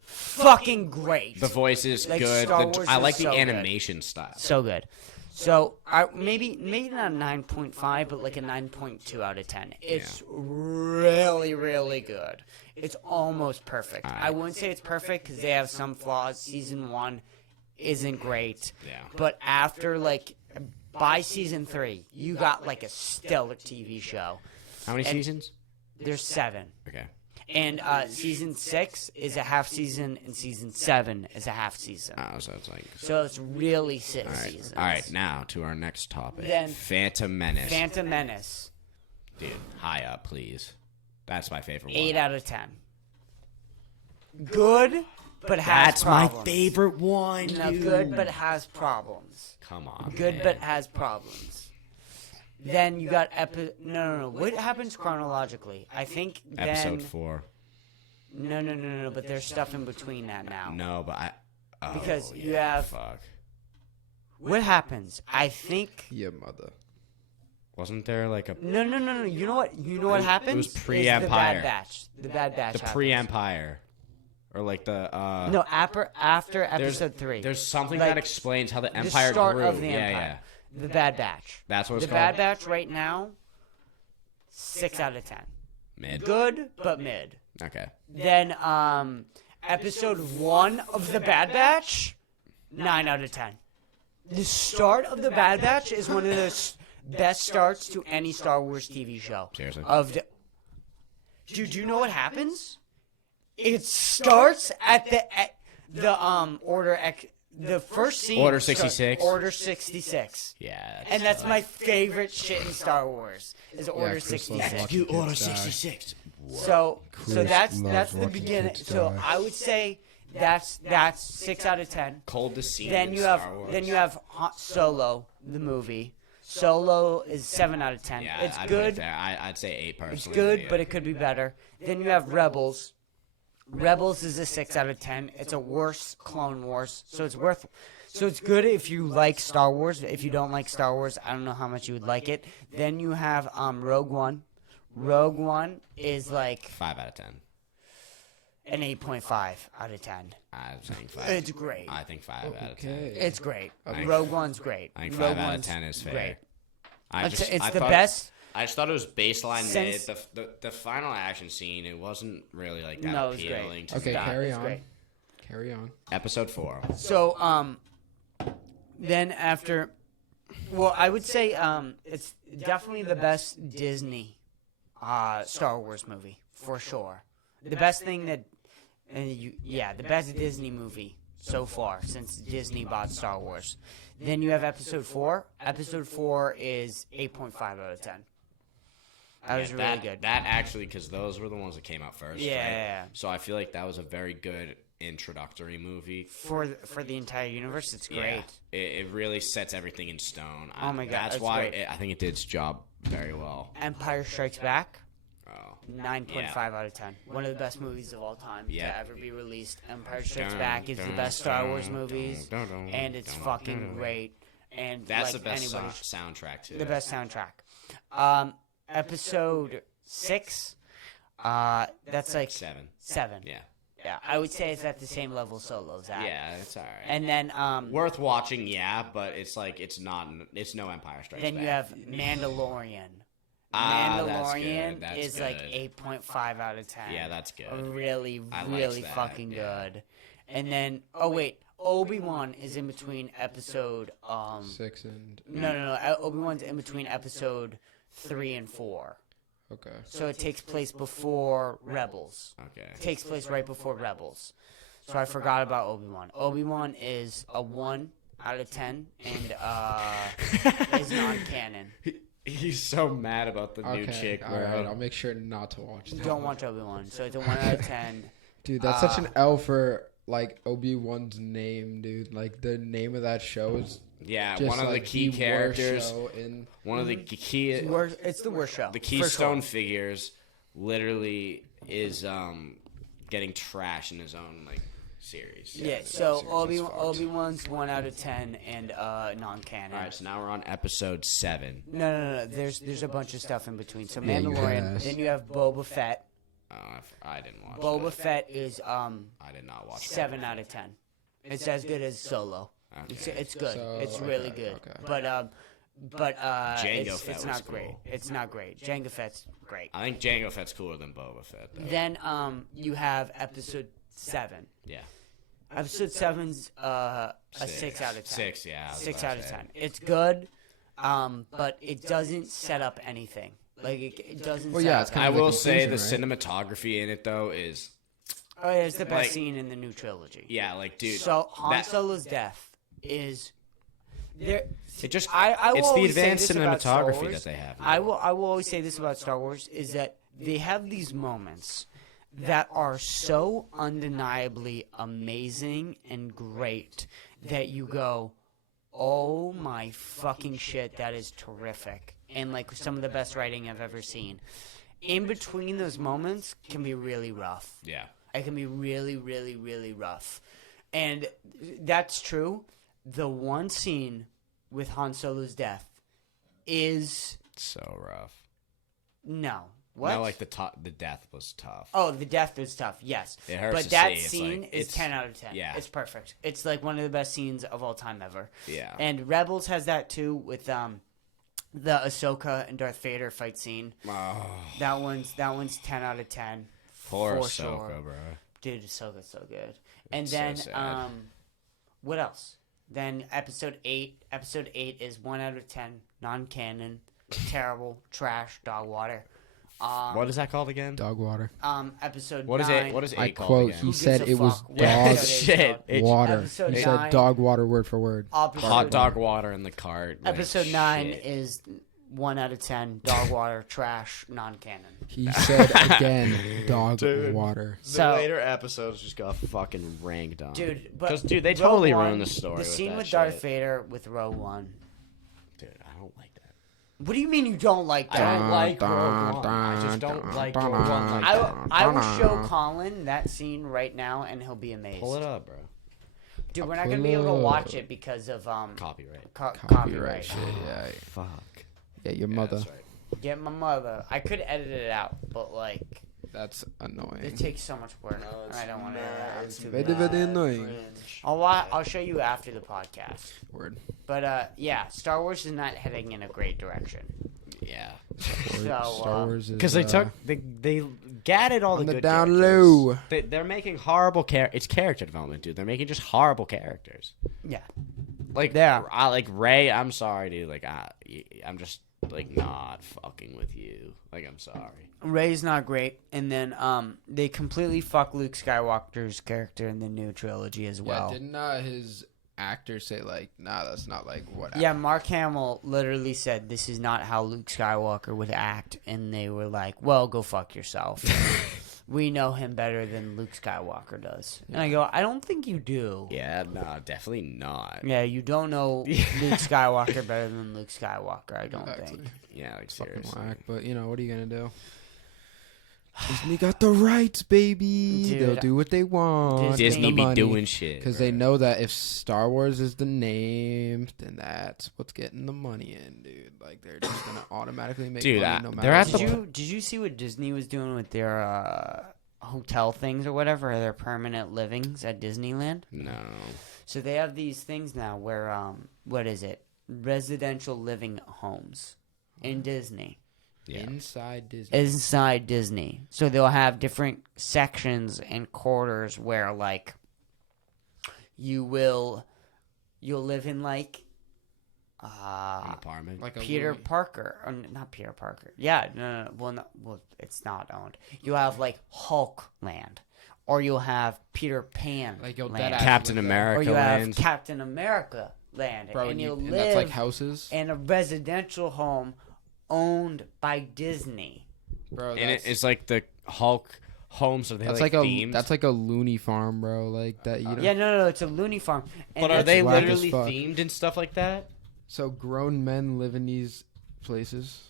fucking great. The voice is Like, good. Star Wars I is like the so good. animation style. So good. So maybe not a 9.5, but like a 9.2 out of 10. It's really, really good. It's almost perfect. I wouldn't say it's perfect because they have some flaws. Season 1 isn't great. Yeah. But after by season 3, you got like a stellar TV show. How many seasons? There's 7. Okay. And season 6 is a half season, and season 7 is a half season. Oh, so it's like. So it's really 6 All right. seasons. All right. Now to our next topic. Then- Phantom Menace. Phantom Menace, Dude, high up, please. That's my favorite 8 one. out of 10. Good, but has That's my problems. favorite one, No, dude. good, but has problems. Come on. Good, man. but has problems. Then you got no. What happens chronologically? I think then Episode 4. No. But there's stuff in between that now. No, but I. Oh, Because you yeah, have- Fuck. What happens? I think Yeah, mother. Wasn't there like a. no. You know what? You know what happens? was Is pre-Empire. The Bad Batch. The Bad Batch. The happens. pre-Empire. Or like the. No, after episode 3. There's something Like, that explains how the the Empire start grew. of the yeah, Empire. The Bad Batch. That's what it's The called. Bad Batch right now, 6 out of 10. Mid. Good, but mid. Okay. Then episode 1 of The Bad Batch, 9 out of 10. The start of The Bad Batch is one of the best starts to any Star Wars TV show. Seriously? Dude, do you know what happens? It starts at the first scene. Order 66? Order 66. Yeah. And that's my favorite shit in Star Wars is Order Chris loves 66. watching You Order kids die. 66. So that's loves the watching beginning. kids So die. I would say that's 6 out of 10. Coldest scene Then in you Star have Wars. Solo, the movie. Solo is 7 out of 10. Yeah, It's I'd put it good. there. I'd say 8 It's personally. good, yeah. but it could be better. Then you have Rebels. Rebels is a 6 out of 10. It's a worse Clone Wars, so it's worth. So it's good if you like Star Wars. If you don't like Star Wars, I don't know how much you would like it. Then you have Rogue One. Rogue One is like 5 out of 10. an 8.5 out of 10. I'm saying 5. It's great. I think 5 out of 10. Okay. It's great. think- Rogue One's great. I think Rogue 5 out of One's 10 is fair. Great. I It's I the thought- best. I just thought it was baseline Since- mid. The final action scene, it wasn't really like that No, it was appealing great. to Okay, me. carry It's on. great. Carry on. Episode 4. So, then after, well, I would say it's definitely the best Disney Star Wars movie for sure. The best thing that, the best Disney movie so far since Disney bought Star Wars. Then you have Episode 4. Episode 4 is 8.5 out of 10. That was really good. That actually, because those were the ones that came out first. Yeah. Right? So I feel like that was a very good introductory movie. For the entire universe, it's great. Yeah. It really sets everything in stone. Oh my God, That's it's why great. I think it did its job very well. Empire Strikes Back. Oh. 9.5 out of 10. One of the best movies of all time Yeah. to ever be released. Empire Strikes Dun, Back is the dun, best Star dun, Wars dun, movies, dun, dun, and it's dun, fucking dun. great. And That's like the best anybody, soundtrack too. the best soundtrack. Episode 6. That's like 7. 7. Yeah. Yeah, I would say it's at the same level Solo's at. Yeah, it's alright. And then Worth watching, yeah, but it's like it's no Empire Strikes then Back. you have Mandalorian. That's Mandalorian good, that's is like good. 8.5 out of 10. Yeah, that's good. Really, I liked really that, fucking yeah. good. And then, Obi-Wan is in between episode, 6 and... no. Obi-Wan's in between episode 3 and 4. Okay. So it takes place before Rebels. Okay. It takes place right before Rebels. So I forgot about Obi-Wan. Obi-Wan is a 1 out of 10 and is non-canon. He's so mad about the new Okay, chick, bro. alright, I'll make sure not to watch that. Don't watch Obi-Wan. So it's a 1 out of 10. Dude, that's such an L for, like, Obi-Wan's name, dude. Like, the name of that show is Yeah, just one of like the key worst characters, show in... one of the key, It's the worst show. the for keystone sure. figures, literally is getting trash in his own like series. Yeah, it's so serious as fuck. Obi-Wan's 1 out of 10 and non-canon. All right, so now we're on episode 7. No. There's a bunch of stuff in between. So Yeah, you Mandalorian. ass. Then you have Boba Fett. I didn't watch Boba it. Fett is I did not watch 7 out of 10. It's as good as Solo. it. Okay. It's good. So, It's really okay, good. okay. But Jango it's Fett was not cool. great. It's not great. Jango Fett's great. I think Jango Fett's cooler than Boba Fett. Though. Then you have episode 7. Yeah. Episode 7's a 6 out of 10. 6, yeah. I was 6 about out to of say. 10. It's good, but it doesn't set up anything. Like it doesn't. Well, set yeah, up it's kind I of the will say the conclusion, right? cinematography in it though is Oh, yeah, it's the best like- scene in the new trilogy. yeah, like dude. So Han that- Solo's death is there. It just I will it's the always say advanced this about Star cinematography Wars. that they have. I will always say this about Star Wars is that they have these moments that are so undeniably amazing and great that you go, oh my fucking shit, that is terrific. And like some of the best writing I've ever seen. In between those moments can be really rough. Yeah. It can be really, really, really rough. And that's true. The one scene with Han Solo's death is So rough. no. What? No, like the death was tough. Oh, the death was tough. Yes, It hurts but to that see. It's scene like- is it's- 10 out of 10. yeah. It's perfect. It's like one of the best scenes of all time ever. Yeah. And Rebels has that too with the Ahsoka and Darth Vader fight scene. Oh, That one's 10 out of 10. poor for Ahsoka, sure. bro. Dude, Ahsoka's so good. And It's so then sad. what else? Then episode 8. Episode 8 is 1 out of 10, non-canon, terrible, trash, dog water. What is that called again? Dog water. Episode What is 9. it? What is I it called quote, again? he Who said gives a it was fuck? Yeah, dog shit. It- water. Episode He 9. said dog water word for word. Episode Hot dog water in the cart. like, Episode 9 shit. is 1 out of 10, dog water, trash, non-canon. He said again, dog Dude. water. The So- later episodes just got fucking ranked on. Dude, but because dude, they Rogue totally One, ruined the story. The scene that with shit. Darth Vader with Rogue One. Dude, I don't like that. What do you mean you don't like I that? don't like Rogue One. I just don't like Rogue One like that. I will show Collin that scene right now, and he'll be amazed. Pull it up, bro. Dude, we're not gonna be able to watch it because of Copyright. copyright. Shit, yeah. Fuck. Yeah, your Yeah, mother. that's right. Get my mother. I could edit it out, but like That's annoying. it takes so much work. I don't want to. I'm too Very, busy. very annoying. I'll show you after the podcast. Word. But yeah, Star Wars is not heading in a great direction. Yeah. Star Wars is Because they took they gadded all on the the good down characters. low. They're making horrible It's character development, dude. They're making just horrible characters. Yeah. Like Yeah. I like Ray. I'm sorry, dude. Like I'm just like not fucking with you. Like I'm sorry. Rey's not great, and then they completely fuck Luke Skywalker's character in the new trilogy as well. Yeah, didn't his actor say like, nah, that's not like what? Yeah, Mark Hamill literally said this is not how Luke Skywalker would act, and they were like, "Well, go fuck yourself." We know him better than Luke Skywalker does, and I go, "I don't think you do." Yeah, no, definitely not. Yeah, you don't know Luke Skywalker better than Luke Skywalker. I don't Exactly. think. Yeah, like Fucking seriously. whack. But you know what are you gonna do? Disney got the rights, baby. Dude, They'll do what they want. Disney the be money. doing shit Because bro. they know that if Star Wars is the name, then that's what's getting the money in, dude. Like they're just gonna automatically make Dude, money no they're matter. at the what. Did you see what Disney was doing with their hotel things or whatever, or their permanent livings at Disneyland? No. So they have these things now where what is it? Residential living homes in Disney. Yeah. Inside Disney. Inside Disney. So they'll have different sections and quarters where like you'll live in like An apartment. Like a Peter Louis. Parker, or not Peter Parker. Yeah, no. Well, it's not owned. You'll have like Hulk Land, or you'll have Peter Pan Like, yo, Land, that Captain Like that. America or you land. have Captain America Land, Bro, and you'll and live that's like houses. in a residential home owned by Disney. Bro, And that's, it's like the Hulk homes are they that's like like a themed? that's like a loony farm, bro. Like that. You know. Yeah, no, it's a loony farm. And But are that's they whack as literally fuck. themed and stuff like that? So grown men live in these places.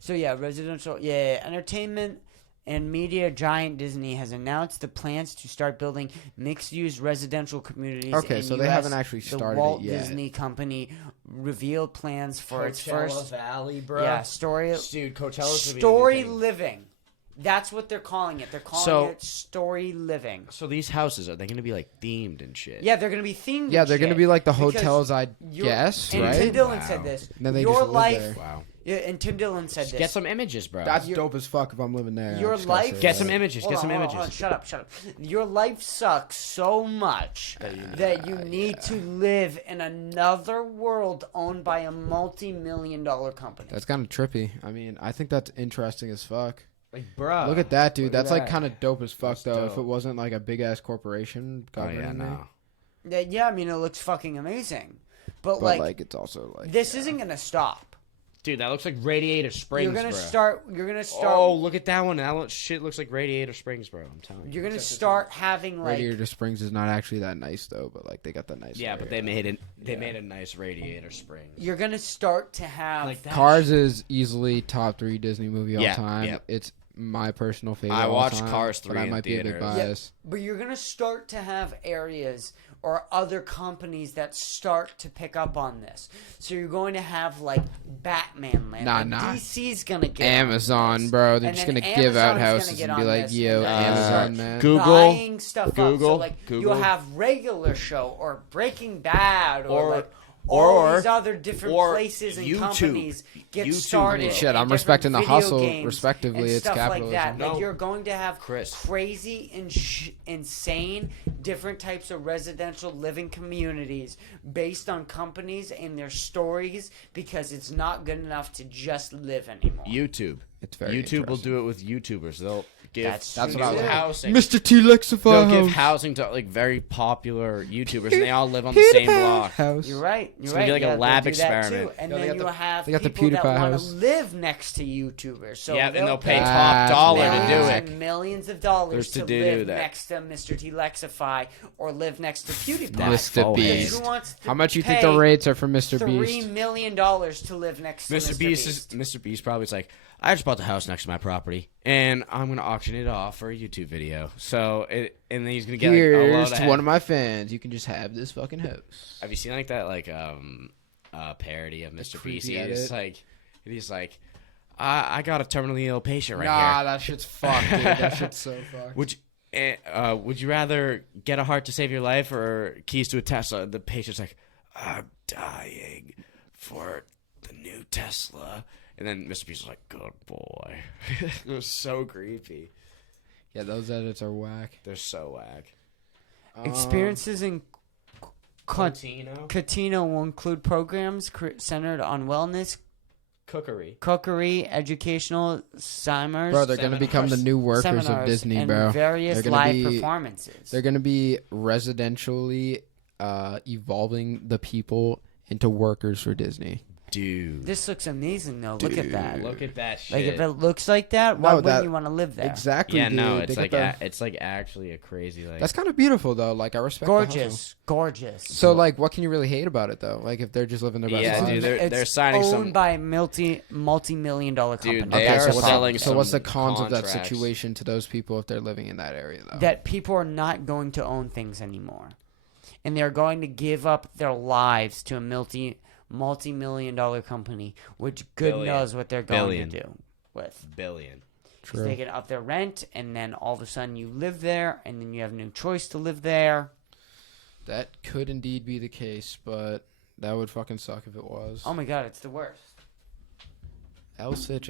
So yeah, residential, yeah, entertainment, and media giant Disney has announced the plans to start building mixed-use residential communities. Okay, in so US. they haven't actually started The Walt it yet. Disney Company revealed plans for its first Valley, bro. yeah story Dude, Coachella's story living. That's what they're calling it. They're calling it story living. So these houses, are they going to be like themed and shit? Yeah, they're gonna be themed. Yeah, and they're going to shit. be like the Because hotels, I guess, and right? Tim Dillon Wow. said this. And then they your just live life. there. Wow. Yeah, and Tim Dillon said this. Get some images, bro. That's dope as fuck if I'm living there. Your I just gotta life- say Get that. some images. Hold Get on, some hold on, images. hold on. Shut up. Your life sucks so much that you need to live in another world owned by a multi-million-dollar company. That's kind of trippy. I mean, I think that's interesting as fuck. Like, bro. Look at that, dude. look at That's like that. kind of dope as fuck, That's though. If dope. it wasn't like a big ass corporation Oh, governing yeah, it. no. Yeah, I mean, it looks fucking amazing. But, But like, it's also like this isn't going to stop. Dude, that looks like Radiator Springs, You're going bro. to start. Oh, look at that one. Shit looks like Radiator Springs, bro. I'm telling you. You're going to start having, like. Radiator Springs is not actually that nice though, but like they got that nice. Yeah, but area. they made a nice Radiator Springs. You're going to start to have. Like that. Cars is easily top 3 Disney movie all Yeah, time. yeah. It's my personal favorite. I all watched time, Cars but 3 I in might be a big theaters. bias. But you're going to start to have areas or other companies that start to pick up on this. So you're going to have like Batman Land. Like, Nah. DC's going to get on Amazon, this. bro. They're And just then gonna give out Amazon's gonna houses get and be on like, this, "Yo, and they're Amazon, gonna man." Google. buying stuff up. So Google. like Google. you'll have regular show or Breaking Bad or like all or- these other different or places and YouTube. companies get YouTube. started. I mean, shit, in I'm different respecting the video hustle, games respectively, and it's stuff like capitalism. that. No. Like you're going to have Chris. crazy and insane different types of residential living communities based on companies and their stories because it's not good enough to just live anymore. YouTube. It's very YouTube will interesting. do it with YouTubers. They'll give That's That's true. what I Yeah. like. housing. Mr. T Lexify They'll give house. housing to like very popular YouTubers, and they all live on the same block. House. You're right. You're It's right. gonna be like a Yeah, lab they'll do that experiment. too. And Yeah, they then got you'll the- have they got the people that PewDiePie want to house. live next to YouTubers. So Yeah, and they'll pay top That's dollar to whack. do millions it. and millions of dollars To to do live that. next to Mr. T Lexify or live next to PewDiePie. Mr. Because Because Beast. who wants to How much you think pay the rates are for Mr. $3 Beast? million to live next to Mr. Beast is Mr. Beast probably is like, I just bought the house next to my property, and I'm gonna auction it off for a YouTube video. So and then he's gonna get like, a Here's load to of one of my fans. You can just have this fucking house. Have you seen like that parody of Mr. Beast? creepy He's like, I got a terminally ill patient right Nah, here. that shit's fucked, dude. That shit's so fucked. Would you rather get a heart to save your life or keys to a Tesla? The patient's like, I'm dying for the new Tesla. And then Mr. Beast was like, good boy. It was so creepy. Yeah, those edits are whack. They're so whack. Experiences in Contino? Catino will include programs centered on wellness, Cookery. cookery, educational seminars, Bro, they're gonna become the new workers of seminars, Disney, and bro. various They're gonna live be- performances. They're gonna be residentially evolving the people into workers for Disney. Dude. This looks amazing, though. Look at that. Look at that shit. Like, if it looks like that, why No, wouldn't that- you want to live there? Exactly. Yeah, dude. no, They it's got like the- it's like actually a crazy like. that's kind of beautiful though. Like I respect. the hustle. Gorgeous. Gorgeous. So like, what can you really hate about it though? Like if they're just living their best Yeah, lives. dude, they're It's signing owned some- by a multi-million-dollar company. Dude, they Okay, are so what's, selling so what's the some cons of that contracts. situation to those people if they're living in that area though? That people are not going to own things anymore, and they're going to give up their lives to a multi-million-dollar company, which good Billion. knows what they're going Billion. to do with. billion. 'Cause they can up their rent, and then all of a sudden you live there, and then you have no choice to live there. That could indeed be the case, but that would fucking suck if it was. Oh my god, it's the worst. Elsich.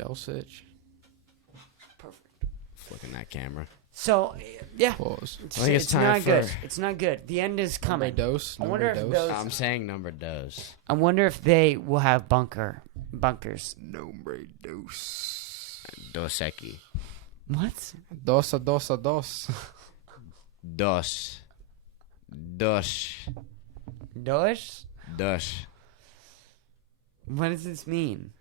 Perfect. Flicking that camera. So, yeah. Pause. It's, I think it's time not good. for- It's not good. The end is Number coming. dose. I wonder Number if dose. those- I'm saying number does. I wonder if they will have bunkers. Nombre dos. Doseki. What? Dos. Dos. Dos. Dos? Dos. What does this mean?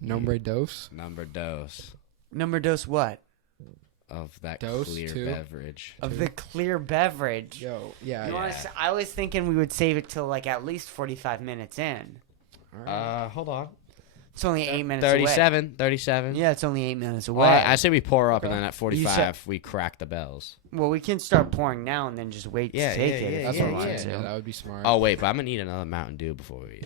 Nombre dos. Number dos. Number dos what? Of that Dose, clear two. beverage. Of the clear beverage. Yo. Yeah. You know, Yeah. I was thinking we would save it till like at least 45 minutes in. All right. Hold on. It's only 8 minutes away. 37. Yeah, it's only 8 minutes away. Well, I say we pour up, and then at 45, we crack the bells. Well, we can start pouring now and then just wait to take it. If That's you what want I'm to. saying. Yeah, that would be smart. Oh, wait, but I'm going to need another Mountain Dew before we...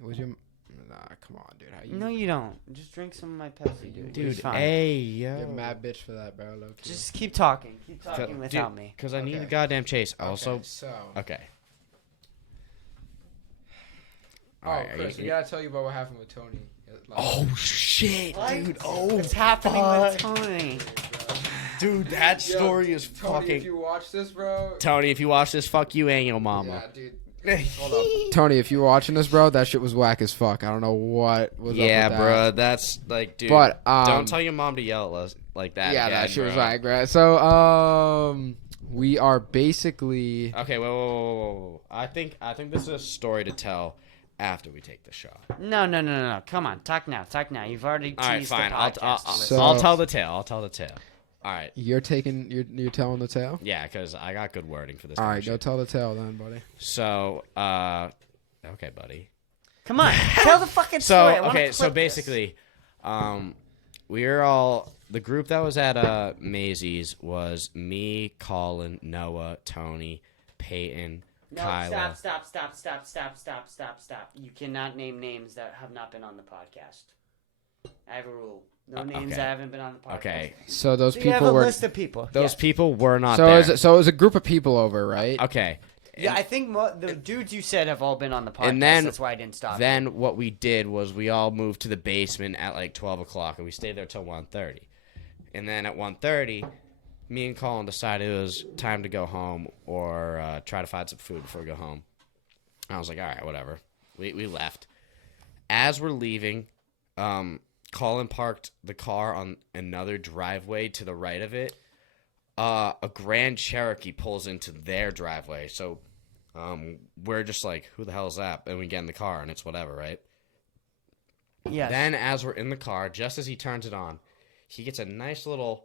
Was your... Nah, come on, dude. How you... No, you don't. Just drink some of my Pepsi, dude. Dude, It's fine. hey, yo. You're mad bitch for that, bro. Low key. Just keep talking. Keep talking without me. Because I need Okay. the goddamn chase. Also... Okay, so... Okay. Oh, Alright, Chris, we gotta tell you about what happened with Tony. Like, Oh, shit, dude. Oh, What's happening with Tony? dude, that story is Tony, fucking... if you watch this, bro... Tony, if you watch this, fuck you and your mama. Yeah, dude. Hold up. Tony, if you're watching this, bro, that shit was whack as fuck. I don't know what was up with that. bro, that's like, dude. But, don't tell your mom to yell at us like that. Yeah, again, that shit was bro. whack, right? So, we are basically... Okay, whoa. I think this is a story to tell after we take the shot. No. Come on. Talk now. You've already teased All right, fine. the I'll podcast. tell the tale. All right. You're telling the tale? Yeah, because I got good wording for this. All kind right, of go shit. tell the tale then, buddy. So, okay, buddy. Come on. Tell the fucking So, story. I wanna okay, so clip this. basically, we were all, the group that was at Maisie's was me, Collin, Noah, Tony, Peyton, No, Kyla. stop. You cannot name names that have not been on the podcast. I have a rule. No names okay. that haven't been on the podcast. Okay. So those So you have a people were... list of people. Those Yes. people were not So there. it was a group of people over, right? Okay. Yeah, I think the dudes you said have all been on the podcast. And then- that's why I didn't stop. Then what we did was we all moved to the basement at like 12 o'clock, and we stayed there till 1:30. And then at 1:30, me and Colin decided it was time to go home or try to find some food before we go home. And I was like, all right, whatever. We left. As we're leaving, Colin parked the car on another driveway to the right of it. A Grand Cherokee pulls into their driveway. So we're just like, who the hell is that? And we get in the car, and it's whatever, right? Yes. Then as we're in the car, just as he turns it on, he gets a nice little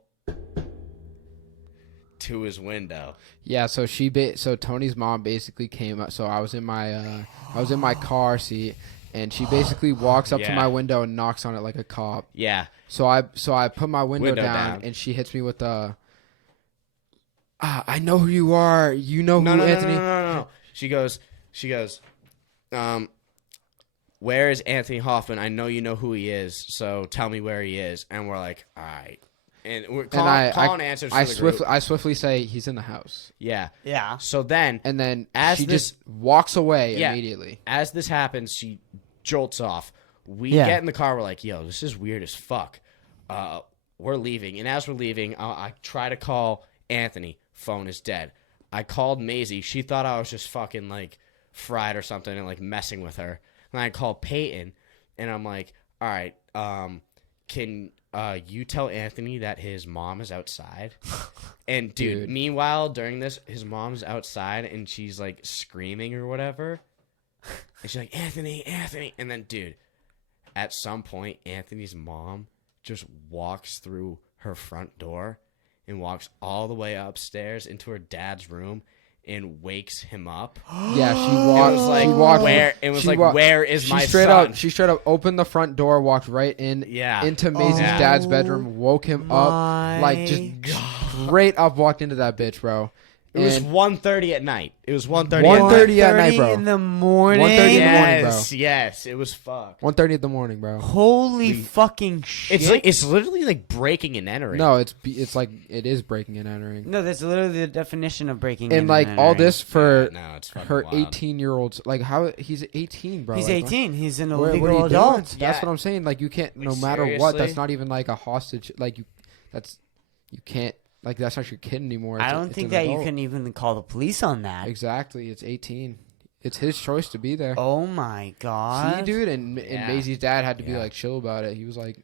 to his window. Yeah, so so Tony's mom basically came up. So I was in my car seat, and she basically walks up to Yeah. my window and knocks on it like a cop. Yeah. So I put my window down, down. and she hits me with the I know who you are. You know who Anthony. No. She goes, where is Anthony Hoffman? I know you know who he is, so tell me where he is. And we're like, all right. And Colin answers for the group. I swiftly say he's in the house. Yeah. Yeah. So then, And then As she this- just walks away Yeah. immediately. as this happens, she jolts off. We Yeah. get in the car. We're like, yo, this is weird as fuck. We're leaving. And as we're leaving, I try to call Anthony. Phone is dead. I called Maisie. She thought I was just fucking, like, fried or something and, like, messing with her. And I called Peyton, and I'm like, all right, can you tell Anthony that his mom is outside? And, dude, meanwhile, during this, his mom's outside, and she's, like, screaming or whatever. And she's like, Anthony. And then, dude, at some point, Anthony's mom just walks through her front door and walks all the way upstairs into her dad's room and wakes him up. Yeah, she It walked. was like, she walked, where? It was she like, wa- where is my straight son? She straight up opened the front door, walked right in, Yeah. into Maisie's Yeah. dad's bedroom, woke him up, like just straight up walked into that bitch, bro. It was And 1:30 at night. It was 1:30 1:30 at night. at night, bro. in the morning. 1:30 in the morning, bro. Yes, it was fucked. 1:30 in the morning, bro. Holy fucking shit! It's literally like breaking and entering. No, it's like it is breaking and entering. No, that's literally the definition of breaking. And in like and all entering. this for Yeah, no, it's fucking her wild. 18-year-olds. Like how he's 18, bro. He's Like, 18. He's an What are illegal you doing? adult. That's Yeah. what I'm saying. Like you can't, Like, no matter what. That's seriously? not even like a hostage. Like you can't. Like that's not your kid anymore. I It's don't it's think an that you adult. can even call the police on that. Exactly. It's 18. It's his choice to be there. Oh my god! See, dude, and Yeah. Maisie's dad had to be Yeah. like chill about it. He was like,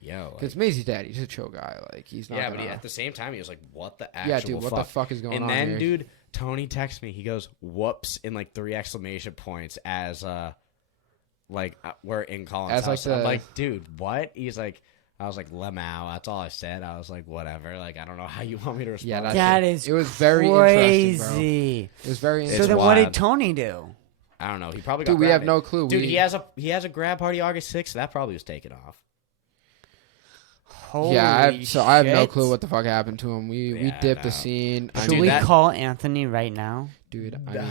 Yo. because Maisie's dad, he's a chill guy. Like he's not. Yeah, but gonna, at the same time, he was like, what the actual yeah, dude, what fuck? the fuck is going And on then, here? dude, Tony texts me. He goes, whoops, in like 3 exclamation points as, we're in Colin's As, like, house. I'm the- like, dude, what? He's like, I was like, Lemau. That's all I said. I was like, whatever. Like, I don't know how you want me to respond. Yeah, that is it was very crazy. interesting, bro. It was very So It's interesting. then, what did wild. Tony do? I don't know. He probably got Dude, we have grabbed. no clue. Dude, he has a grab party August 6th. That probably was taken off. Holy I have no shit. clue what the fuck happened to him. We Yeah, dipped the no. scene. Should Dude, we that- call Anthony right now? Dude, I mean,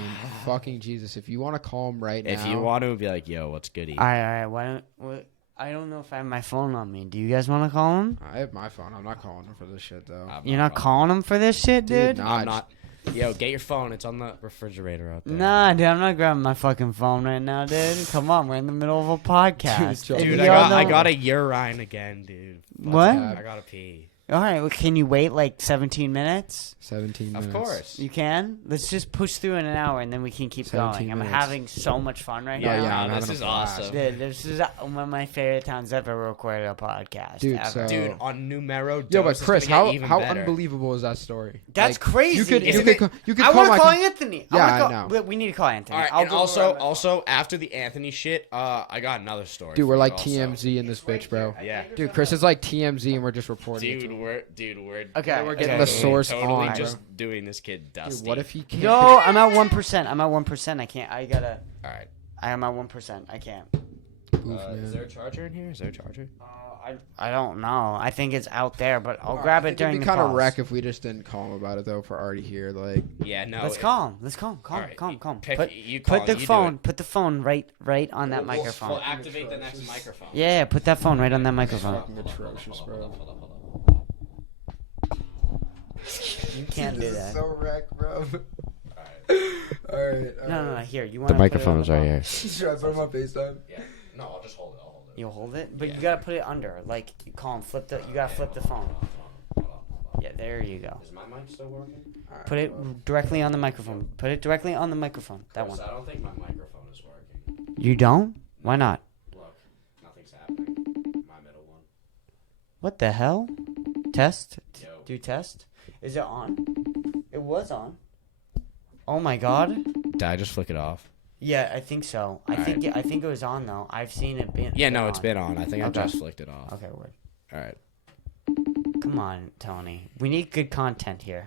fucking Jesus. If you want to call him right now. If you want to be like, yo, what's goody? All right. I don't know if I have my phone on me. Do you guys want to call him? I have my phone. I'm not calling him for this shit, though. You're not calling him for this shit, dude? Nah, I'm not. Yo, get your phone. It's on the refrigerator out there. Nah, dude, I'm not grabbing my fucking phone right now, dude. Come on, we're in the middle of a podcast. Dude, If Dude, y'all I don't- got a urine again, dude. What? cap. I gotta pee. All right, well, can you wait like 17 minutes? 17 minutes. Of course. You can? Let's just push through in an hour and then we can keep 17 going. I'm minutes. having so much fun right Yeah, now. yeah, I'm this having is a blast. awesome. Dude, this is one of my favorite times I've ever recorded a podcast. Dude, ever. so- Dude, on numero Yo, but dos, it's Chris, gonna get how even better. unbelievable is that story? That's crazy. You could Isn't you could I call want my to call Anthony. Yeah, wanna I call, know. But we need to call Anthony. All right, I'll and go over on my phone. also after the Anthony shit, I got another story. Dude, for we're you like also. TMZ in this bitch, bro. Yeah. Dude, Chris is like TMZ and we're just reporting it to Dude, him. we're Okay, we're okay. getting the source totally on, just bro. doing this kid dusty. Dude, what if he can't? Yo, I'm at 1%. I'm at 1%. I can't. I gotta. All right. I am at 1%. I can't. Oof, Is man. there a charger in here? Is there a charger? I don't know. I think it's out there, but I'll Alright, grab I it think during it'd the be kind of pause. wreck if we just didn't call him about it though. If we're already here, like. Yeah, no. Let's call him. Let's call him. Call All him. right, Call him. Call him. pick- Put, you call put it, the you do phone. it. Put the phone right on that microphone. We'll activate the next microphone. Yeah, put that phone right on that microphone. Fucking atrocious, bro. You can't do that. So wreck, bro. All right. No. Here, you want The microphone is right here. Should I put him on FaceTime? Yeah. No, I'll just hold it. I'll hold it. You'll hold it, but you gotta put it under. Like, you call him. You gotta flip the phone. Yeah, there you go. Is my mic still working? Put it directly on the microphone. Put it directly on the microphone. That one. I don't think my microphone is working. You don't? Why not? Look, nothing's happening. My middle one. What the hell? Test? Yo. Do test? Is it on? It was on. Oh my god. Did I just flick it off? Yeah, I think so. I think it was on though. I've seen it been. Yeah, no, it's been on. I think I Okay. just flicked it off. Okay, word. All right. Come on, Tony. We need good content here.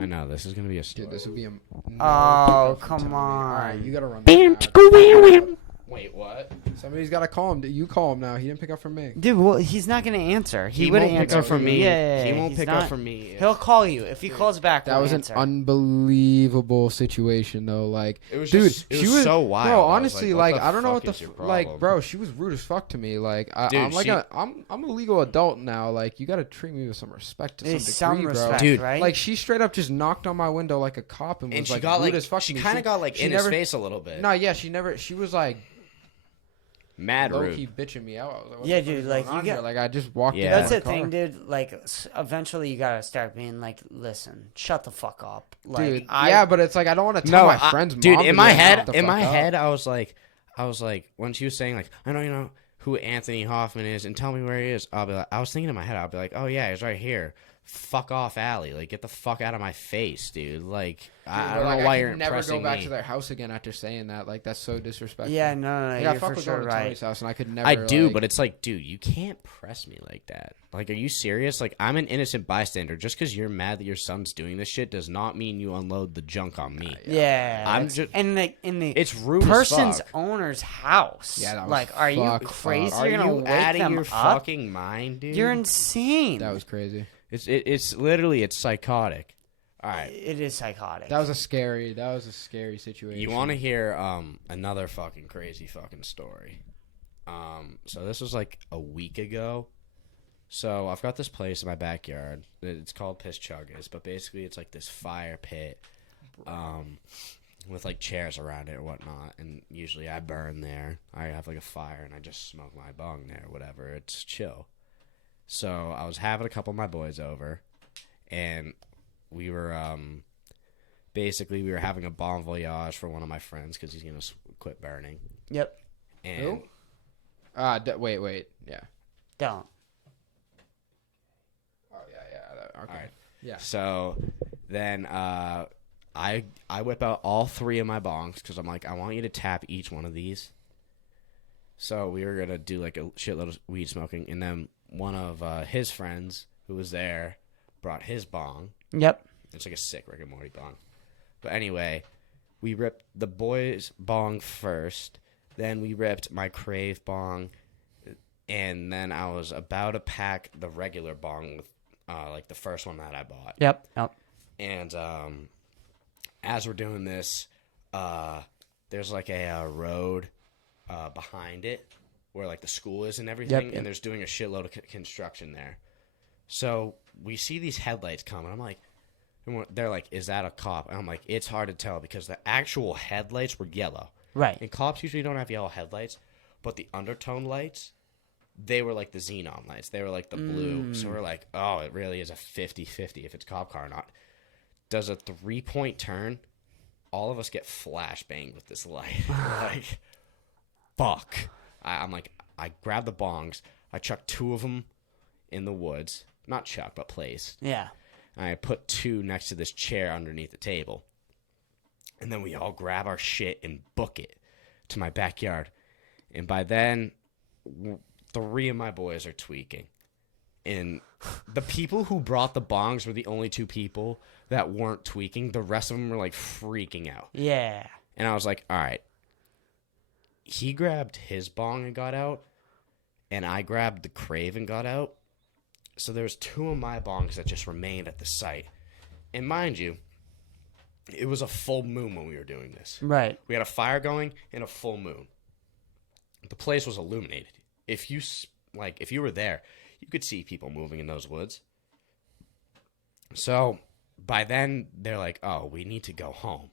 I know this is gonna be a story. Dude, this would be a. Oh, come on. All right, you gotta run. This now. Wait, what? Somebody's gotta call him. You call him now. He didn't pick up from me. Dude, well, he's not gonna answer. He won't would pick answer up from me. Yeah, He won't he's pick not- up from me. He'll call you if he calls back. That we'll was answer. an unbelievable situation, though. Like, It was dude, just- it she was so wild. I Bro, was honestly, like, like, what the I don't know what fuck the is your like, problem? bro. She was rude as fuck to me. Like, Dude, I'm like she- I'm a legal adult now. Like, you gotta treat me with some respect to There's some degree, respect, Dude, right? Like, she straight up just knocked on my window like a cop and was And she like got rude like as fuck. she to me. kind of got like she in never, his face a little bit. No, yeah, she never. She was like Mad low rude. key bitching me out. I was like, what Yeah, the fuck dude, is like, going you on here? get- like I just walked. Yeah. out That's of the my thing, car. dude. Like, eventually you gotta start being like, listen, shut the fuck up. Like, Dude, yeah, but it's like I don't want to tell No, my friend's dude. mom In to my be like, head, "Shut the in my fuck up." head, I was like, when she was saying like, I don't know who Anthony Hoffman is, and tell me where he is. I'll be like, I was thinking in my head, I'll be like, oh yeah, he's right here. Fuck off, Allie. Like, get the fuck out of my face, dude. Like, I But, don't like, know why I you're could never impressing go back me. to their house again after saying that. Like, that's so disrespectful. yeah, no, Like, I you're fuck for with sure going to right. Tony's house, and I could never. I do, like, but it's like, dude, you can't press me like that. Like, are you serious? Like, I'm an innocent bystander. Just because you're mad that your son's doing this shit does not mean you unload the junk on me. Yeah, I'm it's- just- in the It's rude as person's fuck. owner's house. Yeah, that was like, are you fucked up. crazy? Are You're gonna you wake out of them your up? fucking mind, dude? You're insane. that was crazy. It's literally it's psychotic. All right. It is psychotic. That was a scary situation. You want to hear another fucking crazy fucking story? So this was like a week ago. So I've got this place in my backyard. It's called Piss Chuggas, but basically it's like this fire pit, with like chairs around it or whatnot. And usually I burn there. I have like a fire and I just smoke my bong there, whatever. It's chill. So I was having a couple of my boys over, and we were basically we were having a bon voyage for one of my friends because he's gonna quit burning. Yep. And Who? Wait. Yeah. Don't. Oh yeah. Okay. all right. Yeah. So then I whip out all three of my bongs because I'm like, I want you to tap each one of these. So we were gonna do like a shitload of weed smoking, and then one of his friends who was there brought his bong. Yep. It's like a sick Rick and Morty bong. But anyway, we ripped the boys' bong first. Then we ripped my Crave bong. And then I was about to pack the regular bong with, like, the first one that I bought. Yep. And as we're doing this, there's, like, a road behind it where, like, the school is and everything. Yep. And there's doing a shitload of construction there. So we see these headlights come, and I'm like, they're like, is that a cop? And I'm like, it's hard to tell because the actual headlights were yellow. Right. And cops usually don't have yellow headlights, but the undertone lights, they were like the xenon lights. They were like the blue. So we're like, oh, it really is a 50-50 if it's a cop car or not. Does a 3-point turn, all of us get flashbanged with this light. Like, fuck. I'm like, I grab the bongs. I chuck 2 of them in the woods. Not chuck, but placed. Yeah. And I put 2 next to this chair underneath the table. And then we all grab our shit and book it to my backyard. And by then, 3 of my boys are tweaking. And the people who brought the bongs were the only 2 people that weren't tweaking. The rest of them were, like, freaking out. Yeah. And I was like, all right. He grabbed his bong and got out. And I grabbed the Crave and got out. So there's 2 of my bongs that just remained at the site. And mind you, it was a full moon when we were doing this. Right. We had a fire going and a full moon. The place was illuminated. If you were there, you could see people moving in those woods. So by then, they're like, oh, we need to go home.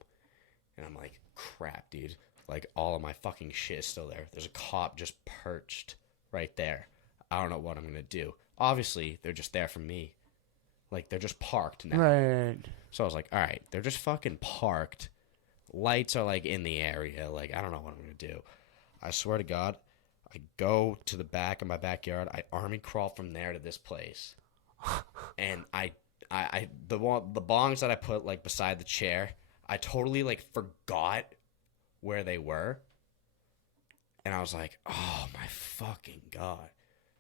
And I'm like, crap, dude. Like, all of my fucking shit is still there. There's a cop just perched right there. I don't know what I'm going to do. Obviously, they're just there for me. Like, they're just parked now. Right. So I was like, all right, they're just fucking parked. Lights are, like, in the area. Like, I don't know what I'm going to do. I swear to God, I go to the back of my backyard. I army crawl from there to this place. And the bongs that I put, like, beside the chair, I totally, like, forgot where they were. And I was like, oh, my fucking God.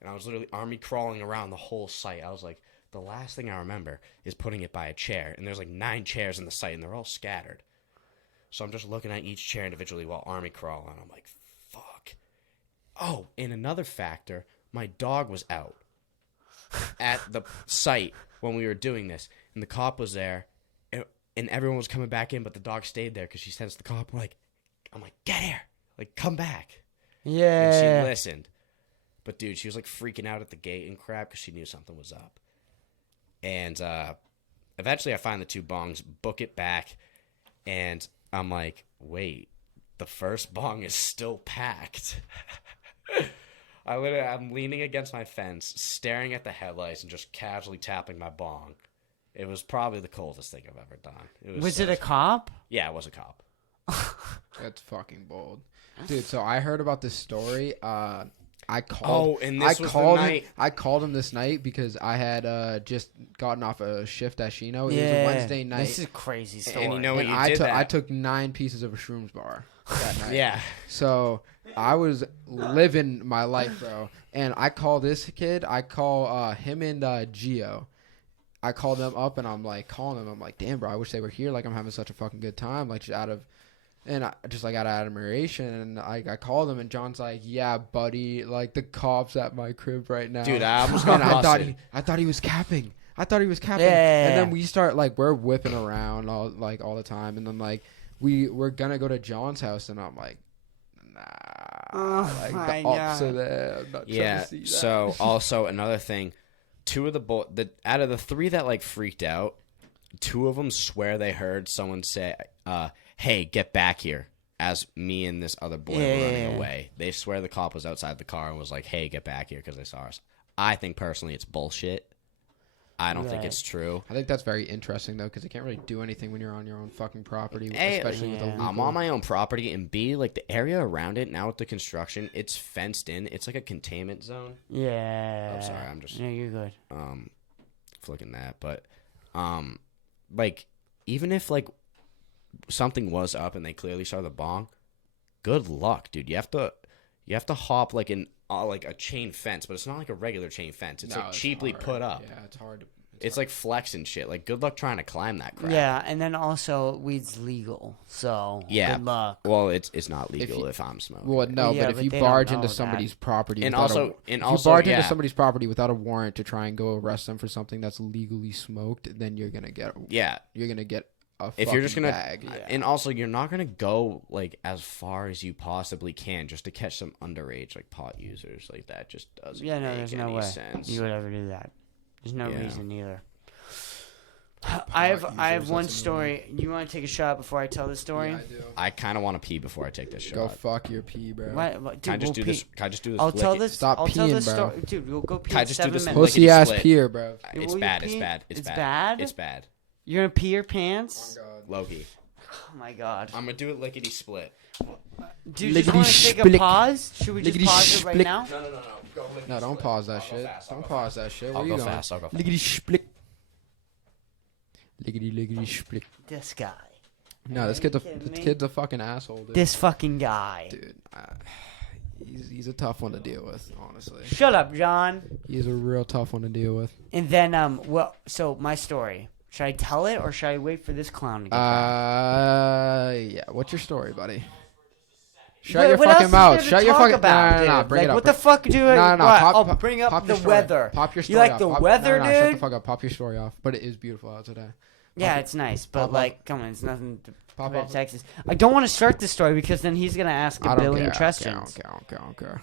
And I was literally army crawling around the whole site. I was like, the last thing I remember is putting it by a chair. And there's like 9 chairs in the site, and they're all scattered. So I'm just looking at each chair individually while army crawling. I'm like, fuck. Oh, and another factor, my dog was out at the site when we were doing this. And the cop was there, and everyone was coming back in, but the dog stayed there because she sensed the cop. I'm like, get here. Like, come back. Yeah. And she listened. But, dude, she was, like, freaking out at the gate and crap because she knew something was up. And eventually I find the 2 bongs, book it back, and I'm like, wait, the first bong is still packed. I'm leaning against my fence, staring at the headlights, and just casually tapping my bong. It was probably the coldest thing I've ever done. Was it a cop? Yeah, it was a cop. That's fucking bold. Dude, so I heard about this story. I called. Oh, and this was the night. I called him this night because I had just gotten off a shift at Shino. It was Yeah. a Wednesday night. This is a crazy story. And you know what and you I did took that. I took 9 pieces of a shrooms bar that night. Yeah. So I was living my life, bro. And I call this kid. I call him and Gio. I called them up and I'm like calling them. I'm like, damn, bro, I wish they were here. Like, I'm having such a fucking good time. Like, just out of admiration. And I called him and John's like, yeah, buddy, like the cops at my crib right now. Dude, I almost got busted. I thought he was capping. And Yeah. then we start like we're whipping around all the time. And then like we're gonna go to John's house and I'm like, nah, like my the ops God. are there. I'm not trying Yeah. to see that. So also another thing, 2 of out of the 3 that like freaked out, 2 of them swear they heard someone say, "Hey, get back here!" As me and this other boy were running away. They swear the cop was outside the car and was like, "Hey, get back here," because they saw us. I think personally it's bullshit. I don't think Right. it's true. I think that's very interesting though, because you can't really do anything when you're on your own fucking property, A, especially with a legal. I'm on my own property, and B, like the area around it now with the construction, it's fenced in. It's like a containment zone. Yeah. I'm sorry, I'm just Yeah, you're good. flicking that, but like even if like something was up and they clearly saw the bong, good luck, dude. You have to hop like in like a chain fence, but it's not like a regular chain fence. It's No, like cheaply hard. put up. Yeah, it's hard. It's like flex and shit. Like, good luck trying to climb that crap. Yeah, and then also weed's legal, so Yeah. good luck. Well, it's not legal if I'm smoking. Well, no, Yeah, but if but you they don't barge know into that. somebody's property, And without also- a, and if also, you barge yeah. into somebody's property without a warrant to try and go arrest them for something that's legally smoked, then you're gonna get Yeah. a If you're just fucking gonna, bag. and also you're not gonna go like as far as you possibly can just to catch some underage like pot users. Like that just doesn't Yeah, no, make there's any no way sense. you would ever do that. There's no Yeah. reason either. I have users, one that's story. You want to take a shot before I tell the story? Yeah, I do. I kind of want to pee before I take this shot. Go fuck your pee, bro. What? Dude, Can I just we'll do pee. this? Can I just do this? I'll tell lick it? this. Stop I'll tell peeing, this bro. story, dude. We'll go pee Can I in just do 7 this minutes. Pussy ass split? peer, bro. Will It's you bad. pee? It's bad. It's bad? It's bad. You're gonna pee your pants? Loki. Oh my god. I'm gonna do it lickety split. Do you just Lickety want to take a split. pause? Should we just Lickety pause it right split. now? No. Go lickety No, don't split. pause that I'll go shit. fast, I'll Don't go pause that shit. Where I'll you go going? fast. I'll go fast. Lickety split. Lickety split. This guy. No, this you kidding this me? kid's a fucking asshole, dude. This fucking guy. Dude, he's a tough one to deal with, honestly. Shut up, John. He's a real tough one to deal with. And then, well, so my story. Should I tell it or should I wait for this clown to get back? Yeah. What's your story, buddy? What- Shut your what else fucking is mouth. there to Shut your talk fucking about, No, dude? bring Like, it up. what the fuck do I? No. what? Pop, I'll pop- bring up pop the your story. weather. Pop your You story like off. the Pop- weather, no, Shut the dude? fuck up. Pop your story off. But it is beautiful out today. Yeah, Pop- it's nice, but pop up. like, come on, it's nothing to Pop compare up. to Texas. I don't want to start this story because then he's gonna ask I a don't billion care. questions. I don't care.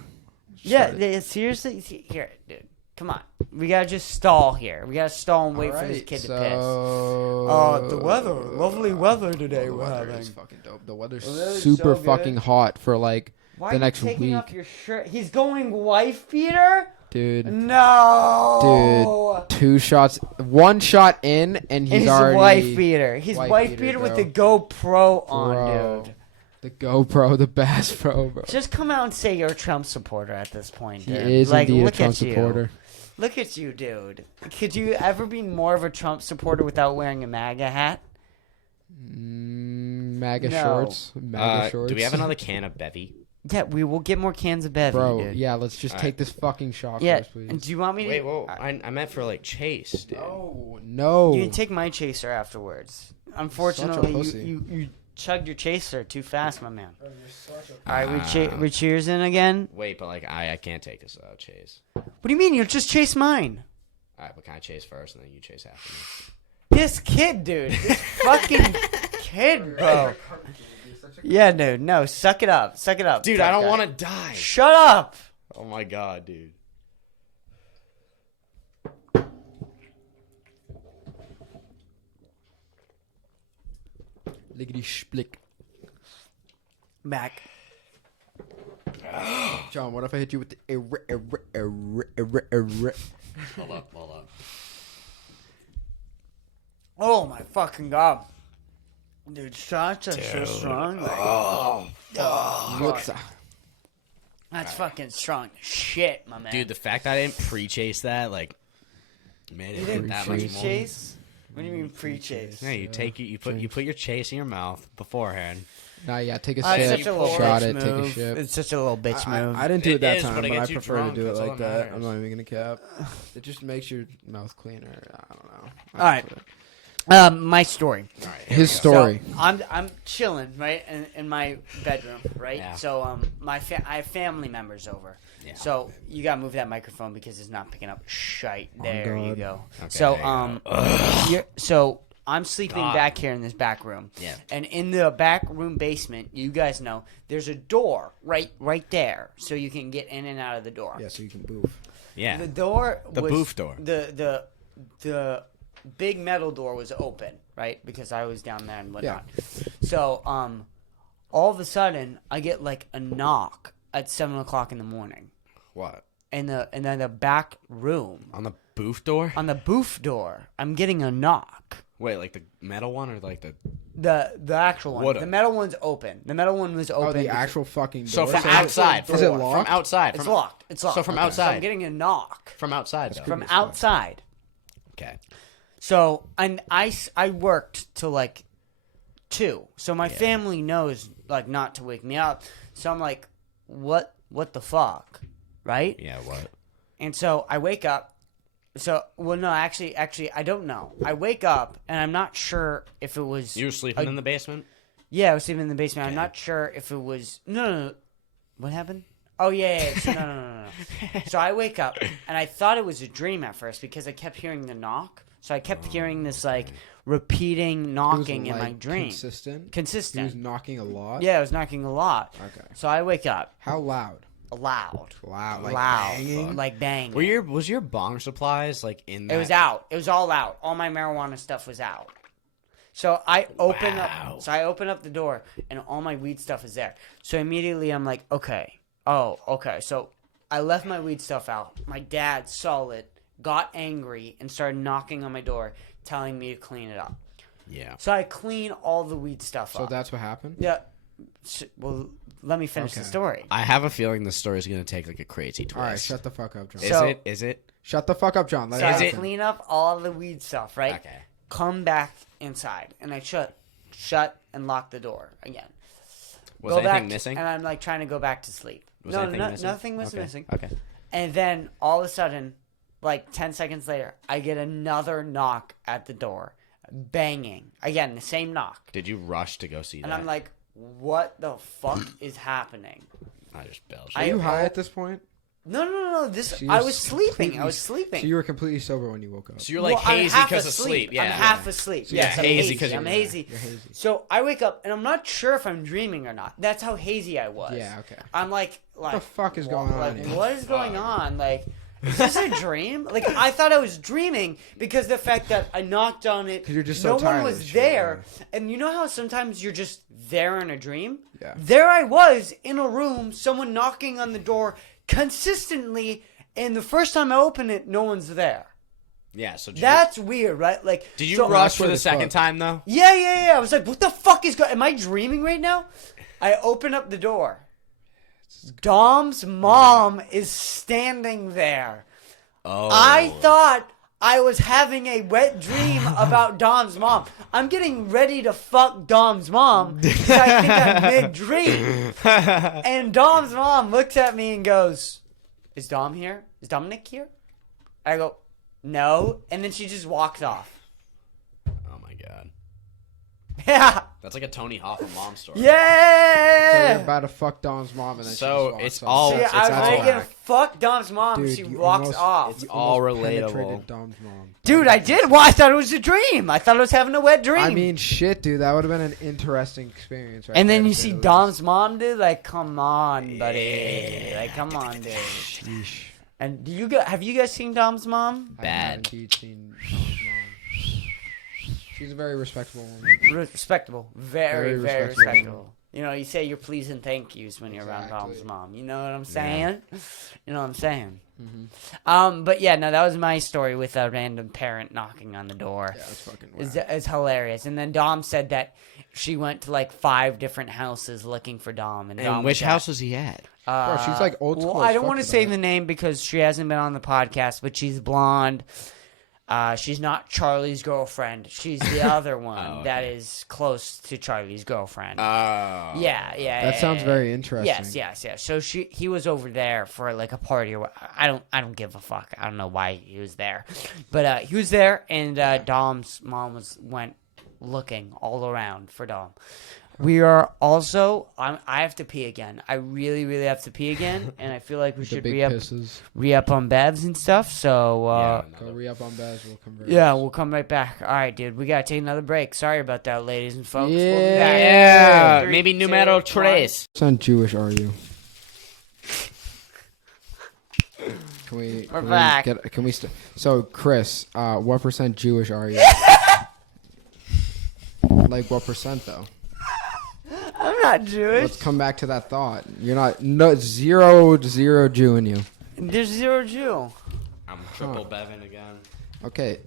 Yeah, Start it. seriously, here, dude. Come on, we gotta just stall here. We gotta stall and wait for this Alright, kid to so... piss. The weather, lovely weather today. The we're weather having. is fucking dope. The weather's The weather's super so good. fucking hot for like Why the are next you taking week. off your shirt? He's going wife beater. Dude. No, Dude, 2 shots, 1 shot in, and he's He's already wife beater. He's wife wife beater, beater with bro. the GoPro Bro. on, dude. The GoPro, the Bass Pro, bro. Just come out and say you're a Trump supporter at this point, He dude. is like, indeed a look Trump at you. supporter. Look at you, dude. Could you ever be more of a Trump supporter without wearing a MAGA hat? MAGA No. shorts. MAGA shorts. Do we have another can of Bevy? Yeah, we will get more cans of bevy, Bro, dude. yeah, let's just All take this fucking shot Yeah, first, please. and do you want me to? Wait, whoa. I meant for like Chase, dude. No. You can take my chaser afterwards. Unfortunately, pussy. you chugged your chaser too fast, my man. All right, we cheers in again. Wait, but like I can't take this Chase. What do you mean? You'll just chase mine. All right, but can I chase first and then you chase after me? This kid, dude. This fucking kid, bro. Yeah, dude. No, suck it up. Suck it up. Dude, tough I don't guy. want to die. Shut up. Oh my god, dude. Lickety splick. Back. John, what if I hit you with the Hold up. Oh my fucking god. Dude, shots are so strong. Like, that's fucking strong shit, my man. Dude, the fact that I didn't pre-chase that, like, made it you hit didn't that much more. pre-chase? What do you mean pre-chase? Yeah, you put your chase in your mouth beforehand. Nah, yeah, take a It's sip, such a little shot bitch it, take a move. sip. It's such a little bitch move. I didn't do it that is, time, but it but I gets you prefer drunk, to do it that's all like that that. I'm matters. not even gonna cap. It just makes your mouth cleaner. I don't know. All right. My story. All right, His story. So I'm chilling right in my bedroom, right? Yeah. So I have family members over. Yeah. So you gotta move that microphone because it's not picking up shite. There you God. go. Okay, So there you so I'm sleeping God. back here in this back room. Yeah. And in the back room basement, you guys know there's a door right there, so you can get in and out of the door. Yeah, so you can boof. Yeah. The door The was, booth door. The big metal door was open, right? Because I was down there and whatnot. So all of a sudden I get like a knock at 7:00 in the morning. What? In the back room. On the booth door? On the booth door. I'm getting a knock. Wait, like the metal one or like the... The actual one. What a- The metal one's open. The metal one was open. Oh, the actual fucking door. So from the actual outside. Is it door. locked? From outside. It's From, locked. It's locked. So from So outside. I'm getting a knock. From outside, though. From outside. Okay. So, and I worked till like 2. So my family knows like not to wake me up. So I'm like, what the fuck? Right? Yeah, what? And so I wake up So, well, no, actually, I don't know. I wake up and I'm not sure if it was. You were sleeping in the basement? Yeah, I was sleeping in the basement. Okay. I'm not sure if it was. No. What happened? Oh yeah. So, no. So I wake up and I thought it was a dream at first because I kept hearing the knock. So I kept hearing this like repeating knocking It was, in my like, dream. Consistent. Consistent. He was knocking a lot. Yeah, I was knocking a lot. Okay. So I wake up How loud? loud, Loud. Like loud, banging? like banging. Was your bong supplies like in that? It was out. It was all out. All my marijuana stuff was out. So I open Wow. up. So I open up the door, and all my weed stuff is there. So immediately I'm like, okay. Oh, okay. So I left my weed stuff out. My dad saw it, got angry, and started knocking on my door, telling me to clean it up. Yeah. So I clean all the weed stuff So up. that's what happened? Yeah. Well, let me finish the Okay. story. I have a feeling this story is going to take like a crazy twist. All right, shut the fuck up, John. So- Is it? Shut the fuck up, John. Let So it I happen. clean up all the weed stuff, right? Okay. Come back inside, and I shut and lock the door again. Was Go anything back, missing? And I'm like trying to go back to sleep. Was no, anything missing? nothing was Okay. missing. Okay. And then all of a sudden, like 10 seconds later, I get another knock at the door, banging again, the same knock, Did you rush to go see and that? I'm like, "What the fuck is happening?" I just belched. Are you high at this point? No. So I you're was sleeping. completely- I was sleeping. So you were completely sober when you woke up. So you're like Well, I'm hazy half because of asleep. sleep. Yeah. I'm half asleep. So you're Yes, I'm hazy hazy. 'cause I'm you're- hazy. You're hazy. So I wake up and I'm not sure if I'm dreaming or not. That's how hazy I was. Yeah, okay. I'm like, the fuck is going on Like, here? what is going on? Like, is this a dream? Like, I thought I was dreaming because the fact that I knocked on it. 'Cause you're just so no tired one of was this shit, there, and you know how sometimes you're just there in a dream. Yeah. There I was in a room, someone knocking on the door consistently, and the first time I open it, no one's there. Yeah. So That's weird, right? Like, did you so- rush for weird the as second fuck. time though? Yeah. I was like, what the fuck is going? Am I dreaming right now? I open up the door. Dom's mom is standing there. Oh. I thought I was having a wet dream about Dom's mom. I'm getting ready to fuck Dom's mom because I think I'm mid-dream. And Dom's mom looks at me and goes, "Is Dom here? Is Dominic here?" I go, "No." And then she just walks off. Oh my god. Yeah. That's like a Tony Hoffa mom story. So you're Yeah. about to fuck Dom's mom, and then So she just walks it's off. all- See, it's I was all ready to back. fuck Dom's mom. Dude, She you walks almost- off. It's You all almost relatable. penetrated Dom's mom. Dude, I did. Well, I thought it was a dream. I thought I was having a wet dream. I mean, shit, dude, that would have been an interesting experience, right? and then there, you to say see the Dom's mom, dude. Like, come on, buddy. Like, come on, dude. least. Yeesh. And do you have you guys seen Dom's mom? I have Bad. indeed seen Dom's mom. She's a very respectable woman. Respectable, very, Very very respectable. respectable. You know, you say your please and thank yous when you're around Dom's Exactly. mom. You know what I'm saying? You know what I'm saying? Mm-hmm. But yeah, no, that was my story with a random parent knocking on the door. Yeah, it's fucking It's, wild. it's hilarious. And then Dom said that she went to like 5 different houses looking for Dom. And, Dom And which was at- house was he at? Bro, she's like old school Well, as I don't fuck want to with say that. the name because she hasn't been on the podcast, but she's blonde. She's not Charlie's girlfriend. She's the other one Oh, okay. that is close to Charlie's girlfriend. Oh. yeah. That sounds very interesting. Yes. So he was over there for like a party or I don't give a fuck. I don't know why he was there, but he was there, and Dom's mom went looking all around for Dom. We are also. I have to pee again. I really, really have to pee again, and I feel like we The should big re-up pisses. on bevs and stuff. So Go re-up on Baz. We'll come back. yeah, we'll come right back. All right, dude. We gotta take another break. Sorry about that, ladies and folks. We'll be back. Yeah. Three, Maybe two, numero one. tres. What percent Jewish are you? Can we? We're can back. Can we? So, Chris, what percent Jewish are you? Like what percent though? I'm not Jewish. Let's come back to that thought. You're not zero Jew in you. There's 0 Jew. I'm triple Bevin again. Okay.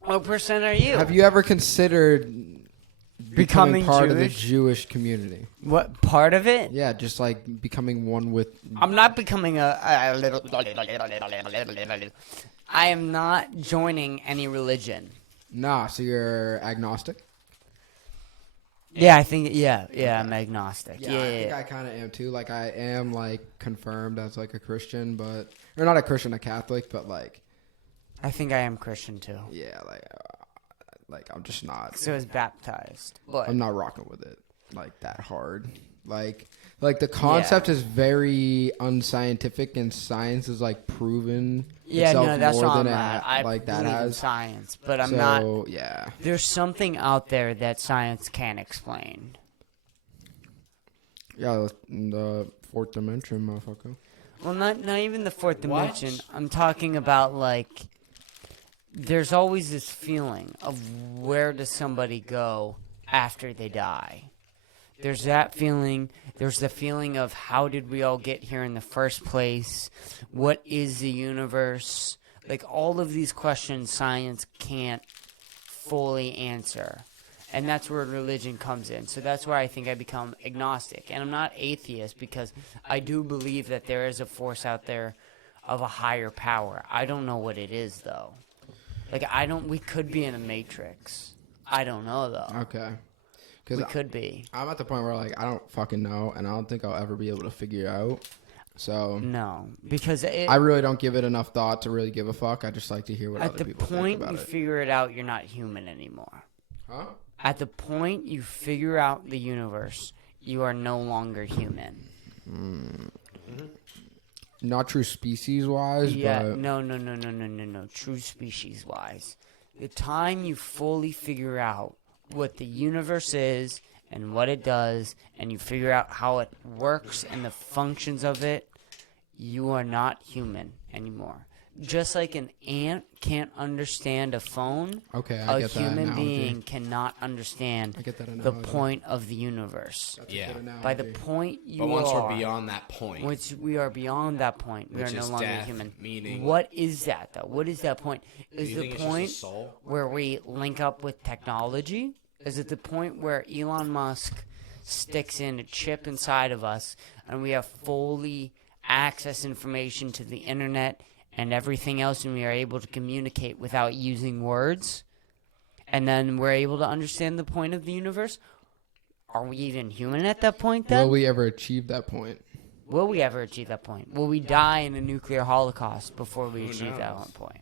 What percent are you? Have you ever considered becoming Becoming part of the Jewish? Jewish community? What part of it? Yeah, just like becoming one with. I'm not becoming a little. I am not joining any religion. Nah, so you're agnostic. Yeah, I think. Yeah, I'm agnostic. Yeah, I think I kind of am too. Like I am like confirmed as like a Christian, but or not a Christian, a Catholic, but like I think I am Christian too. Yeah, like I'm just not. So I was baptized. But I'm not rocking with it like that hard. Like the concept is very unscientific, and science is like proven itself that's more what than I'm at. I like that believe in has. science, but I'm So, not. Yeah. There's something out there that science can't explain. Yeah, the fourth dimension, motherfucker. Well, not even the fourth dimension. I'm talking about like. There's always this feeling of where does somebody go after they die. There's that feeling. There's the feeling of how did we all get here in the first place? What is the universe? Like all of these questions science can't fully answer. And that's where religion comes in. So that's where I think I become agnostic. And I'm not atheist because I do believe that there is a force out there of a higher power. I don't know what it is though. Like we could be in a matrix. I don't know though. Okay. We could be. I'm at the point where like I don't fucking know, and I don't think I'll ever be able to figure it out. So No, because I really don't give it enough thought to really give a fuck. I just like to hear what other people think point about you it. figure it out, you're not human anymore. Huh? At the point you figure out the universe, you are no longer human. Not true species wise, Yeah, but no. True species wise, the time you fully figure out what the universe is and what it does, and you figure out how it works and the functions of it, you are not human anymore. Just like an ant can't understand a phone, okay, I a get that human analogy. being cannot understand I get that the analogy. point of the universe. That's a Yeah. good analogy. By the point you But once are, we're beyond that point, once we are beyond that point, we Which are no is longer death, human. meaning- What is that though? What is that point? Is you the think it's just a point soul? where we link up with technology? Is it the point where Elon Musk sticks in a chip inside of us and we have fully access information to the internet and everything else, and we are able to communicate without using words? And then we're able to understand the point of the universe? Are we even human at that point then? Will we ever achieve that point? Will we ever achieve that point? Will we die in a nuclear holocaust before we achieve that one point?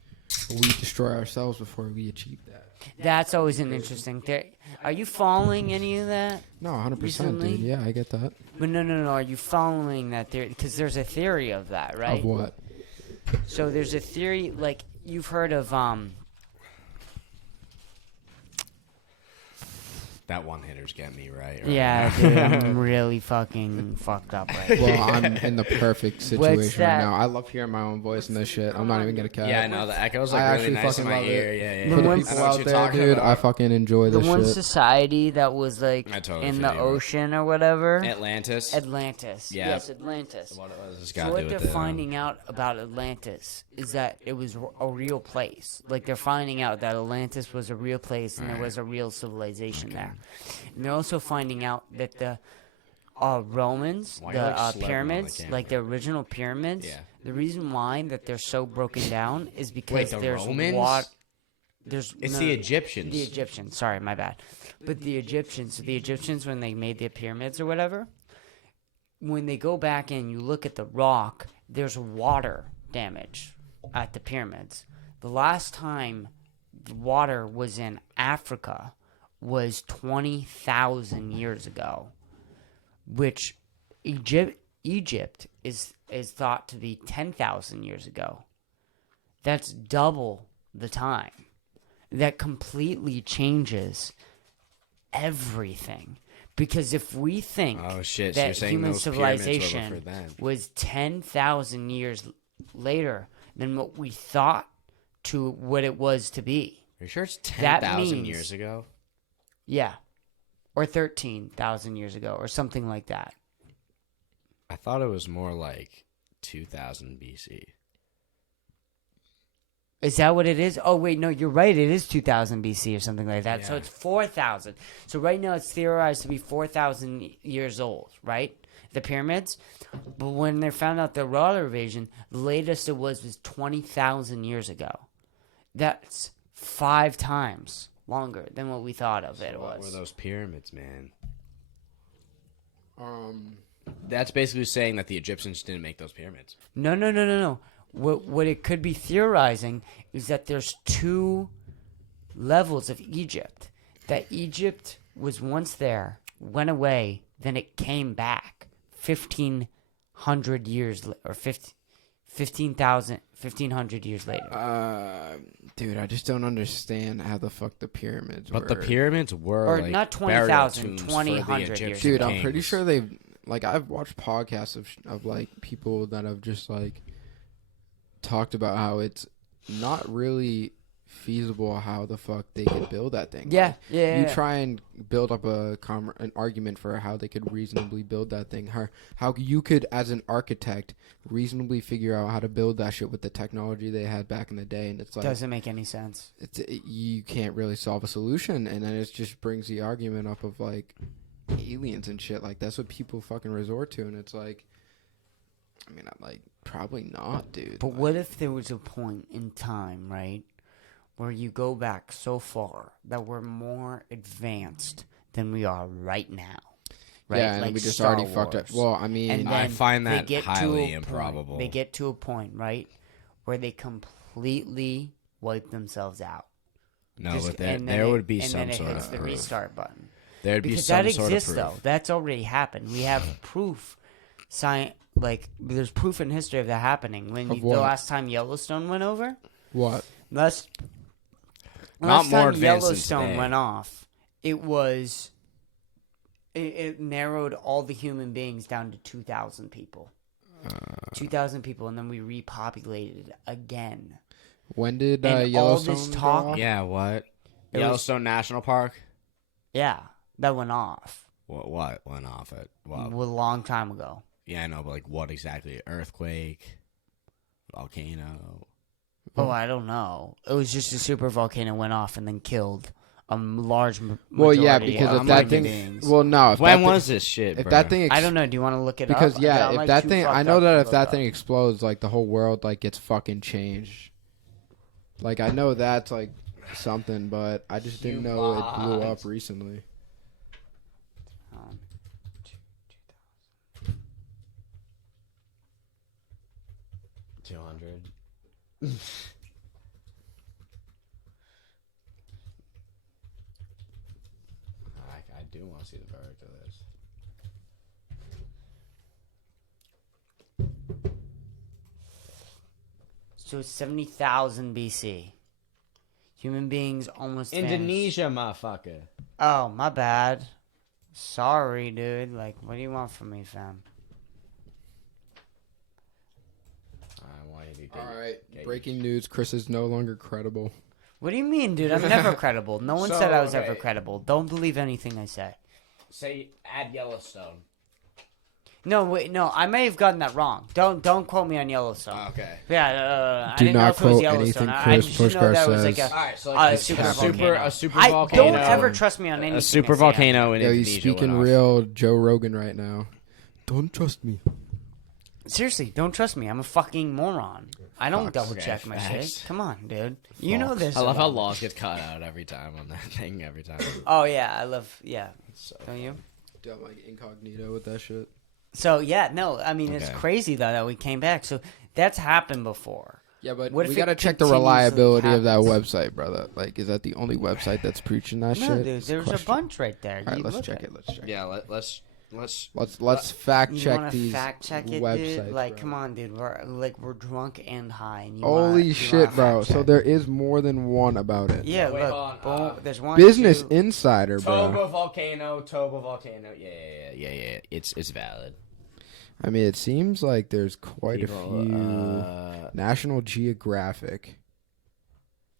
Will we destroy ourselves before we achieve that? That's always an interesting thing. Are you following any of that? No, 100%, Recently? dude. Yeah, I get that. But no. Are you following that theory? Because there's a theory of that, right? Of what? So there's a theory, like, you've heard of, that one hitter's getting me right. yeah, dude, I'm really fucking fucked up right now. Well, I'm in the perfect situation right that? now. I love hearing my own voice and this shit. I'm not even gonna cap. Yeah, I know the echoes I like actually really nice in fucking my love ear. it. Yeah. For the one- people I know what out you're there, talking dude, about. I fucking enjoy The this one shit. society that was, like, I totally in feel the you, bro. ocean or whatever. Atlantis. Atlantis. Yeah. Yes, Atlantis. What does this So got to what do they're with it? finding out about Atlantis is that it was a real place. Like, they're finding out that Atlantis was a real place and there was a real civilization there. And they're also finding out that the Romans, Why are you, like, the slapping on the pyramids, camera? like the original pyramids, Yeah. the reason why that they're so broken down is because the there's Romans? There's It's no, the Egyptians. The Egyptians. Sorry, my bad. But the Egyptians, when they made the pyramids or whatever, when they go back and you look at the rock, there's water damage at the pyramids. The last time the water was in Africa was 20,000 years ago, which Egypt is thought to be 10,000 years ago. That's double the time. That completely changes everything. Because if we think Oh, shit, so you're that saying human those pyramids were civilization for them. was 10,000 years later than what we thought to what it was to be. Are you sure it's That 10,000 means- years ago? Yeah. Or 13,000 years ago or something like that. I thought it was more like 2000 BC. Is that what it is? Oh, wait, no, you're right. It is 2000 BC or something like that. So Yeah. it's 4,000. So right now it's theorized to be 4,000 years old, right? The pyramids. But when they found out the water invasion, the latest it was 20,000 years ago. That's 5 times longer than what we thought of it What were was. those pyramids, man? That's basically saying that the Egyptians didn't make those pyramids. No. what it could be theorizing is that there's two levels of Egypt. That Egypt was once there, went away, then it came back 1,500 years or 1500 years later. Dude, I just don't understand how the fuck the pyramids were. But the pyramids were Or like not burial 20,000, tombs for 20,000 the years. Egyptian Dude, I'm pretty kings. sure they've like I've watched podcasts of like people that have just like talked about how it's not really feasible how the fuck they could build that thing. Yeah, Like, yeah. you try and build up an argument for how they could reasonably build that thing. How you could, as an architect, reasonably figure out how to build that shit with the technology they had back in the day, and it's like Doesn't make any sense. you can't really solve a solution, and then it just brings the argument up of like aliens and shit. Like that's what people fucking resort to, and it's like, I mean, I'm like probably not, dude. But Like, what if there was a point in time, right, where you go back so far that we're more advanced than we are right now? Right? Yeah, and like we just Star already fucked up. Wars. Well, I mean, And I then find they that get to highly a point- improbable. They get to a point, right, where they completely wipe themselves out. No, Just- but there, and then there it- would be and some then it sort hits of the proof. restart button. There'd be Because some that sort exists, of though. proof. That's already happened. We have proof. Like, there's proof in history of that happening. When Of the what? last time Yellowstone went over, what? last Not more time advanced than Yellowstone today. went off, it narrowed all the human beings down to 2,000 people. 2,000 people, and then we repopulated again. When did And all Yellowstone this go talk- off? Yeah, what? It was- Yellowstone National Park? Yeah, that went off What went off at? a Well, long time ago. yeah, I know, but like what exactly? Earthquake? Volcano? Oh, I don't know. It was just a super volcano went off and then killed a large Well, yeah, majority because of if that human thing, beings. well, no, if When that was thing, this shit, if bro? that thing, I don't know. Do you want to look it because up? yeah, I'm, if like, that too thing, fucked I know up that to if look that up. thing explodes, like the whole world like gets fucking changed. Like I know that's like something, but I just didn't know it blew up recently. 200. I do want to see the verdict of this. So 70,000 BC. Human beings almost vanished. Indonesia, motherfucker. Oh, my bad. Sorry, dude. Like, what do you want from me, fam? I want you to All right, get breaking news: Chris is no longer credible. What do you mean, dude? I'm never credible. No one So, said I was okay. ever credible. Don't believe anything I say. Say add Yellowstone. No, wait, no. I may have gotten that wrong. Don't quote me on Yellowstone. Okay. Yeah, I Do didn't know not if it was quote Yellowstone. anything I Chris just know Pushkar that was like says. a, All right, so a like super a volcano. super I volcano. don't ever trust me on anything. A super I say. volcano in Yo, you Indonesia speaking went off. real Joe Rogan right now. Don't trust me. Seriously, don't trust me. I'm a fucking moron. I don't Fox. double check my Facts. shit. Come on, dude. You know Fox. this. I love how about me. laws get cut out every time on that thing. Every time. Oh yeah, I love So, Don't you? Dude, I'm like incognito with that shit. So yeah, no. I mean, it's Okay. crazy though that we came back. So that's happened before. Yeah, but What if we it gotta check the continuously reliability of that happens? website, brother. Like, is that the only website that's preaching that No, shit? dude. It's There's question. a bunch right there. All right, You let's look check at it. Let's check. yeah, let's. Let's fact You check wanna these fact check it, websites. dude? Like, bro. come on, dude. We're drunk and high. And you Holy wanna shit, fact bro! So check. there is more than one about it. Yeah, Wait, look. hold boom, on, there's one. Business two- Insider, bro. Toba volcano. Yeah. It's valid. I mean, it seems like there's quite People, a few. National Geographic.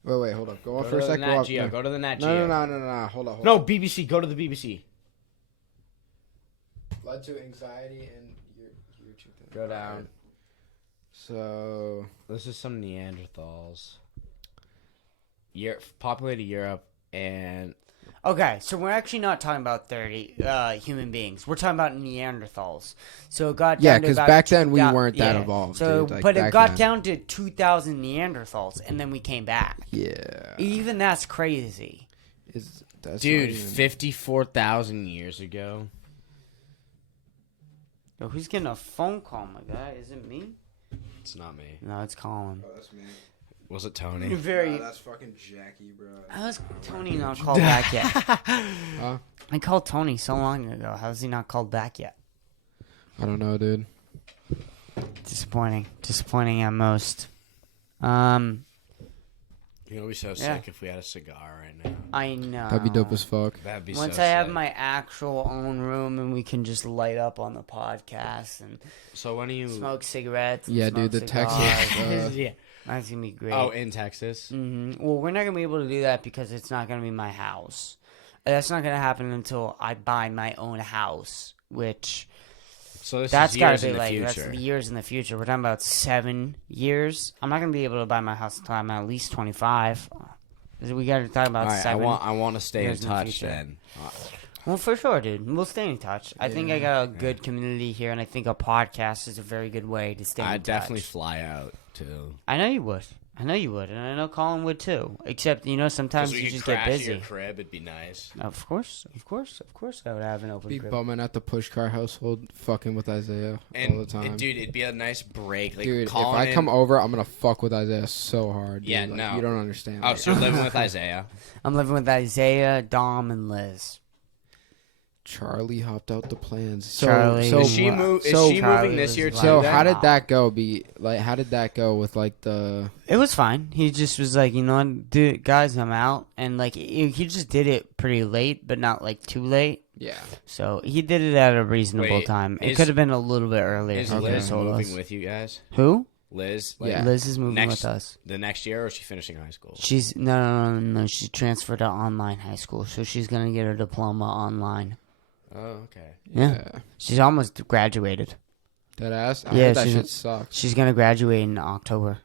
Wait, hold up. Go off Go for a to the sec. Nat Go off. Geo. No. Go to the Nat Geo. No. Hold on. No, BBC. Go to the BBC. Led to anxiety and your chicken. Go down. So This is some Neanderthals. Populated Europe and Okay, so we're actually not talking about 30 human beings. We're talking about Neanderthals. So it got yeah, down to because about back then we 2,000 weren't that yeah. evolved. So, dude. Like, but it back got then. down to 2,000 Neanderthals, and then we came back. Yeah. Even that's crazy. That's dude, not even- 54,000 years ago. Yo, who's getting a phone call, my guy? Is it me? It's not me. No, it's Collin. Oh, that's me. Was it You're Tony? very. That's fucking Jackie, bro. How's Tony not called back yet? Huh? I called Tony so long ago. How's he not called back yet? I don't know, dude. Disappointing. Disappointing at most. You know, we'd be so Yeah. sick if we had a cigar right now. I know. That'd be dope as fuck. That'd be Once so I have sick. my actual own room and we can just light up on the podcast and So when are you? smoke cigarettes. And Yeah, smoke dude, the cigars. Texas. yeah. That's gonna be great. Oh, in Texas. Well, we're not gonna be able to do that because it's not gonna be my house. That's not gonna happen until I buy my own house, which So this that's is gotta years be in the like future. that's years in the future. We're talking about 7 years. I'm not gonna be able to buy my house until I'm at least 25. We gotta talk about All right, 7. I want to stay in years in the touch future. then. Well, for sure, dude. We'll stay in touch. I think I Yeah. got a good community here, and I think a podcast is a very good way to stay in touch. I'd definitely fly out too. I know you would. I know you would, and I know Collin would too. Except, sometimes we you could just crash get at busy. your crib. It'd be nice. Of course, I would have an open Be crib. bumming at the push car household, fucking with Isaiah And all the time. dude, it'd be a nice break. Like, Dude, if Collin I come over, I'm gonna fuck with Isaiah so hard. Dude. Yeah, Like, no. you don't understand. Oh, Like, so you're living with Isaiah? I'm living with Isaiah, Dom, and Liz. Charlie hopped out the plans. So, Charlie. so Is she Charlie moving this was year like- too? So then? how did that go? How did that go with like the? It was fine. He just was like, you know what, dude, guys, I'm out. And like, he just did it pretty late, but not like too late. Yeah. So he did it at a reasonable Wait, time. It is- could have been a little bit earlier. Is he could've Liz told moving us. with you guys? Who? Liz? Yeah. Liz is moving Next- with us. The next year, or is she finishing high school? She's no. She transferred to online high school, so she's gonna get her diploma online. Oh, okay. Yeah. She's almost graduated. That ass. I Yeah, heard that she's- shit sucks. She's gonna graduate in October.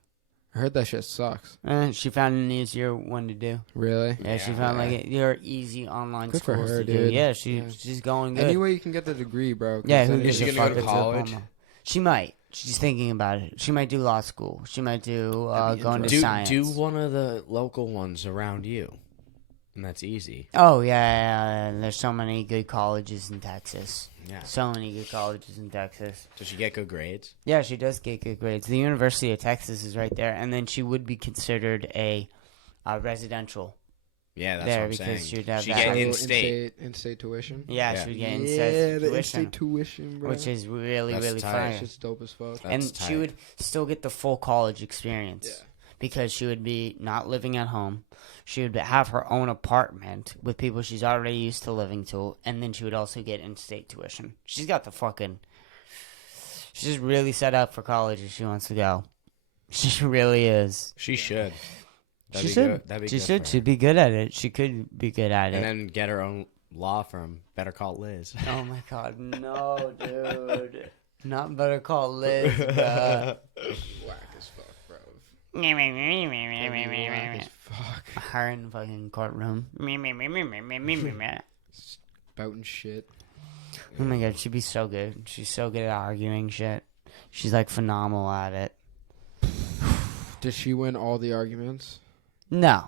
I heard that shit sucks. She found an easier one to do. Really? Yeah, she Yeah. found like your easy online Good for schools her, to do. dude. Yeah, Yeah. she's going good. Any way you can get the degree, bro. 'cause Yeah, then who you gives she a just gonna fuck? go to It's a college? diploma. She might. She's thinking about it. She might do law school. She might do That'd be go into Do science. do one of the local ones around you, and that's easy. Oh yeah, there's so many good colleges in Texas. Yeah. So many good colleges in Texas. Does she get good grades? Yeah, she does get good grades. The University of Texas is right there, and then she would be considered a residential. Yeah, that's There, what I'm because saying. she'd have She that. get So in-state. in-state tuition. Yeah, Yeah. she would get Yeah, in-state the tuition, in-state tuition, bro. which is really, That's really tight. fire. That shit's dope as fuck. And That's she tight. would still get the full college experience. Yeah. Because she would be not living at home. She would have her own apartment with people she's already used to living to, and then she would also get in-state tuition. She's got the fucking... She's really set up for college if she wants to go. She really is. She should. That'd She be should. good. That'd be She good should. for her. She'd be good at it. She could be good at And it. then get her own law firm. Better call Liz. Oh my god, no, dude. Not Better Call Liz, bruh. Whack as fuck, bro. Whack as fuck. Her in the fucking courtroom. Spouting shit. Oh my god, she'd be so good. She's so good at arguing shit. She's like phenomenal at it. Did she win all the arguments? No,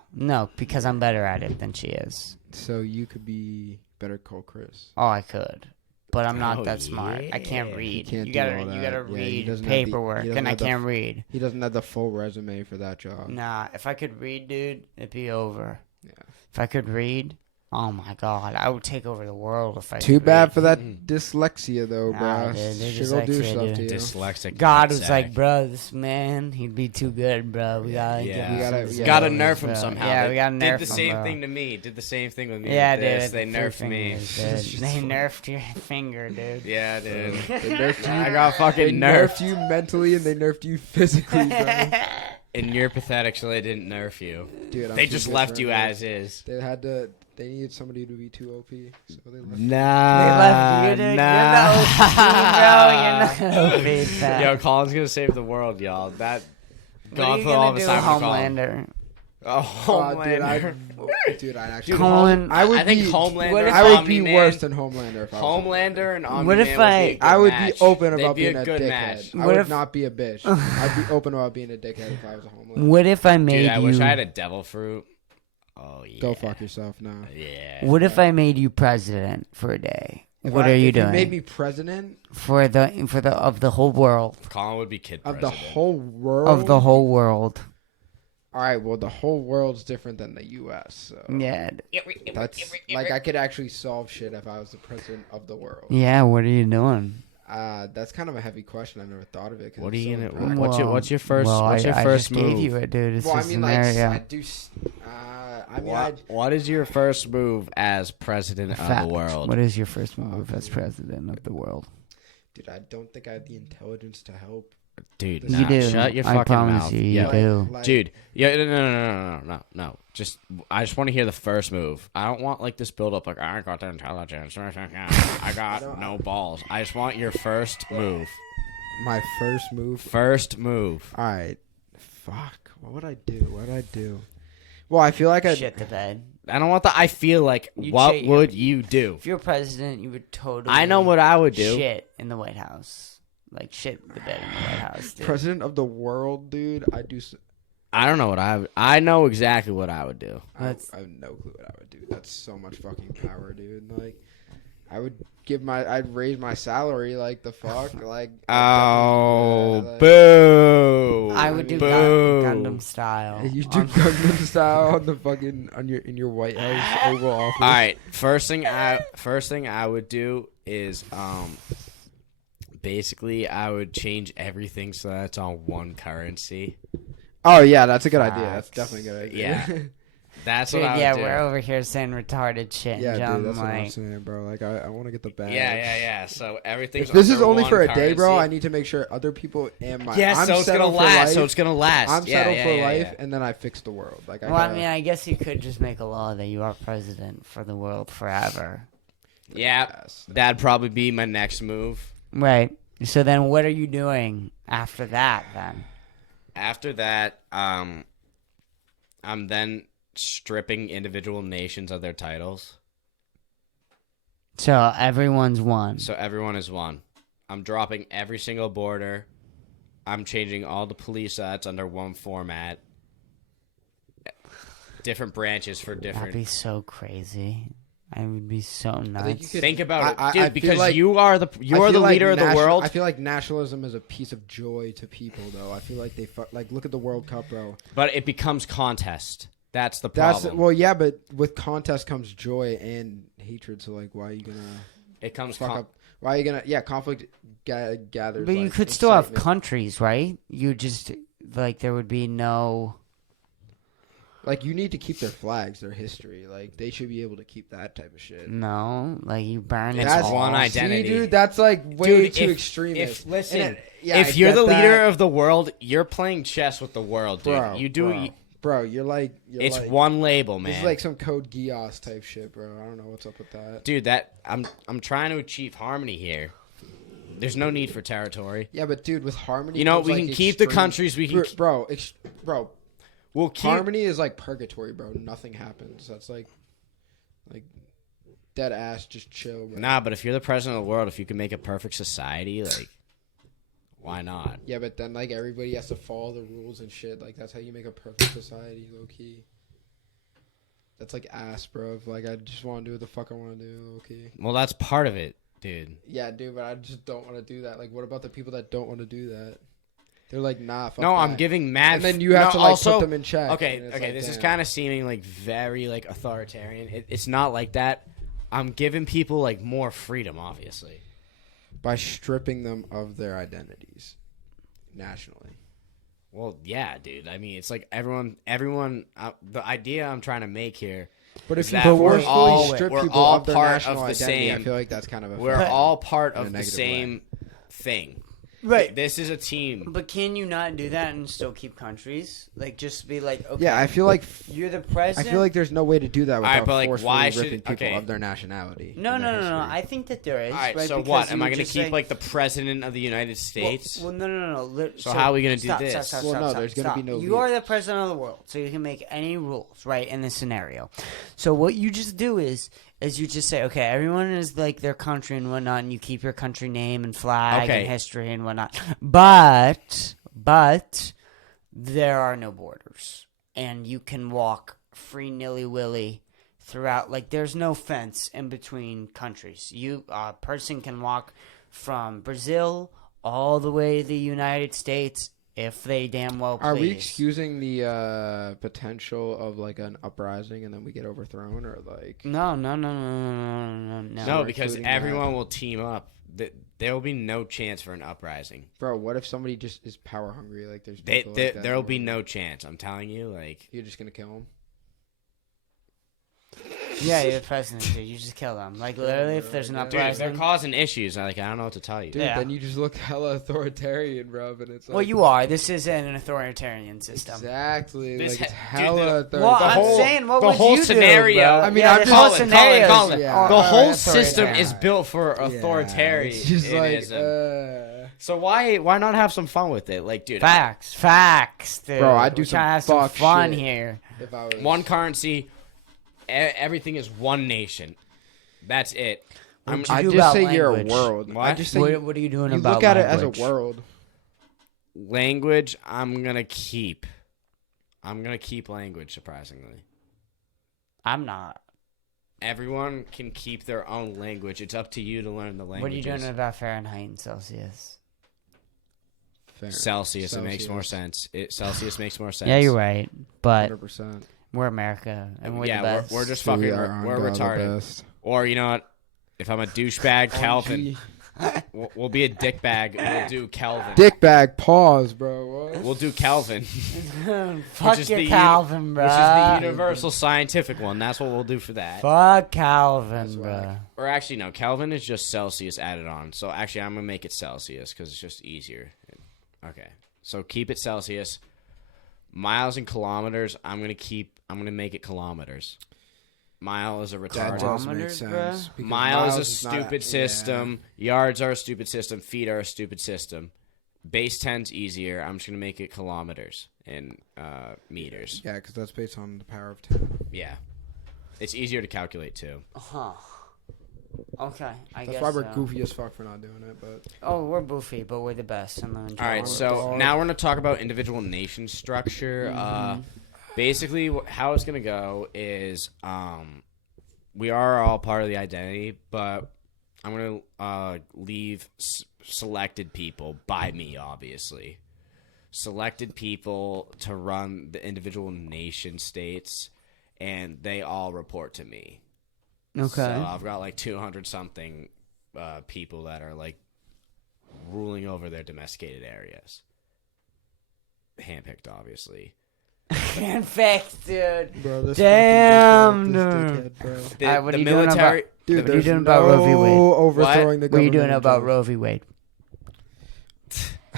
because I'm better at it than she is. So you could be Better Call Chris. Oh, I could, but I'm not Oh, that smart. I can't yeah. read. can't you do gotta, all you that. gotta Yeah, he read doesn't have the- he paperwork, doesn't and I have the- can't read. He doesn't have the full resume for that job. Nah, if I could read, dude, it'd be over. Yeah. If I could read, oh my god, I would take over the world if I. Too could bad read. for that dyslexia, though, Nah, bro. dude, they're Shit'll do dyslexia, stuff dude. to you. Dyslexic. God was nutsack. like, bro, this man, he'd be too good, bro. We gotta, Yeah. get We him gotta- some yeah. Gotta disabilities, nerf him bro. somehow. Yeah, They we gotta nerf Did him, the same bro. thing to me. Did the same thing with me. Yeah, with this. dude. They the nerfed three me. fingers, dude. It's They just nerfed your finger, dude. Yeah, dude. They nerfed you. I got They fucking nerfed nerfed. you mentally and they nerfed you physically, bro. And you're pathetic, so they didn't nerf you. Dude, I'm They too just good left for you it, man. as is. They had to. They needed somebody to be too OP, so they left. Nah. They left you, dude. You're not OP, bro. You're not OP, fam. Yo, Colin's gonna save the world, y'all. That. What are you Gauntlet all gonna of a do, sudden Homelander? Oh, Dude, Homelander. dude, I'd actually. Dude, Colin, I would I think be. Homelander. what if- I would be Omni-Man- worse than Homelander. If I was Homelander and Omni-Man What if would be a good I would match. be open They'd about be being a a good dickhead. match. I What would if- not be a bitch. I'd be open about being a dickhead if I was a Homelander. What if I made Dude, I you? wish I had a devil fruit. Oh yeah. Go fuck yourself now. Yeah. What if I made you president for a day? What are you If you doing made me president for the of the whole world? Colin would be kid of president. the whole world. Of the whole world. All right. Well, the whole world's different than the U.S. So Yeah. that's like I could actually solve shit if I was the president of the world. Yeah. What are you doing? That's kind of a heavy question. I've never thought of it. 'Cause What are it's you so gonna? impractical. What's your first? Well, what's your I first just move? gave you it, dude. It's Well, a I mean, like, scenario. I do. I mean, What is your first move as president of Fact. the world? What is your first move as president of the world? dude, I don't think I have the intelligence to help. Dude, You nah, do. shut your I fucking promise mouth. you, you Yo, do. dude. Yeah, no. I just want to hear the first move. I don't want like this build up. Like I got the intelligence. I got no balls. I just want your first move. My first move. First move. All right. Fuck. What would I do? Well, I feel like I. Shit the bed. I don't want the. I feel like. You What shit would you do? If you're president, you would totally. I know what I would do. Shit in the White House, like shit the bed in the White House. Dude. President of the world, dude. I don't know what I would. I know exactly what I would do. I have no clue what I would do. That's so much fucking power, dude. Like, I would I'd raise my salary. Like the fuck, like. Oh, boo! I would do Boo. Gundam style. You do Gundam style on the fucking in your White House Oval Office. All right. First thing I would do is basically I would change everything so that it's on one currency. Oh yeah, that's a good idea. That's Facts. definitely a good idea. Yeah. That's Dude, what I would yeah, do. we're over here saying retarded shit. Yeah, and dude, John, that's what I'm like, saying, bro. Like, I want to get the bag. Yeah. So everything's. If this is under only one for a day, bro, I currency. need to make sure other people and my. Yeah, I'm so it's gonna settled for last. life. So it's gonna last. I'm Yeah, settled for yeah, life, yeah. and then I fix the world. Like, well, I mean, I guess you could just make a law that you are president for the world forever. Yeah, Yes. that'd probably be my next move. Right. So then, what are you doing after that? Then. After that, I'm then stripping individual nations of their titles. So everyone's one. So everyone is one. I'm dropping every single border. I'm changing all the police that's under one format. Different branches for That'd different. be so crazy. I would be so nuts. you could- Think about it, I dude. feel Because like- you are the leader of the world. I feel like nationalism is a piece of joy to people, though. I feel like like look at the World Cup, bro. But it becomes contest. That's the problem. That's well, yeah, but with contest comes joy and hatred. So like, why are you gonna It comes fuck up? Why are you gonna? Yeah, conflict gathers. But you like, could still have excitement. countries, right? You just like there would be no. Like, you need to keep their flags, their history. Like, they should be able to keep that type of shit. No, like you burn it. That's all. one identity. See, dude, that's like way Dude, too if- extremist. listen, And yeah, if I you're get the leader that. of the world, you're playing chess with the world, dude. bro, you do. bro, you're like, It's like, one label, This man. is like some Code Geass type shit, bro. I don't know what's up with that. Dude, I'm trying to achieve harmony here. There's no need for territory. Yeah, but dude, with harmony, You know, comes, we like, can keep the extreme- countries. We can. bro. We'll keep. Harmony is like purgatory, bro. Nothing happens. That's like dead ass, just chill, bro. Nah, but if you're the president of the world, if you can make a perfect society, like, why not? Yeah, but then like everybody has to follow the rules and shit. Like that's how you make a perfect society, low key. That's like ass, bro. Like I just want to do what the fuck I want to do, low key. Well, that's part of it, dude. Yeah, dude, but I just don't want to do that. Like, what about the people that don't want to do that? They're like, nah, fuck No, I'm that. giving mad. And then you have to like also, put them in check. Okay, and it's okay. like, This is damn. kind of seeming like very like authoritarian. It's not like that. I'm giving people like more freedom, obviously. By stripping them of their identities nationally. Well, yeah, dude. I mean, it's like everyone. The idea I'm trying to make here. But is if you that we're forcefully all- strip we're people all of their part national of the identity, I same- feel like that's kind of a We're all part in a of the negative same thing. Right. This is a team. But can you not do that and still keep countries? Like, just be like, okay, Yeah, I feel like you're the I president. feel like there's no way to do that Alright, without but, like, forcefully why ripping should- people okay. of their nationality. No, and no, their no, no. history. I think that there is. All right. right? So Because what? you Am I would going to just keep say- like the president of the United States? Well, no. So how are we gonna do this? Well, no, there's gonna be no You are the leaders. president of the world, so you can make any rules, right, in this scenario. So what you just do is you just say, okay, everyone is like their country and whatnot, and you keep your country name and flag Okay. and history and whatnot. But there are no borders, and you can walk free nilly willy throughout. Like, there's no fence in between countries. A person can walk from Brazil all the way to the United States if they damn well please. Are we excusing the potential of like an uprising and then we get overthrown, or like? No. No, because everyone will team up. There will be no chance for an uprising. Bro, what if somebody just is power hungry? Like there's people like that there will be no chance. I'm telling you, like you're just gonna kill them. Yeah, you're the president, dude. You just kill them. Like, literally, if there's an dude, if uprising. they're causing issues, I don't know what to tell you. Dude, then you just look hella authoritarian, bro. And it's like, well, you are. This isn't an authoritarian system. Exactly. This like, it's dude, hella authoritarian. Well, I'm saying, what would you scenario. do, bro? I mean, yeah, I'm this just- whole Collin, scenario Collin. Yeah. The whole authoritarian. system is built for authoritarian. It's just like, So why not have some fun with it? Like, dude, Facts, dude. Bro, I'd do We're some trying to have some fuck fun shit. here. if I was one currency, everything is one nation. That's it. What I you do just about say you're a language? world. What? I just say What are you doing you about look at language? it as a world. Language, I'm gonna keep language. Surprisingly, I'm not. everyone can keep their own language. It's up to you to learn the language. What are you doing about Fahrenheit and Celsius? Fair. Celsius? It makes more sense. Celsius makes more sense. Yeah, you're right. But 100%. we're America, and we're the Yeah, best. we're just We fucking. are on We're God the retarded. best. Or you know what? If I'm a douchebag, Calvin, we'll be a dickbag. We'll do Kelvin. Dickbag, pause, bro. What? We'll do Kelvin, Fuck is your the Calvin, bro. which is the universal scientific one. That's what we'll do for that. Fuck Calvin, That's bro. whack. Or actually, no, Kelvin is just Celsius added on. So actually, I'm gonna make it Celsius because it's just easier. Okay, so keep it Celsius. Miles and kilometers, I'm gonna make it kilometers. Mile is a That retarded. does make Kilometers, sense. bruh? because Mile is a is not stupid system. Yards are a stupid system. Feet are a stupid system. Base 10's easier. I'm just gonna make it kilometers and meters. Yeah, because that's based on the power of 10. Yeah, it's easier to calculate too. Huh. Okay, I That's guess why we're so. goofy as fuck for not doing it. But Oh, we're boofy, but we're the best. All right, so now we're gonna talk about individual nation structure. Basically, how it's gonna go is we are all part of the identity, but I'm gonna leave selected people by me, obviously. Selected people to run the individual nation states, and they all report to me. Okay. So I've got like 200 something people that are like ruling over their domesticated areas. Handpicked, obviously. Perfect, dude. bro, this Damn, fucking dickhead, dude. this dickhead, bro. The, Alright, what the are you doing military. Dude, What are you there's doing about Roe v. Wade? no overthrowing the What are you government. doing about in Roe v. Wade?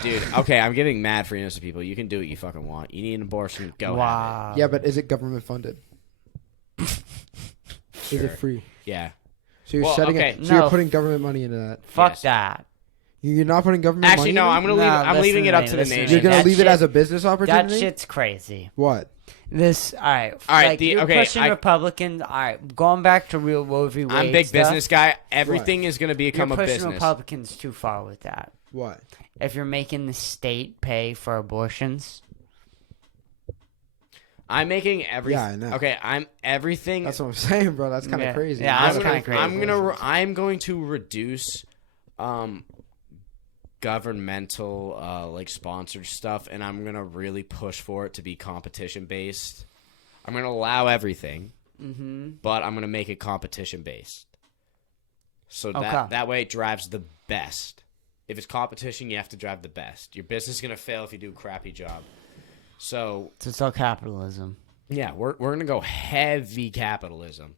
Dude, okay, I'm giving mad freedoms to people. You can do what you fucking want. You need an abortion, go have Wow. Yeah, but is it government funded? Is Sure. it free? it. Yeah. So you're Well, setting okay. it. So No. you're putting government money into that. Fuck Yes. that. You're not putting government Actually, money. no. into I'm it? gonna leave. Nah, I'm leaving it up listen to to the me, nation. You're gonna That leave it shit- as a business That opportunity. shit's crazy. What? This, alright. Alright, like, the- you're okay, pushing I- Republicans. Alright, going back to real Roe v. Wade I'm a big stuff, business guy. Everything is gonna You're become a pushing business. Republicans too far with that. What? If you're making the state pay for abortions, I'm making everything. Yeah, I know. Okay, I'm everything. That's what I'm saying, bro. That's kind of Yeah. crazy. Yeah, I'm that's gonna, kinda crazy. I'm going to reduce governmental like sponsored stuff, and I'm gonna really push for it to be competition based. I'm gonna allow everything, but I'm gonna make it competition based. So that way it drives the best. If it's competition, you have to drive the best. Your business is gonna fail if you do a crappy job. So it's all capitalism. yeah, we're gonna go heavy capitalism,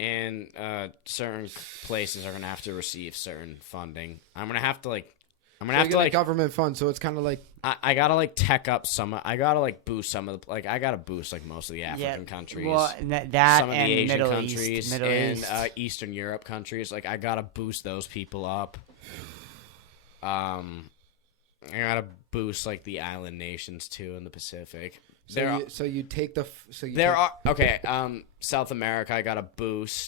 and certain places are gonna have to receive certain funding. I'm gonna have to government fund, so it's kind of like I gotta like tech up some. I gotta like boost some of the I gotta boost like most of the African countries. Well, that Some of the and Asian Middle countries East, Middle and East. Eastern Europe countries. Like I gotta boost those people up. I gotta boost like the island nations too in the Pacific. so you take the South America. I gotta boost.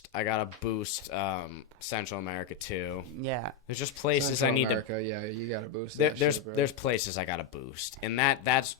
Central America too. Yeah. There's just places Central I need America, yeah, you gotta boost to. that There's shit, bro. there's places I gotta boost, and that's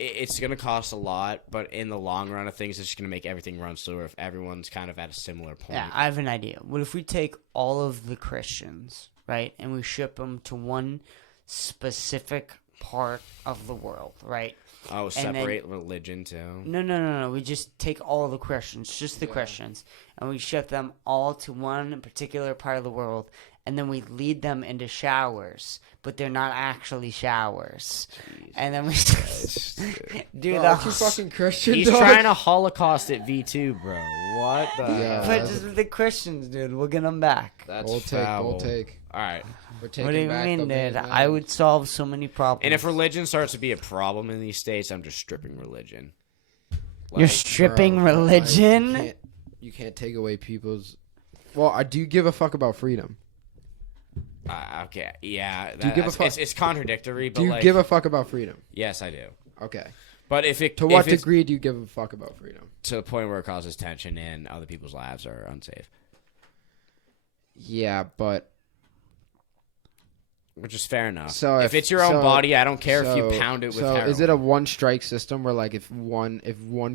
it's going to cost a lot, but in the long run of things, it's just going to make everything run slower if everyone's kind of at a similar point. Yeah, I have an idea. What if we take all of the Christians, right, and we ship them to one specific part of the world, right? Oh, And separate religion too. No. We just take all the Christians, just the Christians, and we ship them all to one particular part of the world, and then we lead them into showers, but they're not actually showers. And then we do Bro, the aren't you fucking Christian, He's dog? trying to Holocaust at V2, bro. What the Yeah. hell? But just the Christians, dude. We'll get them back. That's Bold take, foul. bold take. All right. We're taking What do you back mean, the dude? band I names. would solve so many problems. And if religion starts to be a problem in these states, I'm just stripping religion. You're Like, stripping Bro, religion? like, you can't take away people's. Well, I do give a fuck about freedom. okay, yeah. Do you give a fuck? It's contradictory, but Do you like, give a fuck about freedom? yes, I do. Okay. But if it To what if it's degree do you give a fuck about freedom? to the point where it causes tension and other people's lives are unsafe, Yeah, but which is fair enough. So if if- it's your own so- body, I don't care if so- you pound it with so heroin. is it a one strike system where like if one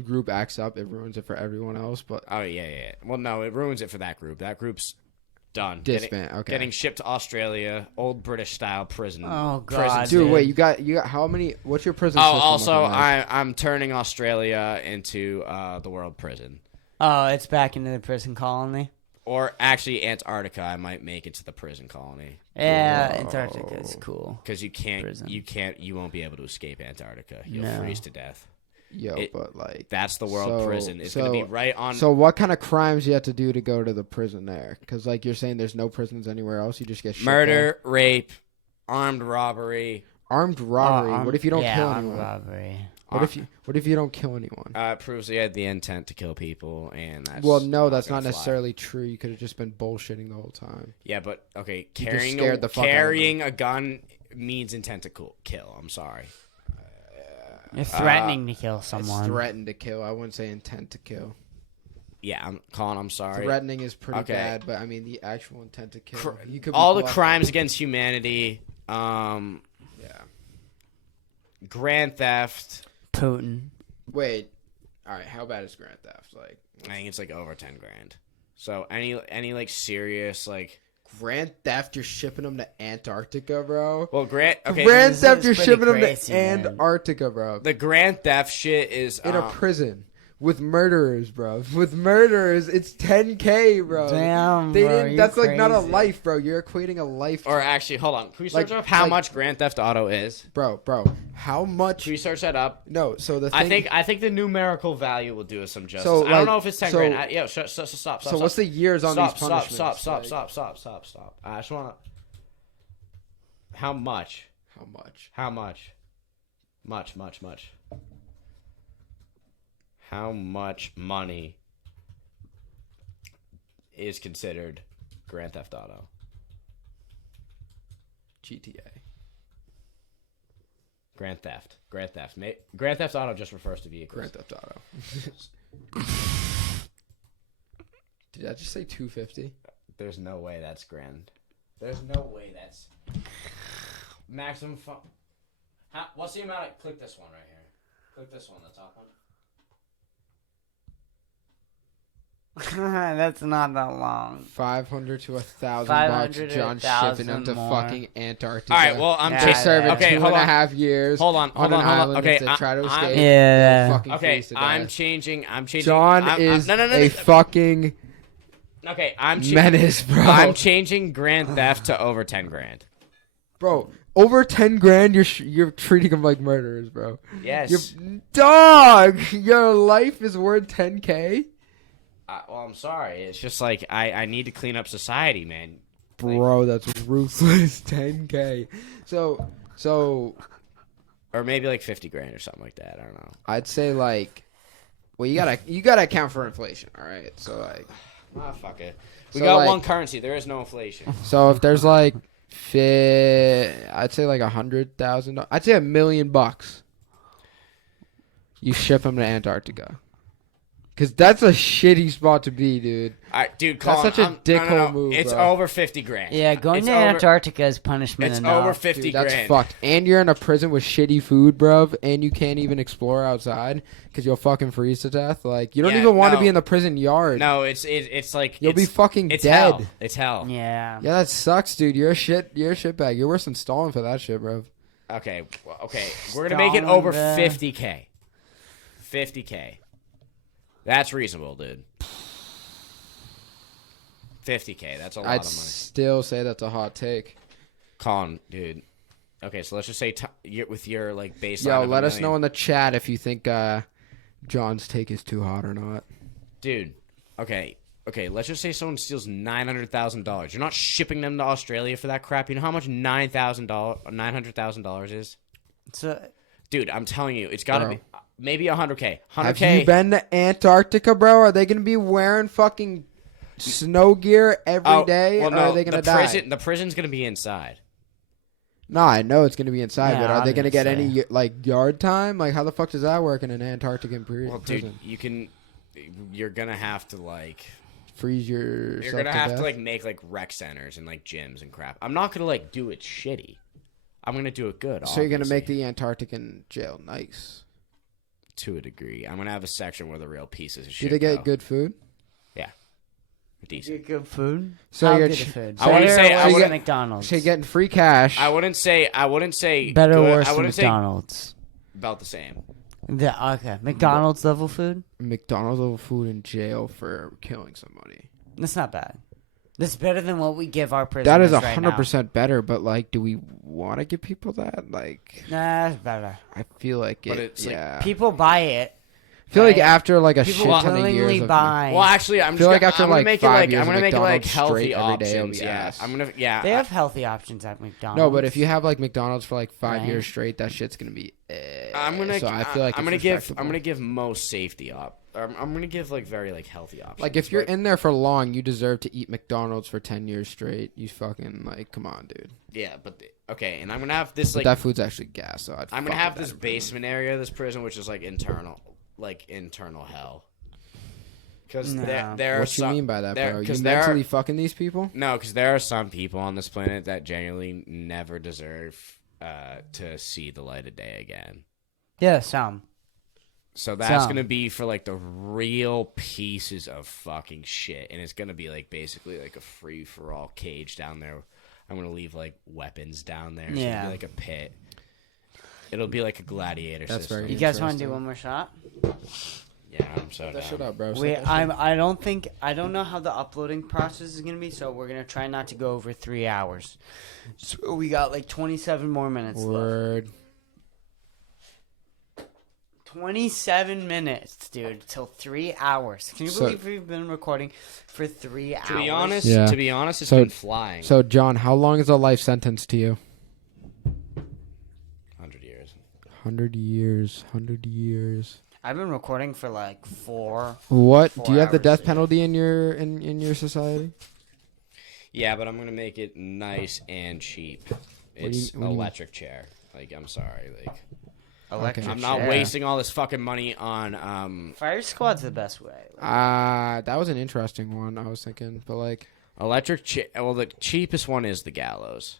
group acts up, it ruins it for everyone else? But Oh yeah. Well, no, it ruins it for that group. That group's done. Disband, okay. Getting shipped to Australia, old British style prison. Oh, prison God, system. dude, wait, you got how many? What's your prison? Oh, system also, looking like? I'm turning Australia into the world prison. Oh, it's back into the prison colony? Or actually, Antarctica. I might make it to the prison colony Yeah, Antarctica is cool. because Prison. you won't be able to escape Antarctica. You'll No. freeze to death. Yo, it- but like That's the world So- prison. It's so- gonna be right on. So what kind of crimes you have to do to go to the prison there? Because like you're saying, there's no prisons anywhere else. You just get shipped there. murder, rape, armed robbery. Armed robbery. Oh, what if you don't kill armed anyone? robbery. What if you don't kill anyone? It proves he had the intent to kill people, and that's Well, no, that's not gonna fly. necessarily true. You could have just been bullshitting the whole time. Yeah, but okay, just carrying scared the fuck out of carrying a gun means intent to kill. I'm sorry. You're threatening to kill someone. It's threatened to kill. I wouldn't say intent to kill. Yeah, Colin, I'm sorry. Threatening is pretty Okay. bad, but I mean the actual intent to kill. You could be All the bluffing. crimes against humanity, Yeah. grand theft. Putin. Wait. All right. How bad is grand theft? Like I think it's like over 10 grand. So any like serious like grand theft, you're shipping them to Antarctica, bro. well grand okay Grand this theft, is you're pretty shipping them crazy, to man. Antarctica, bro. the grand theft shit is In a prison with murderers, bro. With murderers, it's 10K, bro. Damn, They bro, didn't. you're That's like not a crazy. life, bro. You're equating a life. or actually hold on. Can we search Like- up how like- much Grand Theft Auto is? bro. How much? Can we search that up? No. So the thing. I think the numerical value will do us some justice. So, I don't like, know if it's 10 so- grand. Stop. So what's the years on stop, these punishments? Stop. Like, Stop. I just want to. How much? How much? How much? Much. How much money is considered Grand Theft Auto? GTA. Grand Theft. Grand Theft Auto just refers to vehicles. Grand Theft Auto. Did I just say 250? There's no way that's grand. There's no way that's maximum fun. What's the amount of... Click this one right here. Click this one, the top one. That's not that long. 500 to 1,000 bucks. 500 to John 1,000 shipping them to more. fucking Antarctica. All right, well, I'm Yeah, to just... serve yeah. it two hold and a on. half years. Hold on. an island. Okay, If they try to I'm- escape, Yeah. they'll fucking Okay, freeze to I'm death. changing... John is a fucking Okay, I'm changing... menace, bro. I'm changing Grand Theft to over 10 grand. Bro, over 10 grand, you're treating them like murderers, bro. Yes. Your dog, your life is worth 10K, Well, I'm sorry. It's just like I need to clean up society, man. bro. That's ruthless. 10K. So Or maybe like 50 grand or something like that. I don't know. I'd say like, well, you gotta account for inflation. All right. So like, Ah, fuck it. We So, got like- one currency. There is no inflation. so if there's like, I'd say like $100,000. I'd say $1 million. You ship them to Antarctica. Because that's a shitty spot to be, dude. All right, dude, That's Colin, such a dickhole move, It's bro. over 50 grand. Yeah, going It's to over- Antarctica is punishment It's enough. over 50 Dude, that's grand. fucked. And you're in a prison with shitty food, bro, and you can't even explore outside because you'll fucking freeze to death. Like, you don't Yeah, even want to no. be in the prison yard. No, it's like You'll be it's- fucking it's dead. Hell. It's hell. Yeah. Yeah, that sucks, dude. You're a shitbag. You're worse than Stalin for that shit, bro. Okay, we're gonna make it over 50K. 50K. That's reasonable, dude. 50K. That's a lot I'd of money. still say that's a hot take. Colin, dude. Okay, so let's just say with your like baseline. Yo, of let $1 us million. know in the chat if you think John's take is too hot or not. Dude. Okay. Let's just say someone steals $900,000. You're not shipping them to Australia for that crap. You know how much $900,000 is? So, Dude, I'm telling you, it's got to Bro. be maybe 100K. 100K. Have you been to Antarctica, bro? Are they gonna be wearing fucking snow gear every day, well, or no, are they gonna die? The prison's gonna be inside. No, I know it's gonna be inside, Yeah, but are they gonna get obviously. any like yard time? Like, how the fuck does that work in an Antarctic prison? Well, dude, you're gonna have to like, Freeze yourself you're gonna to have death? to like make like rec centers and like gyms and crap. I'm not gonna like do it shitty. I'm gonna do it good. So you're gonna make obviously, the Antarctican jail nice. to a degree. I'm gonna have a section where the real pieces of Do shit. they get go. good food? Decent. get good food. So How you're good ch- food? I wouldn't Better say- or I worse wouldn't- than McDonald's. So you're getting free cash. I wouldn't say Better or good. worse I than wouldn't say McDonald's. about the same. Okay, McDonald's level food. McDonald's level food in jail for killing somebody. That's not bad. That's better than what we give our prisoners That is right now. 100% better, but like, do we want to give people that? Like, Nah, that's better. I feel like But it. it's like Yeah. People buy it. I feel like right? after like a People shit ton of willingly years of buy. Well, actually, I'm feel just like gonna, after, I'm gonna like, make it 5 like years I'm of gonna make it like McDonald's healthy straight every day will options. be Yeah, ass. I'm gonna. they have healthy options at McDonald's. No, but if you have like McDonald's for like 5 Right. years straight, that shit's gonna be. I'm gonna. So I feel like I'm it's gonna respectable. I'm gonna give most safety I'm gonna give like very like healthy options. Like, if you're but- in there for long, you deserve to eat McDonald's for 10 years straight. You fucking like, come on, dude. Yeah, but okay, and I'm gonna have this But like that food's actually gas, so I'd I'm gonna fuck have with this that. basement area of this prison, which is like internal hell. Because No. there are What you some, mean by that, there- bro? You 'cause there mentally are, fucking these people? no, because there are some people on this planet that genuinely never deserve to see the light of day again. yeah, some. So that's Some. gonna be for like the real pieces of fucking shit, and it's gonna be like basically like a free for all cage down there. I'm gonna leave like weapons down there. So Yeah. it'll be like a pit. It'll be like a gladiator That's system. very You guys want to Interesting. do one more shot? Yeah, I'm so Set that down. shit up, bro. Set We, that shit up. I don't know how the uploading process is gonna be, so we're gonna try not to go over 3 hours. So we got like 27 more minutes left. Word. 27 minutes, dude, till 3 hours. Can you So- believe we've been recording for 3 hours? To be honest, Yeah. it's So- been flying. So, John, how long is a life sentence to you? 100 years. 100 years. 100 years. I've been recording for like 4. What? 4 Do you have the hours death a penalty in your in your society? Yeah, but I'm gonna make it nice and cheap. do you- It's what do you mean? electric chair. Like, I'm sorry. Like, Electric I'm not chair. wasting all this fucking money on Fire squad's the best way. That was an interesting one. I was thinking, but like, electric chair. Well, the cheapest one is the gallows.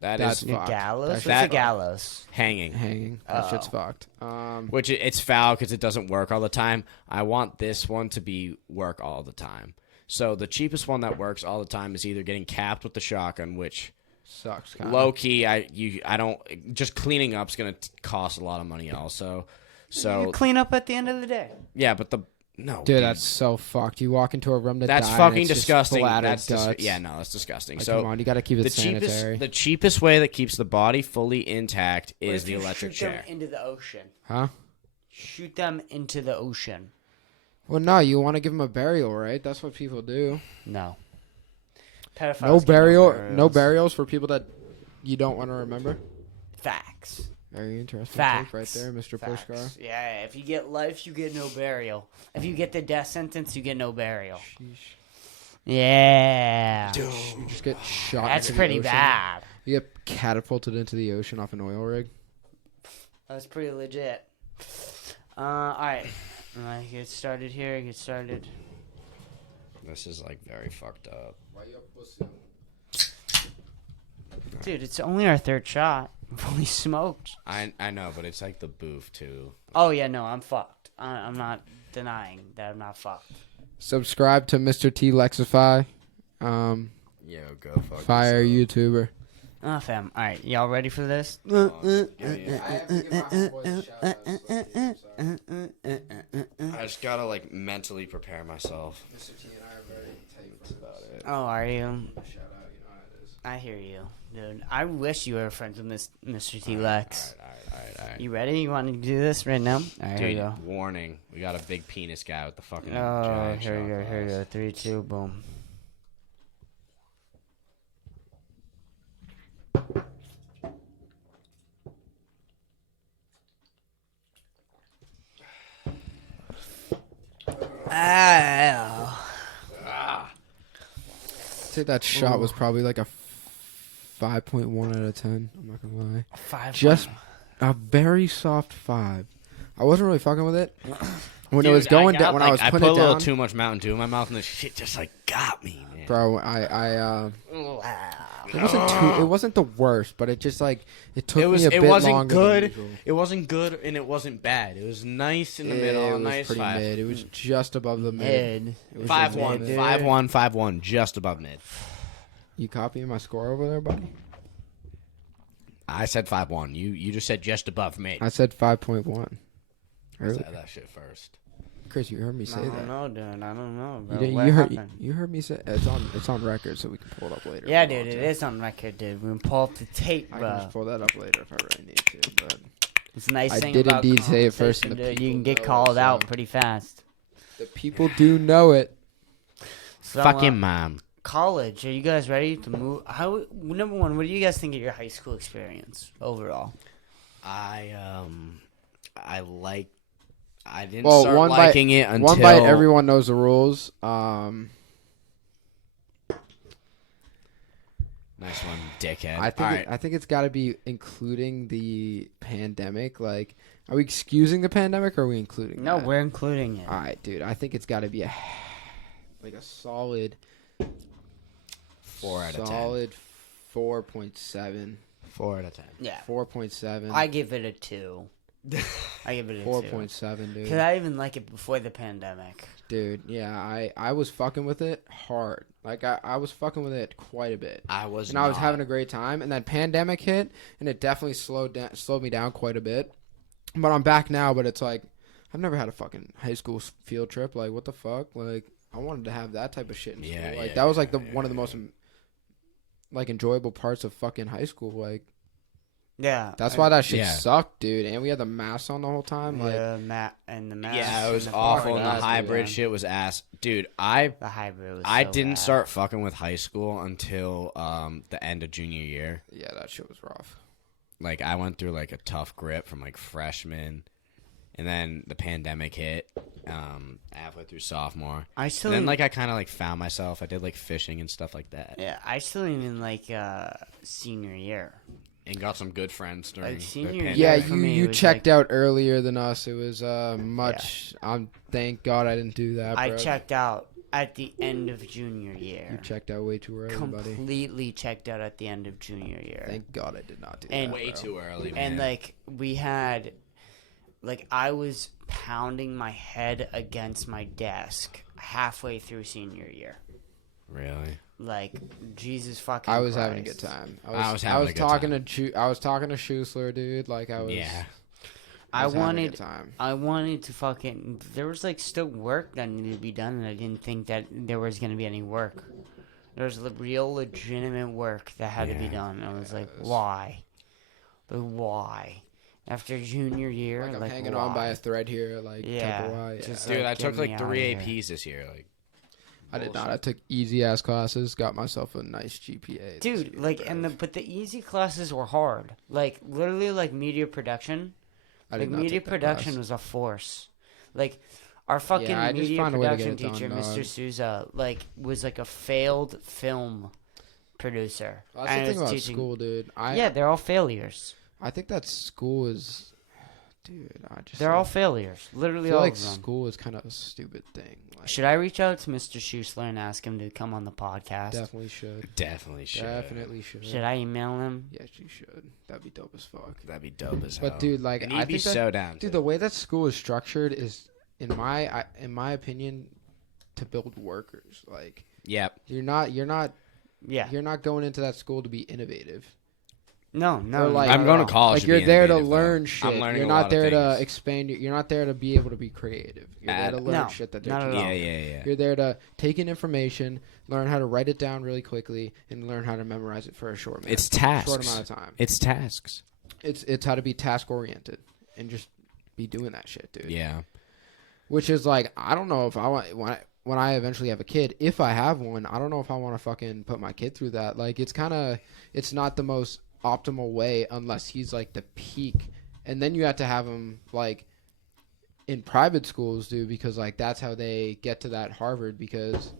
That's That is fucked. Gallows? What's That- a gallows? hanging. hanging. That Oh. shit's fucked. Which it's foul because it doesn't work all the time. I want this one to be work all the time. So the cheapest one that works all the time is either getting capped with the shotgun, which Sucks. Kinda. low key I don't just cleaning up's gonna cost a lot of money also. You So clean up at the end of the day. yeah, but no, Dude, that's so fucked. You walk into a room to that's die, and fucking it's just disgusting. splattered That's guts. yeah, no, that's disgusting. Like, So come on, you got to keep it the cheapest sanitary. the cheapest way that keeps the body fully intact What is if the you electric shoot them chair. into the ocean. Huh? Shoot them into the ocean. Well, no, you want to give them a burial, right? That's what people do. No. Pedophiles No get burial, burials. no burials for people that you don't want to remember. Facts. Very interesting Facts. take right there, Mr. Facts. Pushkar. Yeah, if you get life, you get no burial. If you get the death sentence, you get no burial. Sheesh. Yeah. You just get shot. That's into the pretty ocean. bad. You get catapulted into the ocean off an oil rig. That's pretty legit. Alright. Get started here. Get started. This is like very fucked up. Why you up, pussy? Dude, it's only our third shot. We've only smoked. I know, but it's like the booth too. Oh, yeah, no, I'm fucked. I'm not denying that I'm not fucked. Subscribe to Mr. T Lexify. Yo, go fuck Fire yourself. YouTuber. Oh, fam. All right, y'all ready for this? I have to give my homeboys a shout out. I just gotta like mentally prepare myself. Mr. T and I are very tight. That's about it. Oh, are you? Shout out, you know how it is. I hear you, dude. I wish you were friends with Mr. T Lex. All right. You ready? You want to do this right now? All right, here we Dude, go. warning. We got a big penis guy with the fucking Oh, giant here we shot go. Here we glass. go. 3, 2, boom. Ah. I'd say that shot was probably like a 5.1 out of 10. I'm not gonna lie. 5. Just a very soft 5. I wasn't really fucking with it when Dude, it was going down. got, When like, I was I putting put it a little down, too much Mountain Dew in my mouth, and the shit just like got me, man. bro. It wasn't too. It wasn't the worst, but it just like it took me a bit It wasn't longer than good. usual. It wasn't good, and it wasn't bad. It was nice in the middle. It was Nice pretty 5. mid. It was just above the mid. Mid. It was 5-1, just mid. 5-1, 5-1, just above mid. You copying my score over there, buddy? I said 5-1. You just said just above mid. I said 5.1. I Really? said that shit first. Chris, you heard me I say don't that. know, dude. I don't know, You, bro. did, What you heard happened? you heard me say it's on record, so we can pull it up later. Yeah, if we dude. want It to. is on record, dude. We can pull up the tape, I can bro. just pull that up later if I really need to. But It's a nice I thing did about indeed say it first, and conversation, the dude. You can people get know called it, out so. pretty fast. the people do know it. So, Fucking mom. college. Are you guys ready to move? Number one, what do you guys think of your high school experience overall? I didn't Well, start one liking bite, it until one bite. Everyone knows the rules. Nice one, dickhead. I think All right. I think it's got to be including the pandemic. Like, are we excusing the pandemic or are we including? No, that? we're including it. All right, dude. I think it's got to be a solid 4 out of 10. solid 4.7. 4 out of 10. Yeah, 4.7. I give it a 2. I give it a 2. 4.7, dude. Cause I even like it before the pandemic. Dude, yeah, I was fucking with it hard. Like, I was fucking with it quite a bit. I was And I was having a great time. And then pandemic hit, and it definitely slowed me down quite a bit. But I'm back now, but it's like, I've never had a fucking high school field trip. Like, what the fuck? Like, I wanted to have that type of shit in school. Yeah, Like, yeah, that was, like, yeah, one of the most, like, enjoyable parts of fucking high school. Like, Yeah, that's why that shit Yeah. sucked, dude. And we had the masks on the whole time. Like, the mask. Yeah, it was and the awful, and the fucking ass, hybrid dude. shit was ass. Dude, I The hybrid was. I so didn't bad. start fucking with high school until the end of junior year. yeah, that shit was rough. Like, I went through, like, a tough grip from, like, freshman, and then the pandemic hit halfway through sophomore. I still And then, didn't- like, I kind of, like, found myself. I did, like, fishing and stuff like that. Yeah, I still even like senior year. And got some good friends during Like, the senior pandemic. Yeah, for you me, it you was checked like- out earlier than us. It was much. Thank God I didn't do that. I bro. checked out at the end of junior year. You checked out way too early, buddy. Completely checked out at the end of junior year. Thank God I did not do And- that. Way bro. too early, man. And like we had, like I was pounding my head against my desk halfway through senior year. Really? Like Jesus fucking. I was having a Christ. good time. I was having a good talking time. to I was talking to Schuessler, dude. Like I was. Yeah. I was having a wanted. good time. I wanted to fucking. There was like still work that needed to be done, and I didn't think that there was gonna be any work. There was real legitimate work that had to be Yeah. done. I was like, why? But why? After junior year, Like I'm like hanging why? on by a thread here. Like Yeah, Temple Y, yeah. just Dude, like, I took get me like outta 3 here. APs this year. Like, I did not. I took easy ass classes. Got myself a nice GPA. this Dude, year, like, bro. but the easy classes were hard. Like, literally, like media production. I Like did not media take that production class. was a force. Like, our fucking I just media found a way to get production it done, teacher, dog. Mr. Souza, like was like a failed film producer. That's And the thing was about teaching- school, dude. Yeah, they're all failures. I think that school is Dude, They're all failures. I Literally feel all like of them. school is kind of a stupid thing. Like, Should I reach out to Mr. Schuessler and ask him to come on the podcast? definitely should. Definitely should. Definitely should. Should I email him? Yes, you should. That'd be dope as fuck. That'd be dope as hell. But dude, like, and I he'd be think that, so down. dude, the way that school is structured is, in my opinion, to build workers. Like, Yep. you're not Yeah. you're not going into that school to be innovative. No. Or, like, I'm going to college. Like, to you're be there to innovative, though. learn shit. I'm learning You're a not lot of there to things. expand. You're not there to be able to be creative. You're there to learn No, shit that they're not at teaching. all. Yeah. You're there to take in information, learn how to write it down really quickly, and learn how to memorize it for a short It's tasks. short amount of time. It's tasks. It's how to be task oriented and just be doing that shit, dude. Yeah. Which is like, I don't know if I want when I eventually have a kid, if I have one, I don't know if I want to fucking put my kid through that. Like, it's not the most optimal way unless he's like the peak, and then you have to have him like in private schools, dude, because like that's how they get to that Harvard, because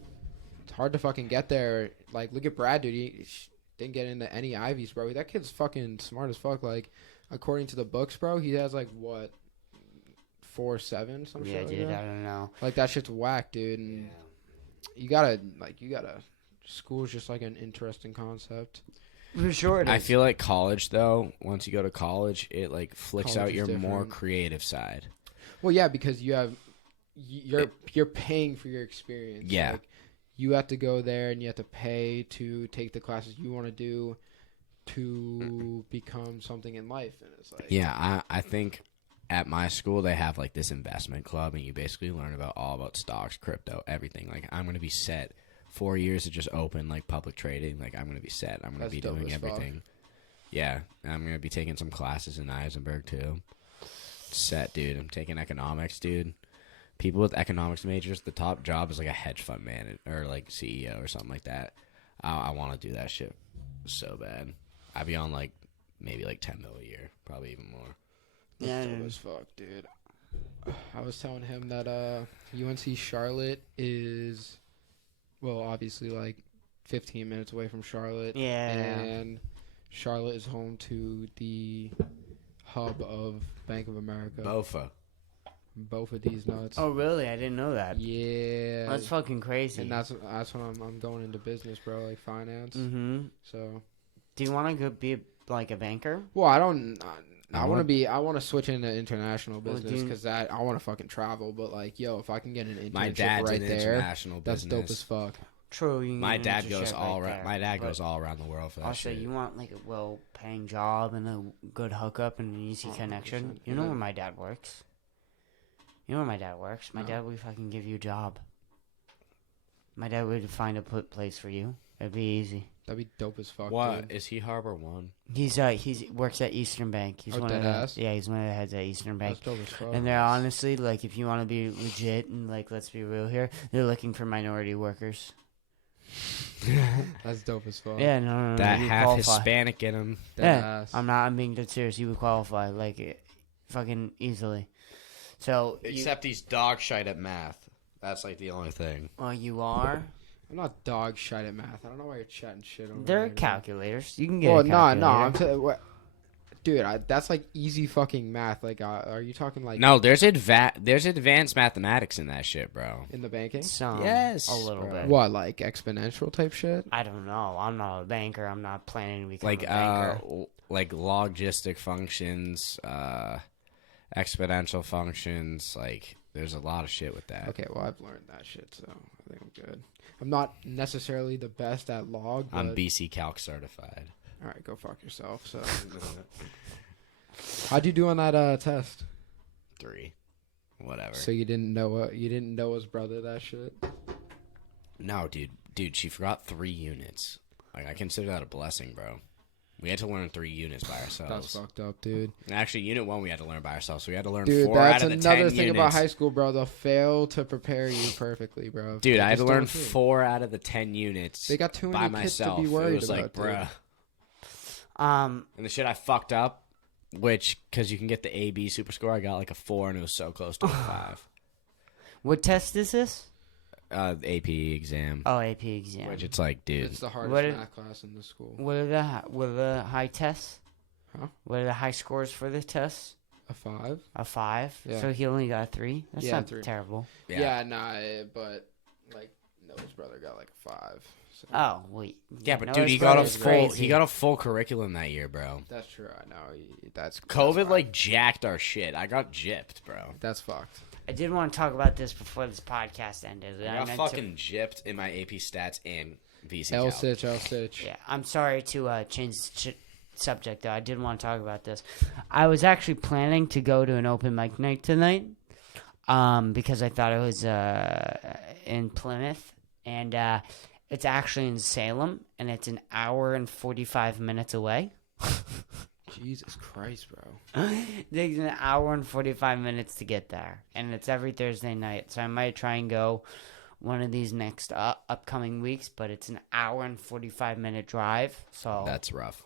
it's hard to fucking get there. Like, look at Brad, dude. He didn't get into any Ivies, bro. That kid's fucking smart as fuck. Like, according to the books, bro, he has like what 4.7, some Yeah, shit. dude, like that. I don't know. Like, that shit's whack, dude. And you gotta school's just like an interesting concept. For sure it is. I feel like college, though, once you go to college, it like flicks College out is your more different. creative side. Well, yeah, because you're paying for your experience. Yeah. Like, you have to go there and you have to pay to take the classes you want to do to become something in life. And it's like, Yeah, I think at my school they have like this investment club, and you basically learn all about stocks, crypto, everything. Like, I'm gonna be set 4 years to just open like public trading. Like, I'm gonna be set. I'm gonna That's be dope doing as fuck. everything. Yeah, and I'm gonna be taking some classes in Eisenberg too. Set, dude. I'm taking economics, dude. People with economics majors, the top job is like a hedge fund manager or like CEO or something like that. I want to do that shit so bad. I'd be on like maybe like 10 mil a year, probably even more. Yeah, dope as fuck, dude. I was telling him that UNC Charlotte is, well, obviously like 15 minutes away from Charlotte. Yeah. And Charlotte is home to the hub of Bank of America. Bofa. Both of these nuts. Oh, really? I didn't know that. Yeah. That's fucking crazy. And that's when I'm going into business, bro, like finance. Mm-hmm. So, Do you want to go be like a banker? well, I don't. I want- want to switch into international Well, business dude- because I want to fucking travel. But like, yo, if I can get an internship My dad's right in there, international that's business. dope as fuck. True. You can My get an dad goes internship all right around. there, My dad but goes all around the world for that Also, shit. you want like a well-paying job and a good hookup and an easy 100%. connection. You know where my dad works. You know where my dad works. My No. dad would fucking give you a job. My dad would find a place for you. It'd be easy. That'd be dope as fuck. What Dude. is he Harbor One? He's works at Eastern Bank. He's Oh, one of the deadass? yeah. He's one of the heads at Eastern Bank. That's dope as fuck. And they're honestly like, if you want to be legit and like, let's be real here, they're looking for minority workers. That's dope as fuck. Yeah, no, That you half qualify. Hispanic in him. Yeah, Deadass. I'm being dead serious. You would qualify like fucking easily. So He's dog shite at math. That's like the only thing. you are. I'm not dog shite at math. I don't know why you're chatting shit over They're there, dude. calculators. You can get. Well, a calculator. no. Dude, that's like easy fucking math. Like, are you talking like No, there's advanced mathematics in that shit, bro. in the banking? Some. Yes, a little bro. bit. What, like exponential type shit? I don't know. I'm not a banker. I'm not planning to become Like a banker. like logistic functions, exponential functions. Like, there's a lot of shit with that. Okay, well, I've learned that shit, so I think I'm good. I'm not necessarily the best at log, but I'm BC Calc certified. all right, go fuck yourself. So, how'd you do on that test? 3, whatever. So you didn't know his brother that shit? No, dude, she forgot 3 units. Like, I consider that a blessing, bro. We had to learn 3 units by That's ourselves. fucked up, dude. Actually, unit 1 we had to learn by ourselves. So we had to learn Dude, 4 that's out of the 10 another thing units. about high school, bro. They'll fail to prepare you perfectly, bro. Dude, They I had to just learn don't do it. 4 out of the 10 units. They got too by many kids myself. to be worried It was about, like, dude. bruh. Um, And the shit I fucked up, which, because you can get the AB super score, I got like a 4 and it was so close to a 5. what test is this? AP exam. Oh, AP exam. Which it's like, dude. It's the hardest What math class in the school. What are the high tests? Huh? What are the high scores for the tests? A 5? A 5? Yeah. So he only got a 3? That's Yeah, not 3. terrible. Yeah, nah, but like Noah's brother got like a 5. So. Oh, wait. Yeah, but no, dude, his he got a brother's full crazy. he got a full curriculum that year, bro. That's true. I know. That's COVID that's like jacked our shit. I got gypped, bro. that's fucked. I did want to talk about this before this podcast ended. I got fucking gypped in my AP stats and VC L Calc. Sitch. Yeah, I'm sorry to change the subject, though. I did want to talk about this. I was actually planning to go to an open mic night tonight because I thought it was in Plymouth, and it's actually in Salem, and it's an hour and 45 minutes away. Jesus Christ, bro. It takes an hour and 45 minutes to get there, and it's every Thursday night, so I might try and go one of these next upcoming weeks, but it's an hour and 45-minute drive, so That's rough.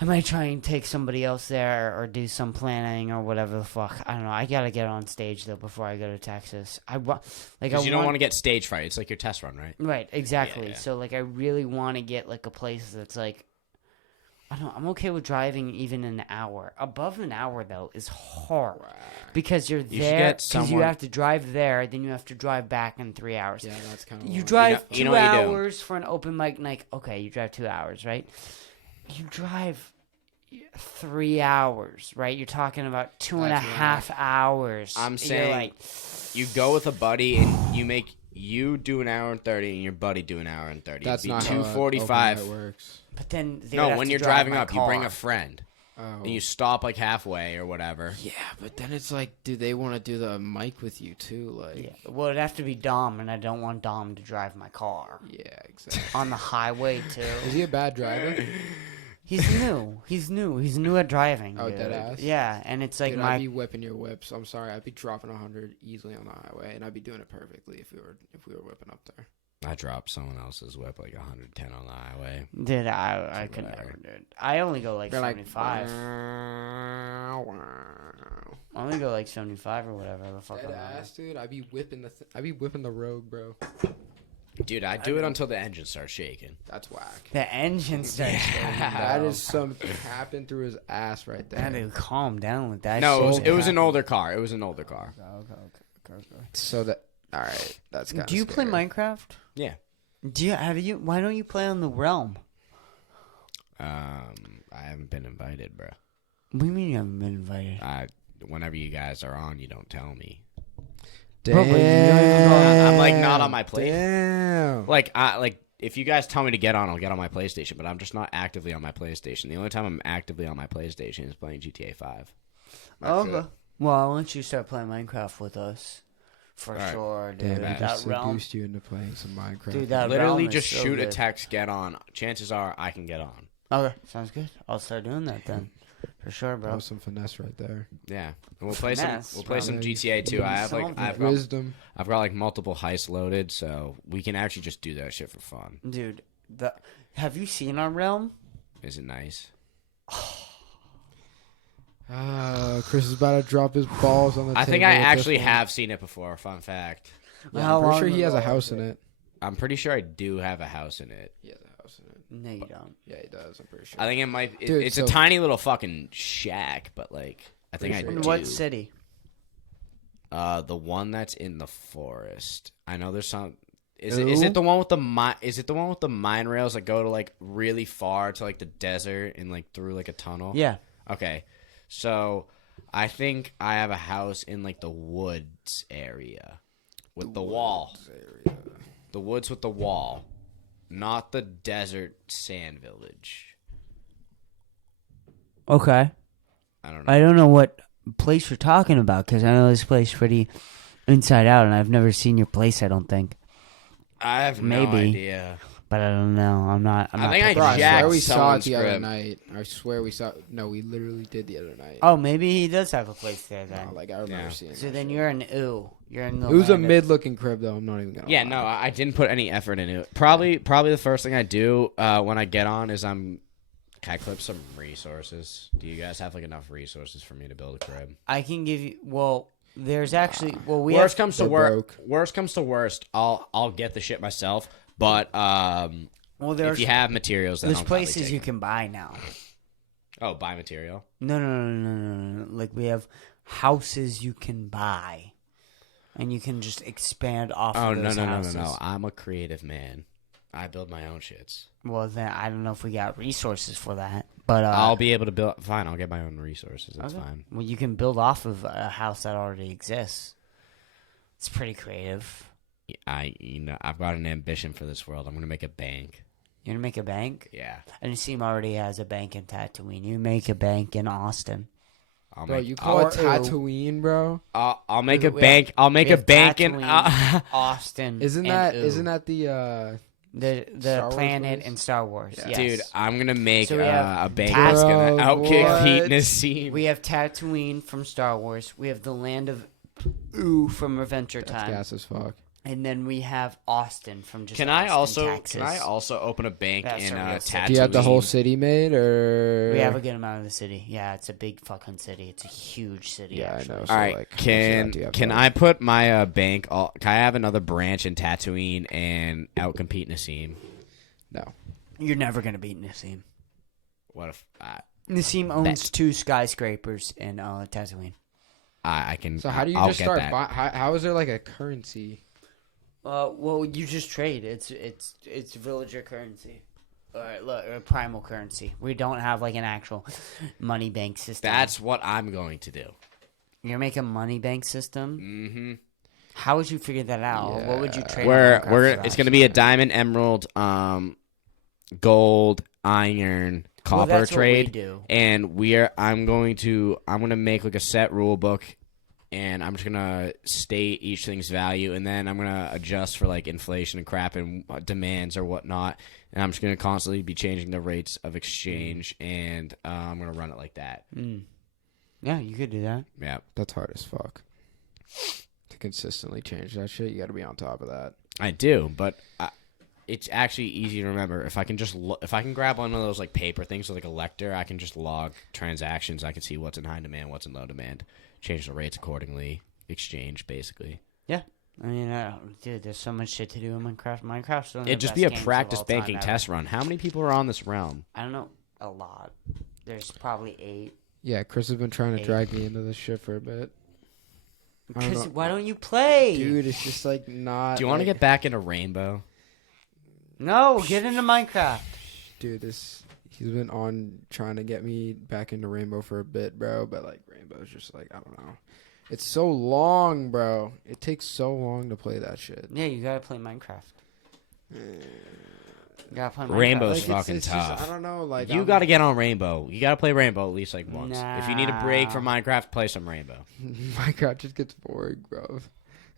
I might try and take somebody else there or do some planning or whatever the fuck. I don't know. I gotta get on stage though before I go to Texas. Because you don't want to get stage fright. It's like your test run, right? Right, exactly. Yeah. So like I really want to get like a place that's like I don't know, I'm okay with driving even an hour. Above an hour though is hard. Because you're should there get because you someone- have to drive there, then you have to drive back in 3 hours. Yeah, that's kind of. You drive You know 2 what you do. hours for an open mic night. Okay, you drive 2 hours, right? You drive 3 hours, right? You're talking about two and a That's half hours. I'm You're saying like, you go with a buddy and you do an hour and 30 and your buddy do an hour and 30. That's It'd be not how 245. it works. but then they would No, have when to you're drive driving my up, you bring car. a friend Oh. and you stop like halfway or whatever. Yeah, but then it's like, do they want to do the mic with you too? Like, Yeah. Well, it'd have to be Dom, and I don't want Dom to drive my car yeah, exactly. on the highway too. Is he a bad driver? He's new. He's new at driving. Oh, dude. deadass? Yeah, and it's like Dude, my I'd be whipping your whips. I'm sorry, I'd be dropping 100 easily on the highway, and I'd be doing it perfectly if we were whipping up there. I dropped someone else's whip like 110 on the highway. Dude, I could Whatever. never do it. I only go like They're 75. Like, I only go like 75 or whatever the fuck. I'm dead on. ass, dude. I'd be whipping the road, bro. Dude, I do it until the engine starts shaking. That's whack. The engine starts shaking, That bro. is some capping through his ass right there. Man, dude, calm down with that. No, shit. it was an older car. It was an older car. Okay. So that, all right, that's kind of. Do you play Minecraft? Yeah. Why don't you play on the Realm? I haven't been invited, bro. What do you mean you haven't been invited? Whenever you guys are on, you don't tell me. Bro, but you don't even go on- I'm like not on my play. Damn. Like if you guys tell me to get on, I'll get on my PlayStation. But I'm just not actively on my PlayStation. The only time I'm actively on my PlayStation is playing GTA 5. Okay. Well, why don't you start playing Minecraft with us? For All right. sure, Damn, dude. I That just Realm. seduced you into playing some Minecraft. Dude, that Literally, Realm is just so shoot a good. text, get on. Chances are I can get on. Okay, sounds good. I'll start doing that then. For sure, That bro. was some finesse right there. Yeah, and we'll play some. Finesse, We'll play some bro. GTA too. I've got Wisdom. like multiple heists loaded, so we can actually just do that shit for fun. Dude, have you seen our Realm? Is it nice? Chris is about to drop his balls on the I table. think I with this actually one. have seen it before. Fun fact. Yeah, How I'm pretty long sure he has a ago house was in it? it. I'm pretty sure I do have a house in it. He has a house in it. No, you don't. Yeah, he does. I'm pretty sure. I think it might. Dude, it's so- a tiny little fucking shack, but like I think I Pretty In sure. do. what city? The one that's in the forest. I know there's some. Is it the one with the Is it the one with the mine rails that go to like really far to like the desert and like through like a tunnel? Yeah. Okay, so I think I have a house in like the woods area with the wall. The woods with the wall, not the desert sand village. Okay. I don't know. I don't know what place you're talking about because I know this place pretty inside out, and I've never seen your place. I don't think, I have no Maybe. idea. but I don't know. I'm not. I think I Bro, I jacked swear we saw it someone's the other crib. night. I swear we saw. No, we literally did the other night. Oh, maybe he does have a place there then. No, like I remember Yeah. seeing. So that then shit. you're an ooh. You're in the. It was a land of- mid-looking crib, though. I'm not even gonna. Yeah, lie. no, I didn't put any effort into it. Probably the first thing I do when I get on is can I clip some resources? Do you guys have like enough resources for me to build a crib? I can give you. Well, there's actually. Well, we Worst have. comes to They're worst. broke. Worst comes to worst. I'll get the shit myself. But Well, there's if you have materials, then there's I'll probably places take you them. can buy now. Oh, buy material. No. Like we have houses you can buy, and you can just expand off. Oh, of those houses. no. I'm a creative man. I build my own shits. Well, then I don't know if we got resources for that, but I'll be able to build. Fine, I'll get my own resources. That's okay. fine. Well, you can build off of a house that already exists. It's pretty creative. I've got an ambition for this world. I'm gonna make a bank. You're gonna make a bank? Yeah. And Seam already has a bank in Tatooine. You make a bank in Austin. Bro, you call it Tatooine, bro? I'll make a bank. I'll make a bank in Austin. Isn't that the the planet in Star Wars? Yeah. Yes. Dude, I'm gonna make So we have a bank that's gonna outkick what? Pete Nassim. We have Tatooine from Star Wars. We have the land of Ooh from Adventure That's Time. gas as fuck. And then we have Austin from just Can Austin, I Texas. also open a bank That's in a real Tatooine? Do you have the whole city made, or We have a good amount of the city. Yeah, it's a big fucking city. It's a huge city. Yeah, I actually. know. All So, right, like, how much of that do you have can left? I put my bank? Can I have another branch in Tatooine and outcompete Nassim? No. You're never gonna beat Nassim. What if Nassim owns 2 skyscrapers in Tatooine. I can? So how do you I'll just get start? that. How is there like a currency? Well, you just trade. It's villager currency, or primal currency. We don't have like an actual money bank system. That's what I'm going to do. You're making a money bank system. Mm-hmm. How would you figure that out? Yeah. What would you trade? We're on Minecraft it's for going to be a diamond, emerald, gold, iron, that? copper Well, that's trade. What we do. And I'm going to make like a set rule book, and I'm just gonna state each thing's value, and then I'm gonna adjust for like inflation and crap and demands or whatnot, and I'm just gonna constantly be changing the rates of exchange, and I'm gonna run it like that. Yeah, you could do that. Yeah, That's hard as fuck. To consistently change that shit, you got to be on top of that. I do, but it's actually easy to remember. If I can just if I can grab one of those like paper things with like a lector, I can just log transactions. I can see what's in high demand, what's in low demand, change the rates accordingly, exchange basically. Yeah. I mean, dude, there's so much shit to do in Minecraft. Minecraft's one of the It'd just best be a games of practice all time banking ever. test run. How many people are on this realm? I don't know. A lot. There's probably 8. Yeah, Chris has been trying to drag me into this shit for a bit. I don't Because know. why don't you play? Dude, it's just like not. Do you want to like, get back into Rainbow? No, get into Minecraft. Dude, he's been on trying to get me back into Rainbow for a bit, bro. But like Rainbow's just like, I don't know. It's so long, bro. It takes so long to play that shit. Yeah, you gotta play Minecraft. You gotta play Minecraft. Rainbow's Like, fucking it's tough. Just, I don't know. Like You got to get on Rainbow. You got to play Rainbow at least like once. If you need a break Nah. from Minecraft, play some Rainbow. Minecraft just gets boring, bro.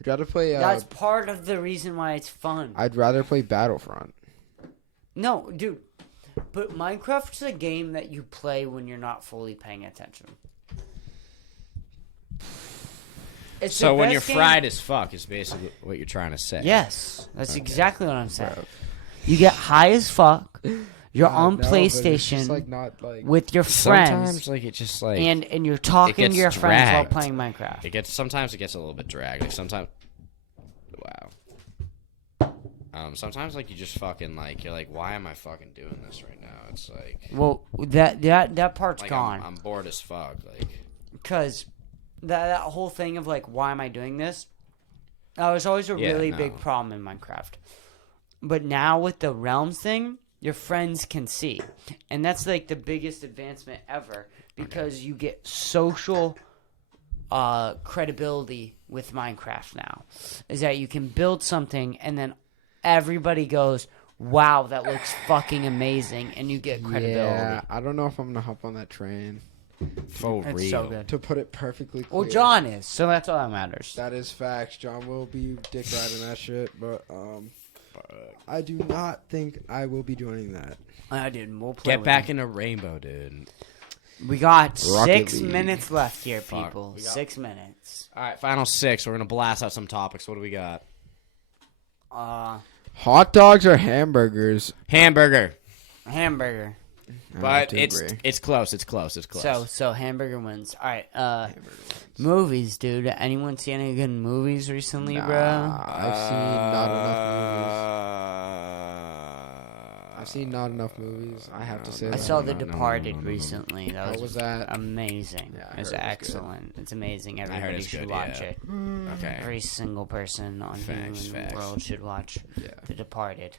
I'd rather play. That's part of the reason why it's fun. I'd rather play Battlefront. No, dude. But Minecraft's a game that you play when you're not fully paying attention. It's So the when you're best game- fried as fuck is basically what you're trying to say. Yes, that's exactly what I'm saying. Bro. You get high as fuck. You're on No, but it's PlayStation just, like, not, like, with your Sometimes friends, like it just like and you're talking to gets your friends while dragged. playing Minecraft. sometimes it gets a little bit dragged. Like sometimes sometimes like you just fucking like you're like, why am I fucking doing this right now? It's like Well, that part's like gone. I'm bored as fuck. Like Because that whole thing of like, why am I doing this? That was always a Yeah, really no. big problem in Minecraft. But now with the realms thing, your friends can see, and that's like the biggest advancement ever because you get social credibility with Minecraft now. Is that you can build something and then everybody goes, "Wow, that looks fucking amazing," and you get credibility. Yeah, I don't know if I'm gonna hop on that train. for It's real. so good. To put it perfectly clear. Well, John is, so that's all that matters. That is facts. John will be dick riding that shit, but I do not think I will be joining that. I did. We'll play. Get with back him. into Rainbow, dude. We got Rocket 6 League. minutes left here, Fuck. people. We got- 6 minutes. All right, final 6. We're gonna blast out some topics. What do we got? Hot dogs or hamburgers? Hamburger, Hamburger. I but have to it's agree. close. It's close. It's close. So hamburger wins. All right. Hamburger wins. Movies, dude. Anyone see any good movies recently, bro? I've seen not enough movies. I've seen not enough movies. I have to say I that. saw The Departed recently. How That was that? amazing. Yeah, I it was heard it was good. excellent. It's amazing. heard Everybody it's should good, watch yeah. it. Okay. Every single person on Facts, human facts. world should watch Yeah. The Departed.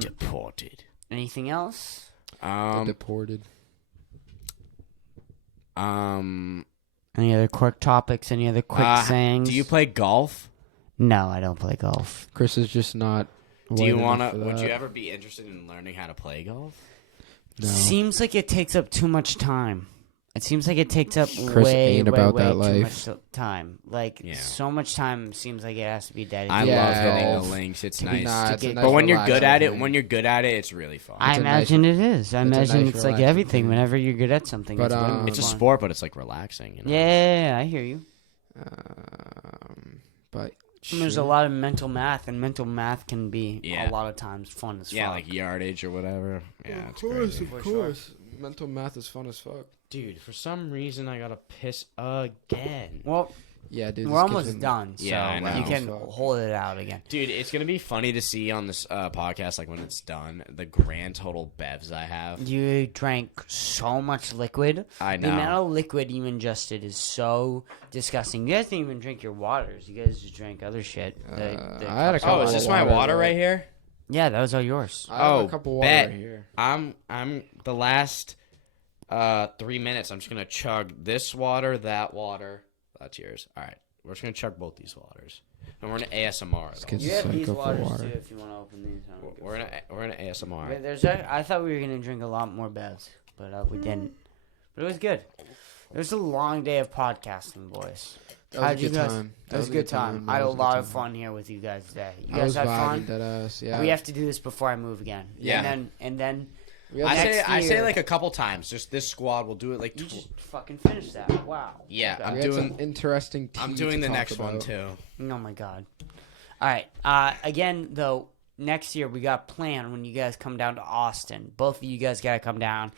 Deported. Anything else? Deported. Any other quick topics? Any other quick sayings? Do you play golf? No, I don't play golf. Chris is just not. Do you want wanna? Would you ever be interested in learning how to play golf? No. Seems like it takes up too much time. It seems like it takes up Chris way, ain't way, about way that too life. much time. Like, Yeah. so much time seems like it has to be I dedicated. Yeah, love hitting golf. the links. It's Nah, nice. it's a get- nice But when you're relaxing good at it, thing. it's really fun. I It's a nice- imagine it is. I it's a imagine nice it's like relaxing everything. thing. Whenever you're good at something, But, it's, fun. It's a fun. sport, but it's like relaxing. You know? Yeah, I hear you. But There's a lot of mental math, and mental math can be Yeah. a lot of times fun as Yeah, fuck. like yardage or whatever. Yeah, it's of course, crazy. of For sure. course. Mental math is fun as fuck. Dude, for some reason I gotta piss again. Well, Yeah, dude. we're almost done, so Yeah, I know. you can Fuck. hold it out again. Dude, it's gonna be funny to see on this podcast, like when it's done, the grand total bevs I have. You drank so much liquid. I The amount know. of liquid you ingested is so disgusting. You guys didn't even drink your waters. You guys just drank other shit. The I had a cups of couple Oh, is of this water. my water, water but- right here? Yeah, that was all yours. I have Oh, a couple water bet. right here. I'm the last 3 minutes. I'm just gonna chug this water, that water. That's yours. All right, we're just gonna chug both these waters, and we're gonna ASMR. though. Kids You just have suck these up for waters water. too if you want to open these. I don't give a We're gonna ASMR. Wait, I thought we were gonna drink a lot more bevs, but we didn't. But it was good. It was a long day of podcasting, boys. That was How'd a you good guys? time. It was a good time. I had a lot of fun here with you guys today. You I guys was had vibing fun. that ass. Yeah. We have to do this before I move again. Yeah. And then We I have next say year- like a couple times. Just this squad will do it like. you just fucking finish that. Wow. Yeah, Okay. I'm we had doing. some interesting. I'm tea doing to the talk next one about. too. Oh my god. All right. Again, though, next year we got planned when you guys come down to Austin. Both of you guys gotta come down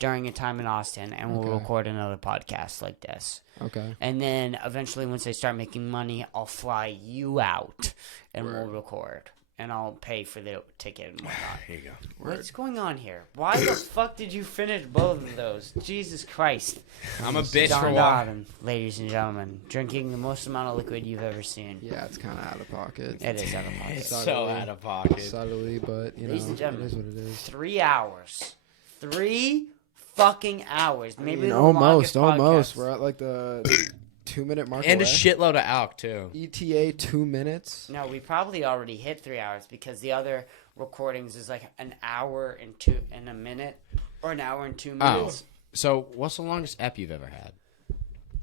during a time in Austin, and we'll Okay. record another podcast like this. Okay. And then eventually, once I start making money, I'll fly you out, and we'll record, and I'll pay for the ticket and whatnot. Here you go. What's going on here? Why the fuck did you finish both of those? Jesus Christ. I'm a bitch for Don water. Dobbin, ladies and gentlemen, drinking the most amount of liquid you've ever seen. Yeah, it's kind of out of pocket. It is out of pocket. It's Subtly. so out of pocket. Subtly, but you know, Ladies and it gentlemen, is what it is. 3 hours. 3 fucking hours. Maybe the almost. longest podcast. We're at like the 2-minute mark. And a away. Oh, shitload of alk too. ETA 2 minutes. No, we probably already hit 3 hours because the other recordings is like an hour and a minute, or an hour and 2 minutes. So what's the longest ep you've ever had?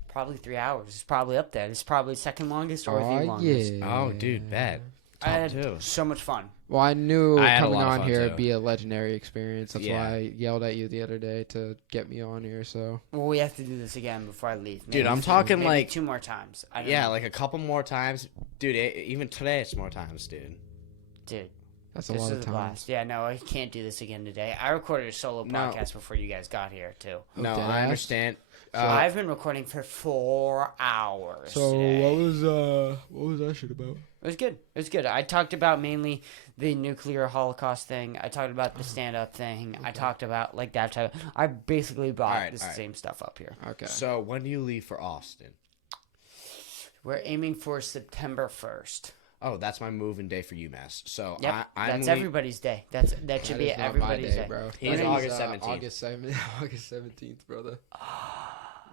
Probably 3 hours. It's probably up there. It's probably second longest or the Oh longest. yeah. Oh, dude, bad. I had Top two. so much fun. Well, I knew I had a coming lot of on fun, here too. would be a legendary experience. That's Yeah. why I yelled at you the other day to get me on here. So Well, we have to do this again before I leave. Dude, I'm talking maybe like 2 more times. I don't Yeah, know. like a couple more times, dude. Even today, it's more times, dude. Dude. that's a This lot is of a times. blast. Yeah, no, I can't do this again today. I recorded a solo No. podcast before you guys got here, too. No, deadass? I understand. I've been recording for 4 hours. So today. what was that shit about? It was good. It was good. I talked about mainly the nuclear holocaust thing. I talked about the stand-up thing. I talked about like that type. I basically brought Alright, the alright. same stuff up here. Okay. So when do you leave for Austin? We're aiming for September 1st. Oh, that's my moving day for UMass. So Yep, I'm that's leave- everybody's day. That should That be is not my everybody's day, day. bro. He's That August is, 17th. August 17th, brother.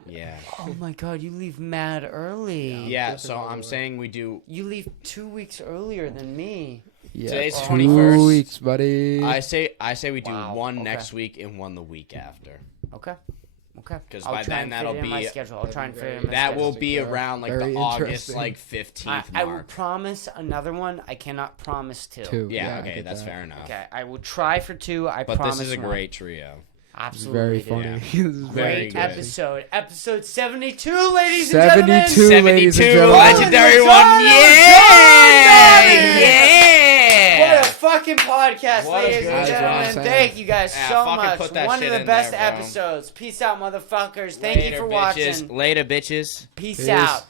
Yeah. Oh my god, you leave mad early. Yeah. Different So all the I'm way. saying we do. You leave 2 weeks earlier than me. Yeah, Today's 2 21st. weeks, buddy. I say we do Wow, one okay. next week and one the week after. Okay. Okay. 'Cause I'll by try then and that'll fit it in my be- schedule. I'll try and fit it in my That schedule. will be bro. around like Very the August interesting. like 15th I will mark. promise another one. I cannot promise two. 2. Yeah. I Okay. get That's that. fair enough. Okay, I will try for 2. I But promise this is a one. great trio. Absolutely, Very dude. funny. Yeah. This is Very Great good. episode. Episode 72, ladies and gentlemen. 72, ladies and 72, gentlemen. legendary John one. Dobbin! Yeah. What a fucking podcast, What a ladies good and one. gentlemen. Saying. Thank you guys Yeah, so fucking much. put that One shit of the in best there, bro. episodes. Peace out, motherfuckers. Thank you for bitches. watching. Later, bitches. Peace Peace. out.